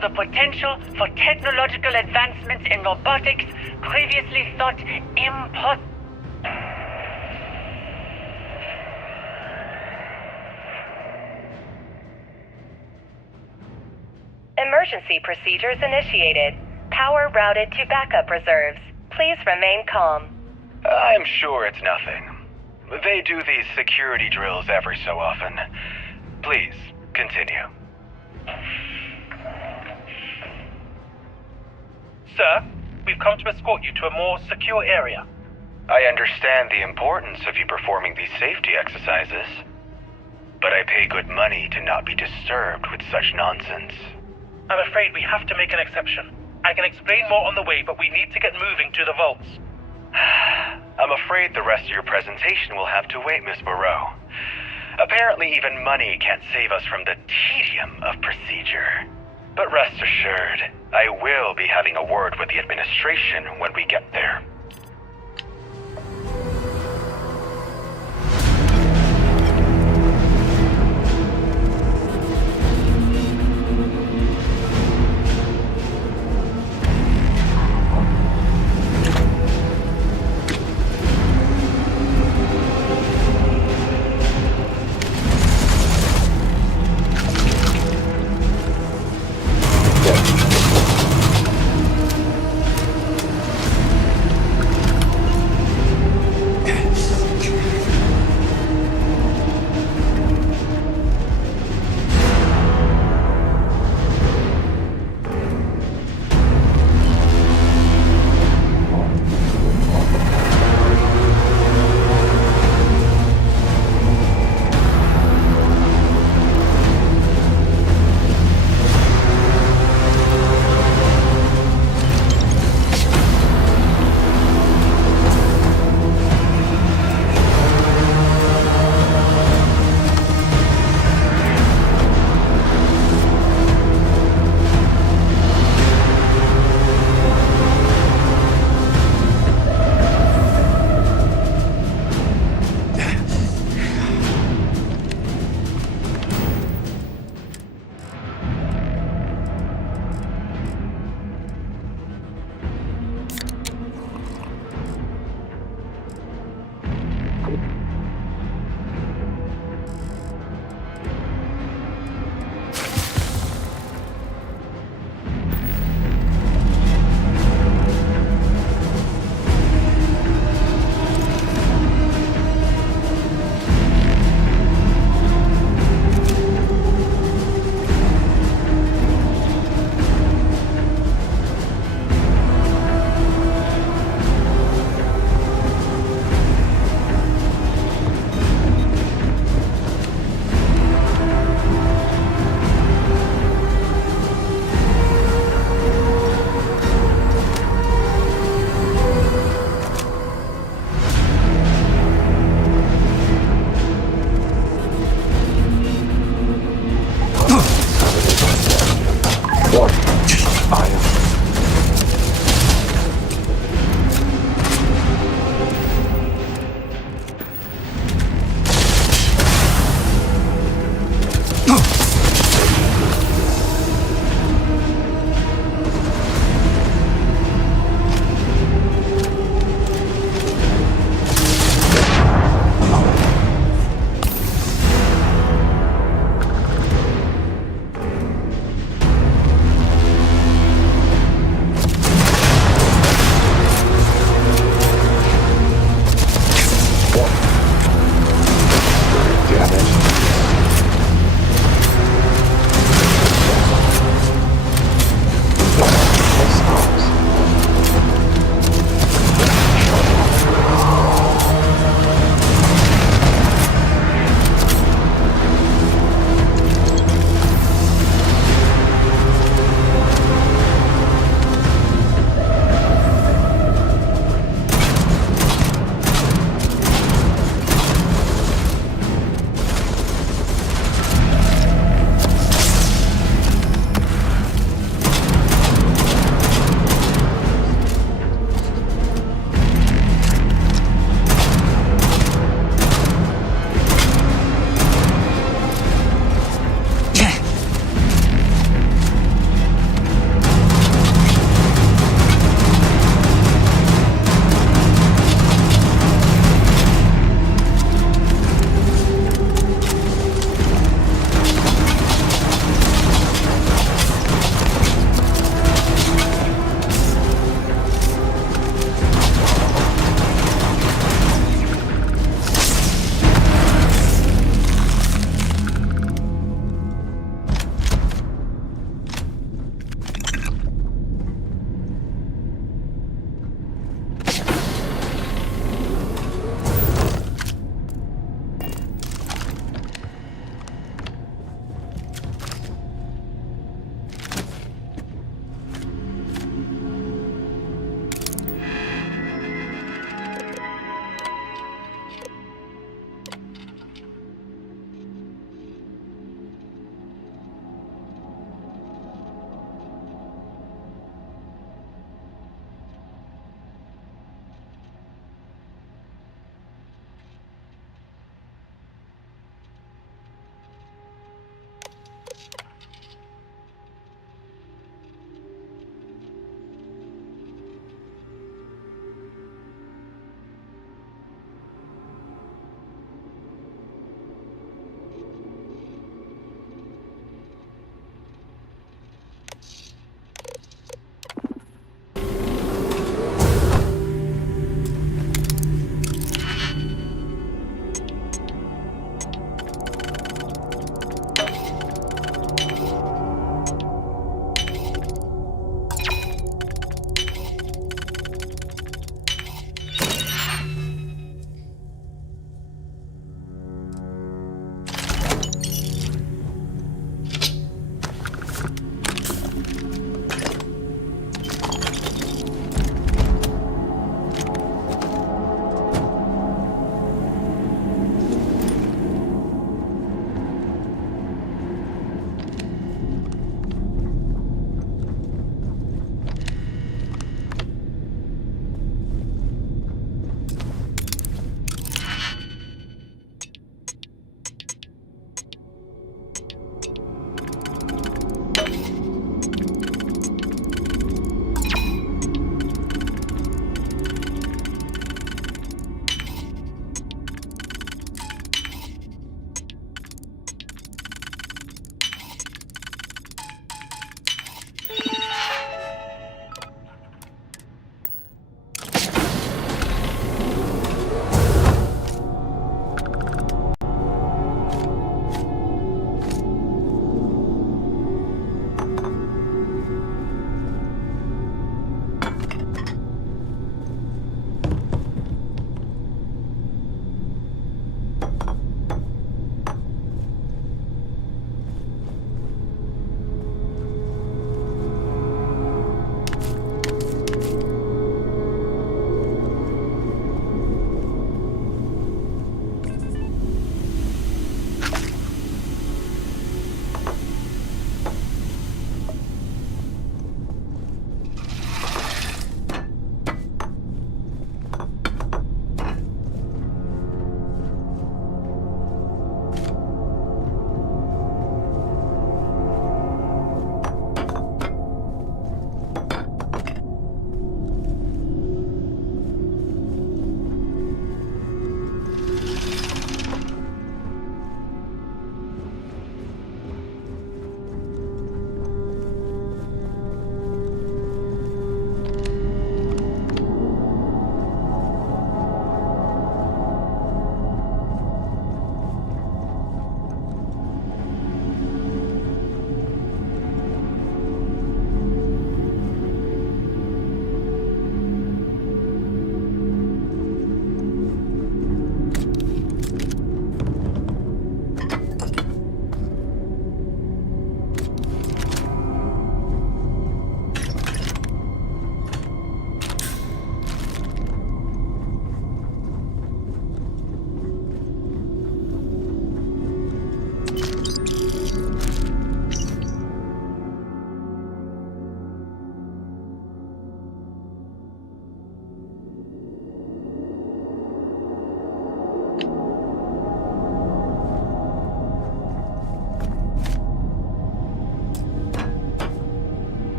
to the potential for technological advancements in robotics previously thought impossible. Emergency procedures initiated. Power routed to backup reserves. Please remain calm. I'm sure it's nothing. They do these security drills every so often. Please, continue. Sir, we've come to escort you to a more secure area. I understand the importance of you performing these safety exercises, but I pay good money to not be disturbed with such nonsense. I'm afraid we have to make an exception. I can explain more on the way, but we need to get moving to the vaults. I'm afraid the rest of your presentation will have to wait, Miss Moreau. Apparently even money can't save us from the tedium of procedure. But rest assured, I will be having a word with the administration when we get there.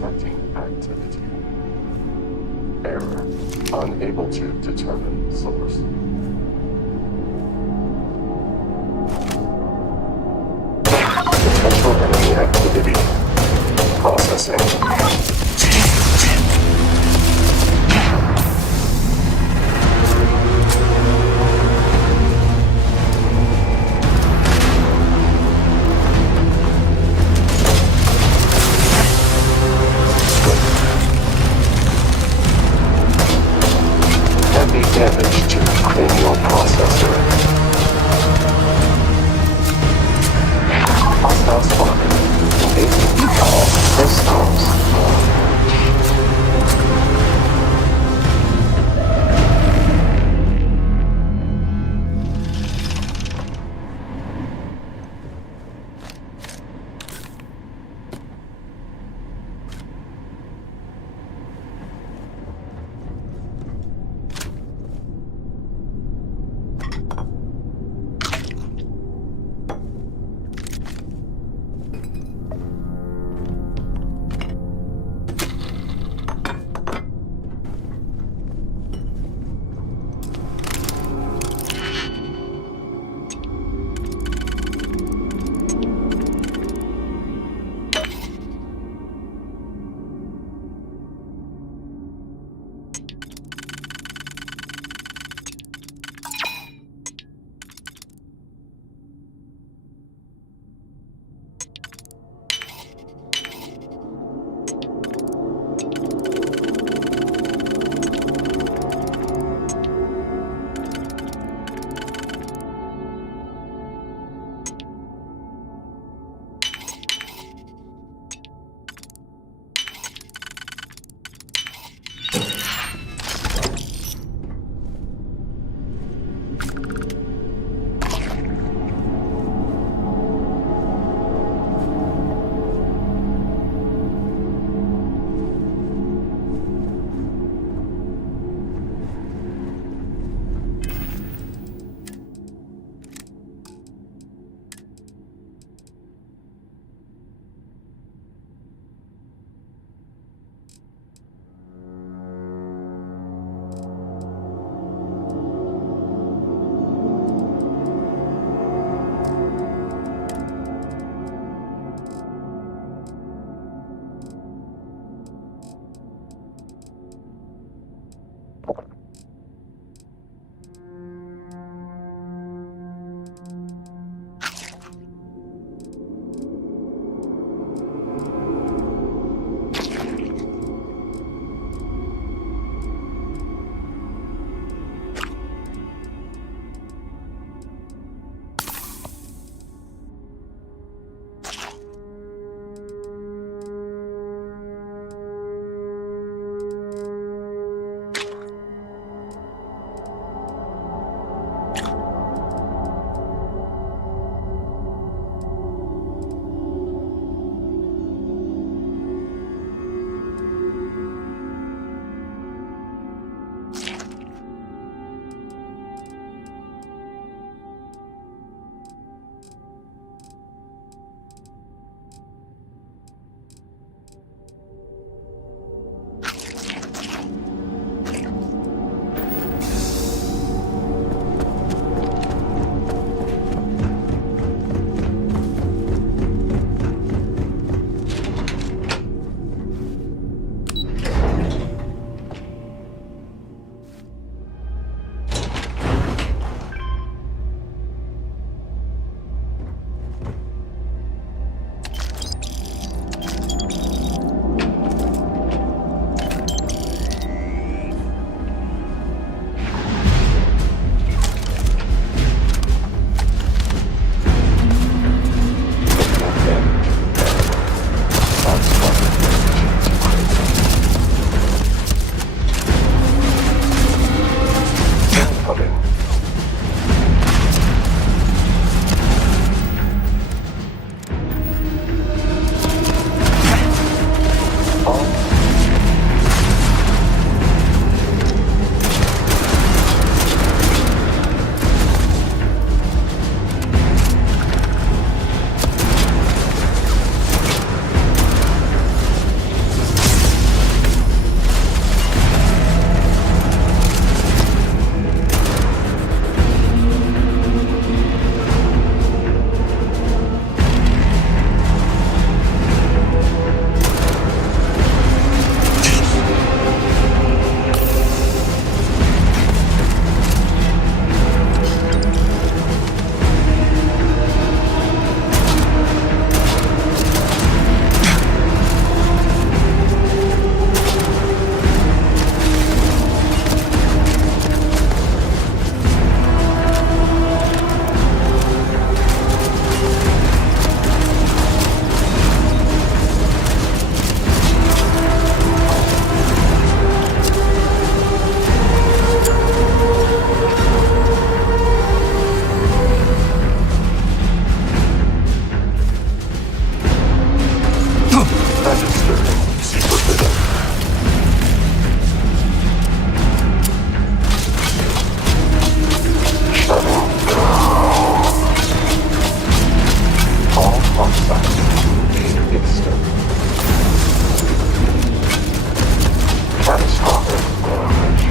detecting activity. Error. Unable to determine source. Potential enemy activity. Processing. Heavy damage to crane. Registered. Forbidden. Shutting down. All hotfixes. Instant. Catastrophic damage.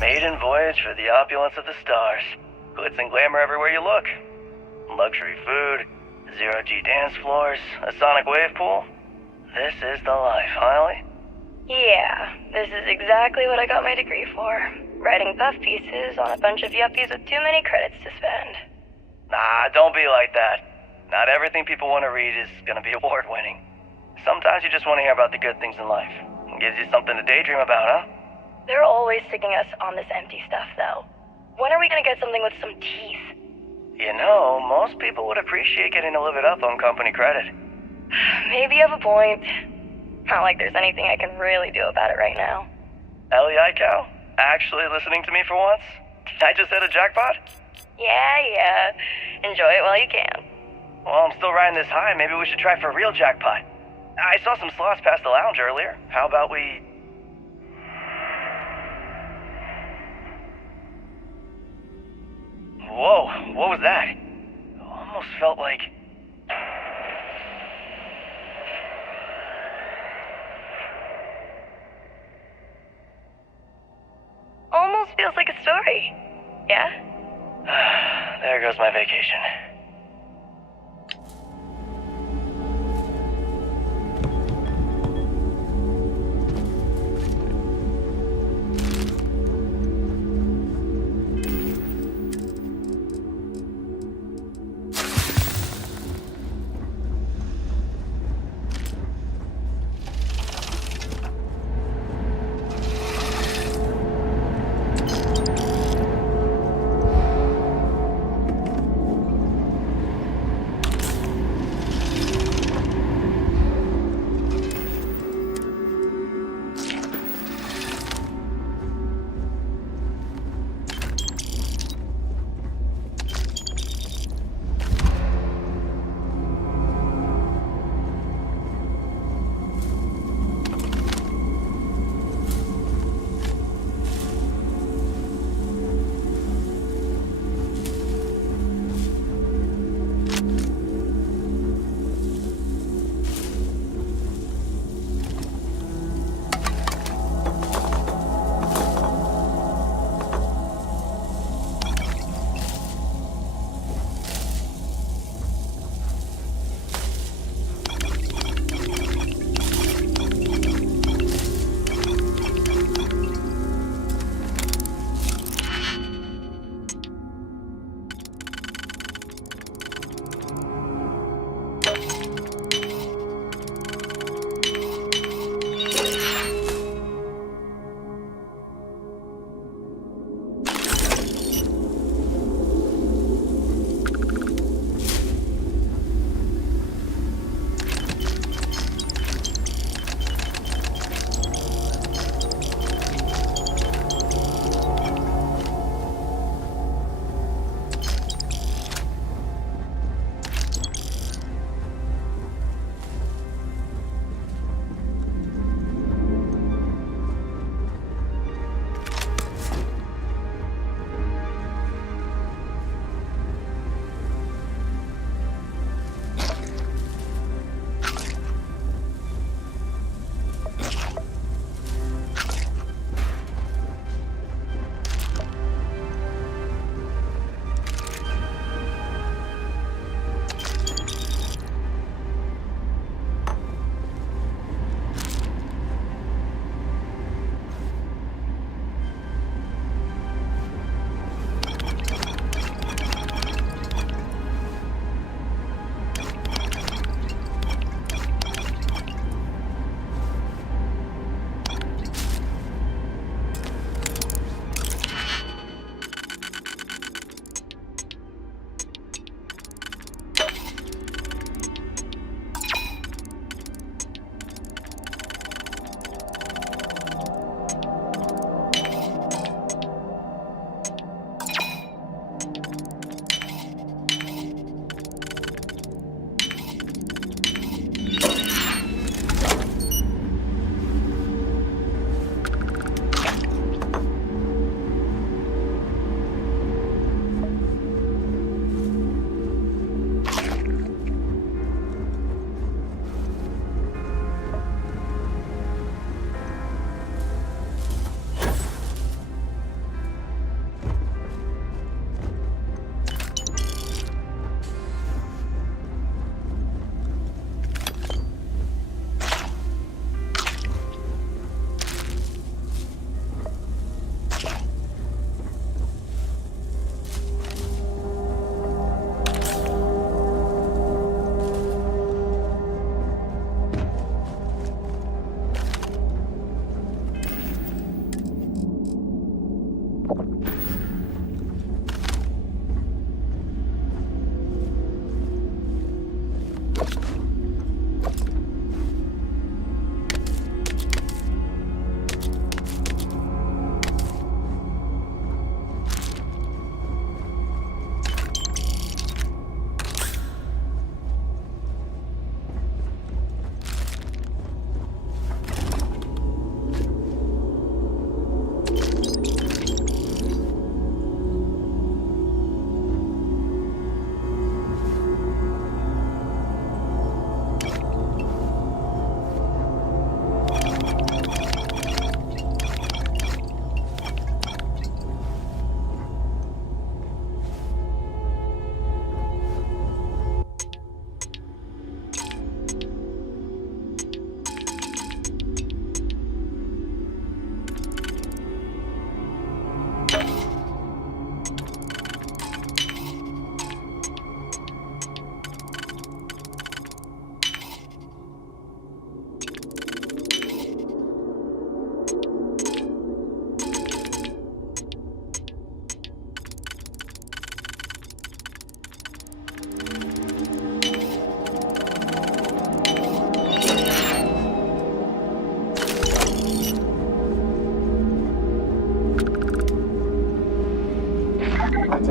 Maiden voyage for the opulence of the stars. Glitz and glamour everywhere you look. Luxury food, zero-G dance floors, a sonic wave pool. This is the life, huh, Ellie? Yeah, this is exactly what I got my degree for. Writing puff pieces on a bunch of yuppies with too many credits to spend. Nah, don't be like that. Not everything people want to read is gonna be award-winning. Sometimes you just want to hear about the good things in life. It gives you something to daydream about, huh? They're always sticking us on this empty stuff, though. When are we gonna get something with some teeth? You know, most people would appreciate getting to live it up on company credit. Maybe you have a point. Not like there's anything I can really do about it right now. Ellie Icow, actually listening to me for once? I just hit a jackpot? Yeah. Enjoy it while you can. Well, I'm still riding this high. Maybe we should try for a real jackpot. I saw some slots past the lounge earlier. How about we... Whoa, what was that? Almost felt like... Almost feels like a story. Yeah? There goes my vacation.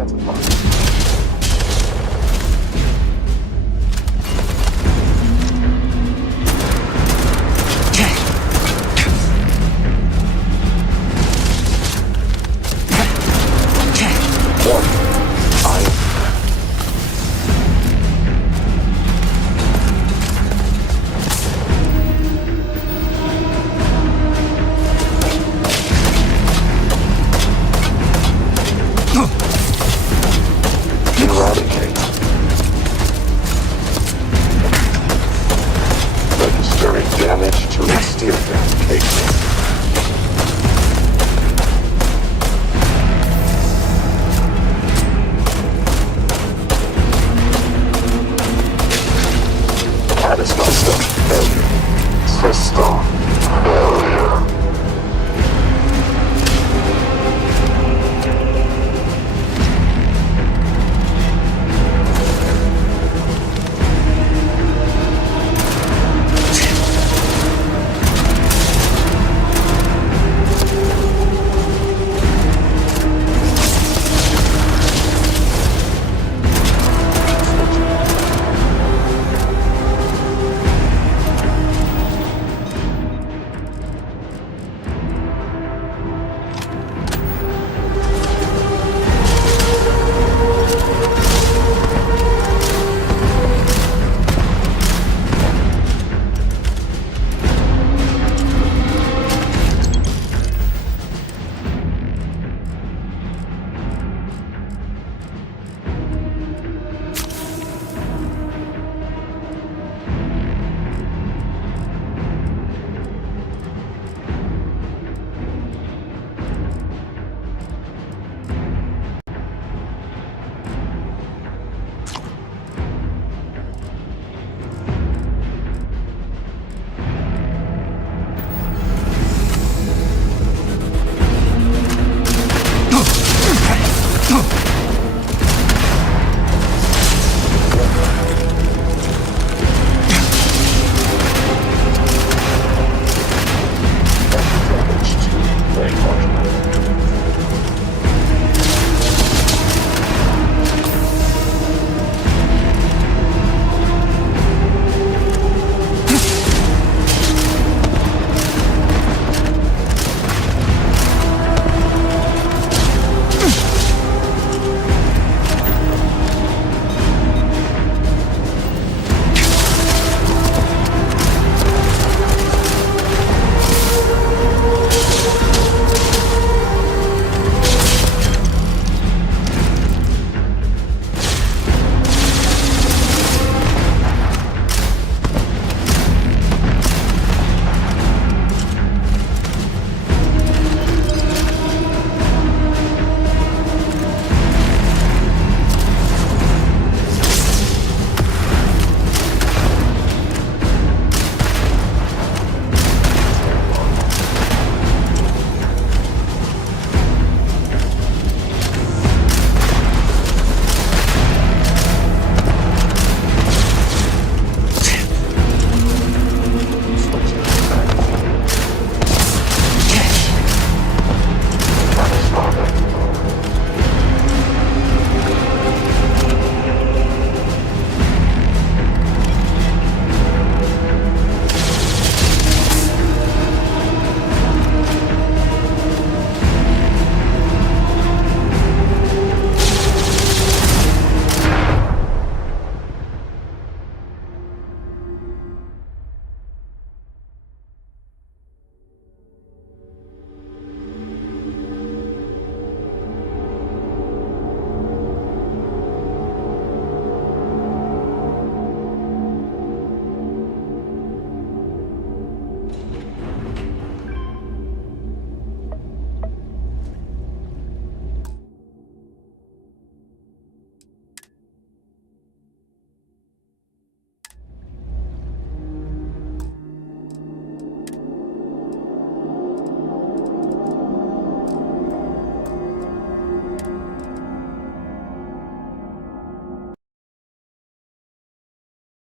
that's a plus.